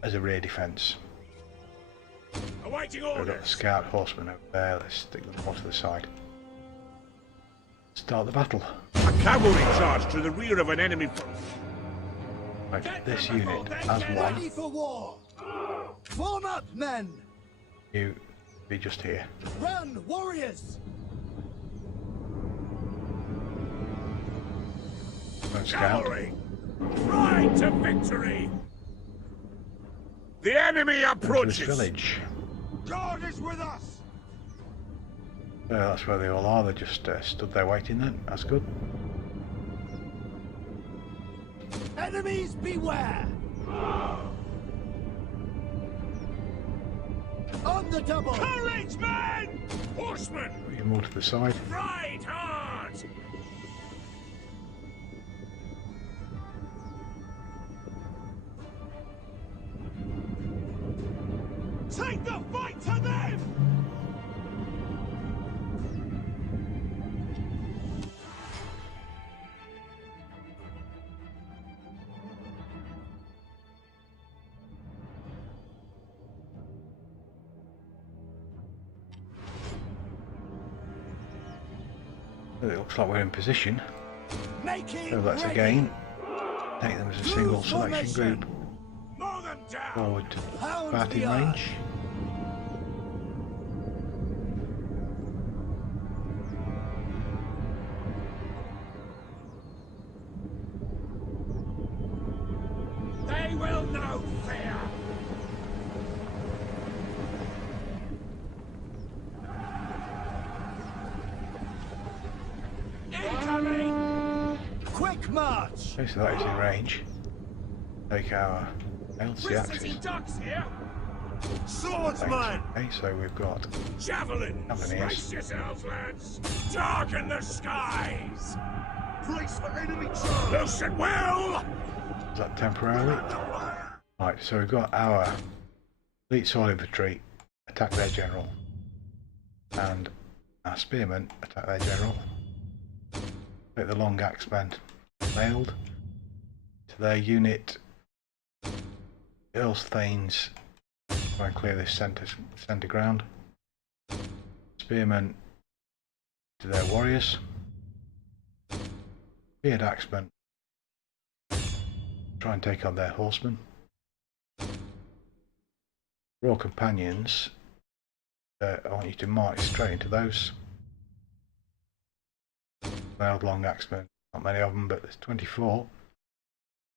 as a rear defence. Awaiting We've got the orders! scout horsemen over there. Let's stick them more to the side. Start the battle. A cavalry charge to the rear of an enemy. Right, this unit as one. Ready for war! Form up, men! You be just here. Run, warriors! Don't scout. Cavalry! Ride to victory! The enemy Into approaches! this village. God is with us! That's where they all are. They just stood there waiting then. That's good. Enemies beware! On the double! Courage, men! Horsemen! Put you more to the side. Ride hard! the fight to them! It looks like we're in position. Make So let's ready. again take them as a single selection formation. group Mow them down. forward to Pound batting the earth. range. They will know fear. Incoming. Quick march. Okay, so that is in range. Take our LC We're sitting axis. ducks here. Swordsman. Okay, so we've got Javelin. Javelins. Brace yourselves, lads. Darken the skies. Brace for enemy charge. Loosen well. is that temporarily. Right, so we've got our elite sword infantry attack their general, and our spearmen attack their general. Take the long axemen nailed to their unit. Earl's Thanes try and clear this centre ground. Spearmen to their warriors. Beard axemen try and take on their horsemen. Royal companions, I want you to march straight into those. Nailed long axemen, not many of them, but there's 24.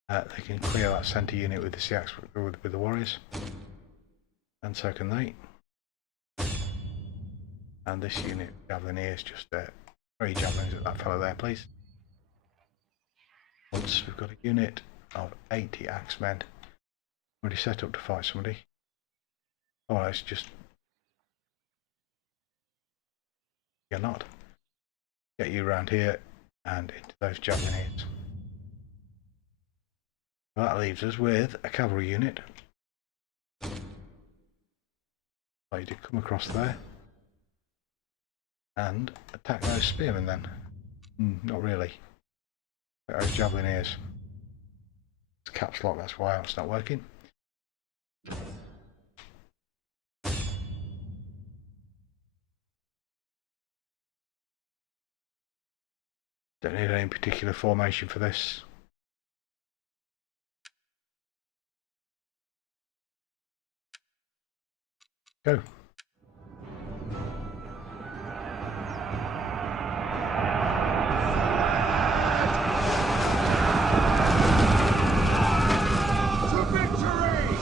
They can clear that centre unit with the Seax with the warriors, and so can they. And this unit, Javelineers, just 3 javelins at that fellow there, please. Once we've got a unit of 80 axemen already set up to fight somebody. Oh, let's just... You're not. Get you around here and into those Javelineers. That leaves us with a cavalry unit. Like to come across there and attack those spearmen then. Not really. Those Javelineers. It's caps lock, that's why it's not working. Don't need any particular formation for this. Go. To victory!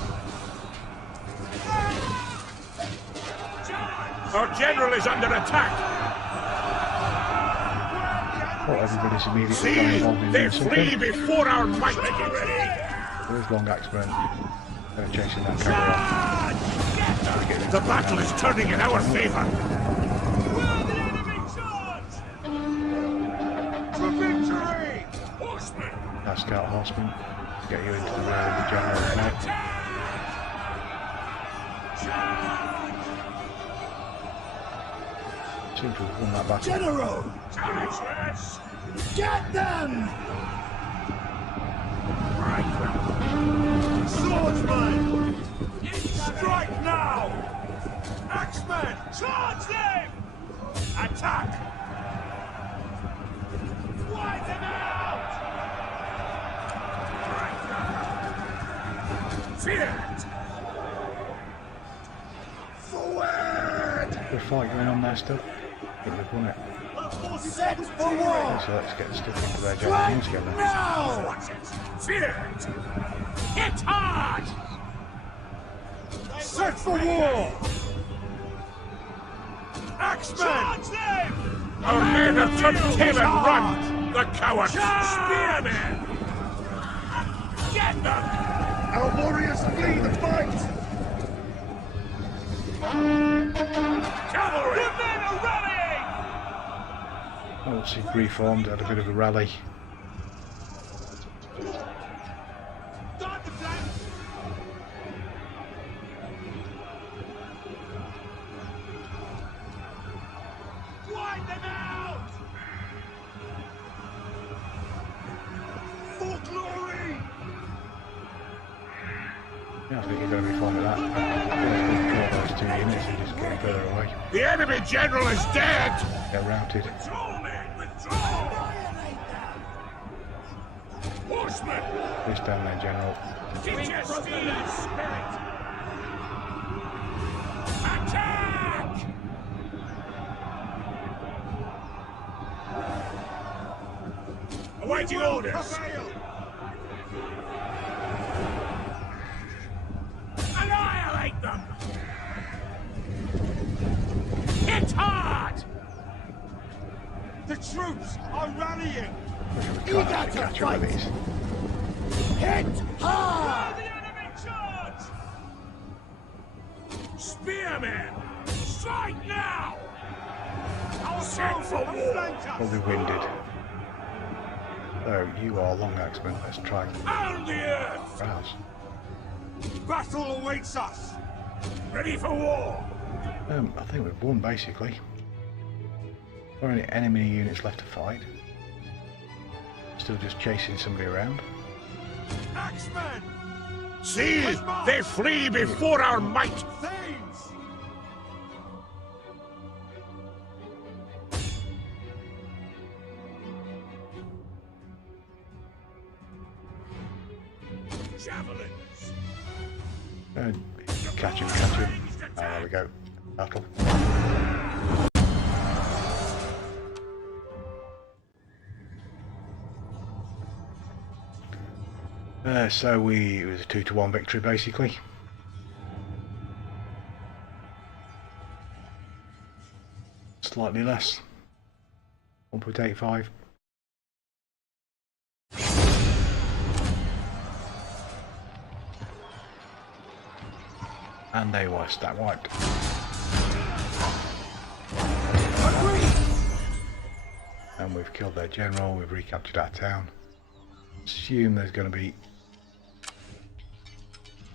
Our general is under attack. Oh, everybody's immediately See, got involved in they doing flee something. before our might. Get ready. There's long axemen. They're chasing that cavalry off. The battle is turning in our favor. Will the enemy charge? To victory! Horsemen! Our scout horsemen. Get you into the rear of the general now. Seems to have won that battle. General! Get them! Swordsman! Strike now! Axemen! Charge them! Attack! Wipe them out! Feared! Forward! There's a fight going on there still. I think we've won it. Set for war! So let's get stuck into their javelins together. Now! Watch it! Feared! Hit hard! Set for war! Axemen! Charge them! Our men have turned tail and run. The cowards! Spearmen! Get them! Our warriors flee the fight! Cavalry! The men are rallying! Oh, see, reformed, had a bit of a rally. Start the flank! Yeah, I think you're going to be fine with that. Draw those 2 units and just get further away. The enemy general is dead! Get routed. Withdraw, men! Withdraw! Horsemen! This down there, General. Get your steed, spirit! Attack! Awaiting orders! Annihilate them! Hit hard! The troops are rallying! We can't actually catch up with these. Hit hard! The enemy charge! Spearmen! Strike now! Set for war! Probably winded. So, you are long axemen. Let's try and Pound the earth! rouse. Battle awaits us! Ready for war! I think we've won, basically. Are any enemy units left to fight? Still just chasing somebody around. Axemen! See! They flee before our might! Thanes! Javelins! Catch him, catch him. Ah, there we go. Battle. So it was a 2-1 victory, basically. Slightly less. 1.85. And they were stat wiped. And we've killed their general, we've recaptured our town. Assume there's going to be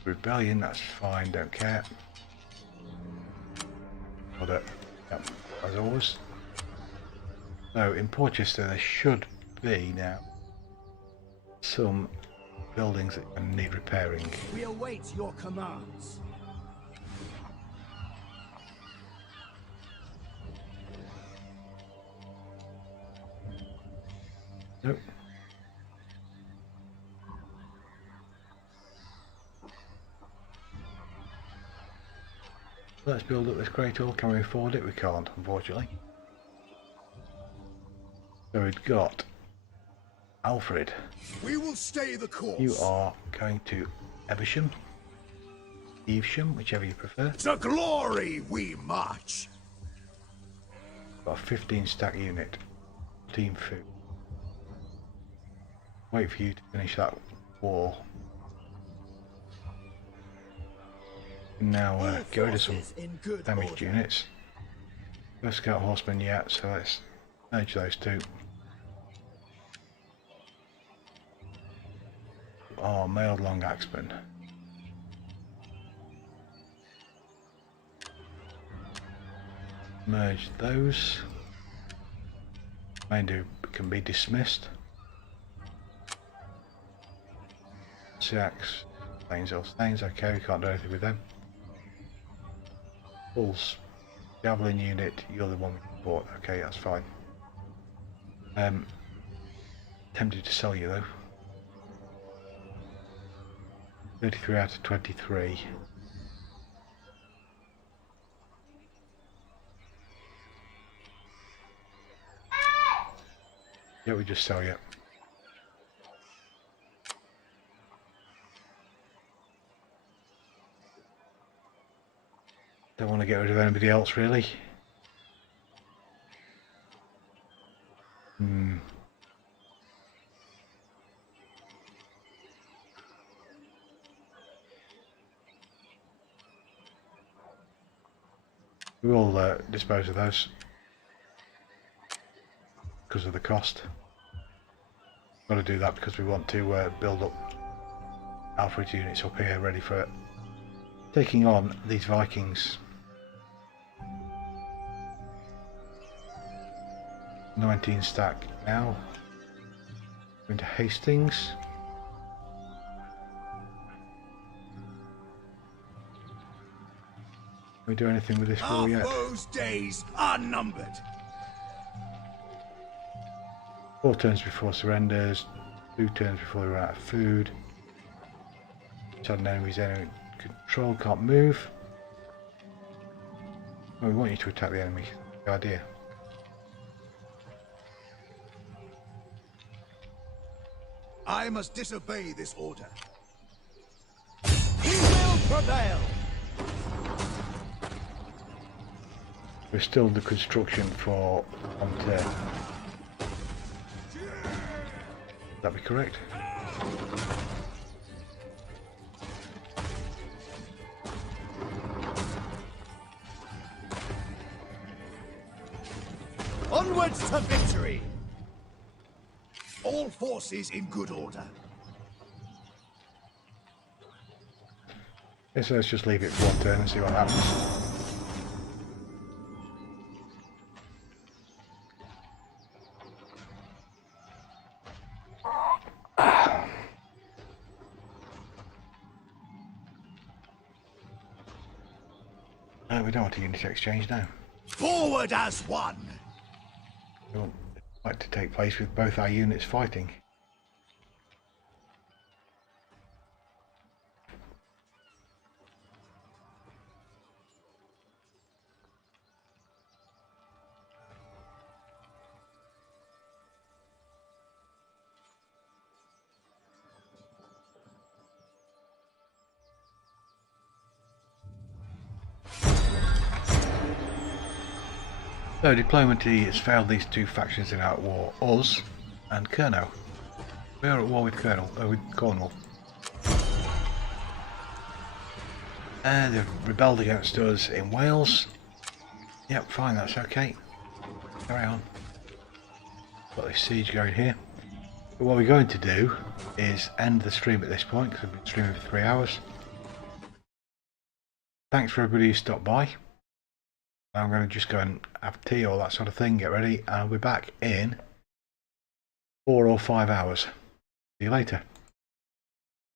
rebellion, that's fine, don't care. Other, yep, as always. So in Portchester there should be now some buildings that need repairing. We await your commands. Nope. Let's build up this great hall. Can we afford it? We can't, unfortunately. So we've got Alfred. We will stay the course. You are going to Evesham, Evesham, whichever you prefer. To glory we march. Got a 15 stack unit. Team food. Wait for you to finish that wall. Now get rid of some damaged units. First Scout Horsemen yet, so let's merge those two. Oh, mailed long axemen. Merge those. Main do can be dismissed. Seax, Stains or Stains, okay, we can't do anything with them. Pulse, Javelin unit, you're the one we bought, okay, that's fine. Tempted to sell you though. 33 out of 23. Yeah, we just sell you. Don't want to get rid of anybody else really. We will dispose of those because of the cost. Got to do that because we want to build up Alfred units up here ready for taking on these Vikings. 19 stack now. Going to Hastings. we do anything with this Our war yet? foes' days are numbered. 4 turns before surrenders, 2 turns before they run out of food. Sudden enemies enemy control, can't move. Well, we want you to attack the enemy. The idea. I must disobey this order. We will prevail! We're still the construction for Ontaire. Would that be correct? Onwards to victory! All forces in good order. Okay, so let's just leave it for 1 turn and see what happens. We don't want a unit exchange now. Forward as one! We want it to take place with both our units fighting. So diplomacy has failed these 2 factions in our war, us and Kernow. We are at war with with Cornwall. They've rebelled against us in Wales. Yep, fine, that's okay. Carry on. Got this siege going here. But what we're going to do is end the stream at this point because we've been streaming for 3 hours. Thanks for everybody who stopped by. I'm going to just go and have tea or that sort of thing, get ready, and I'll be back in 4 or 5 hours. See you later.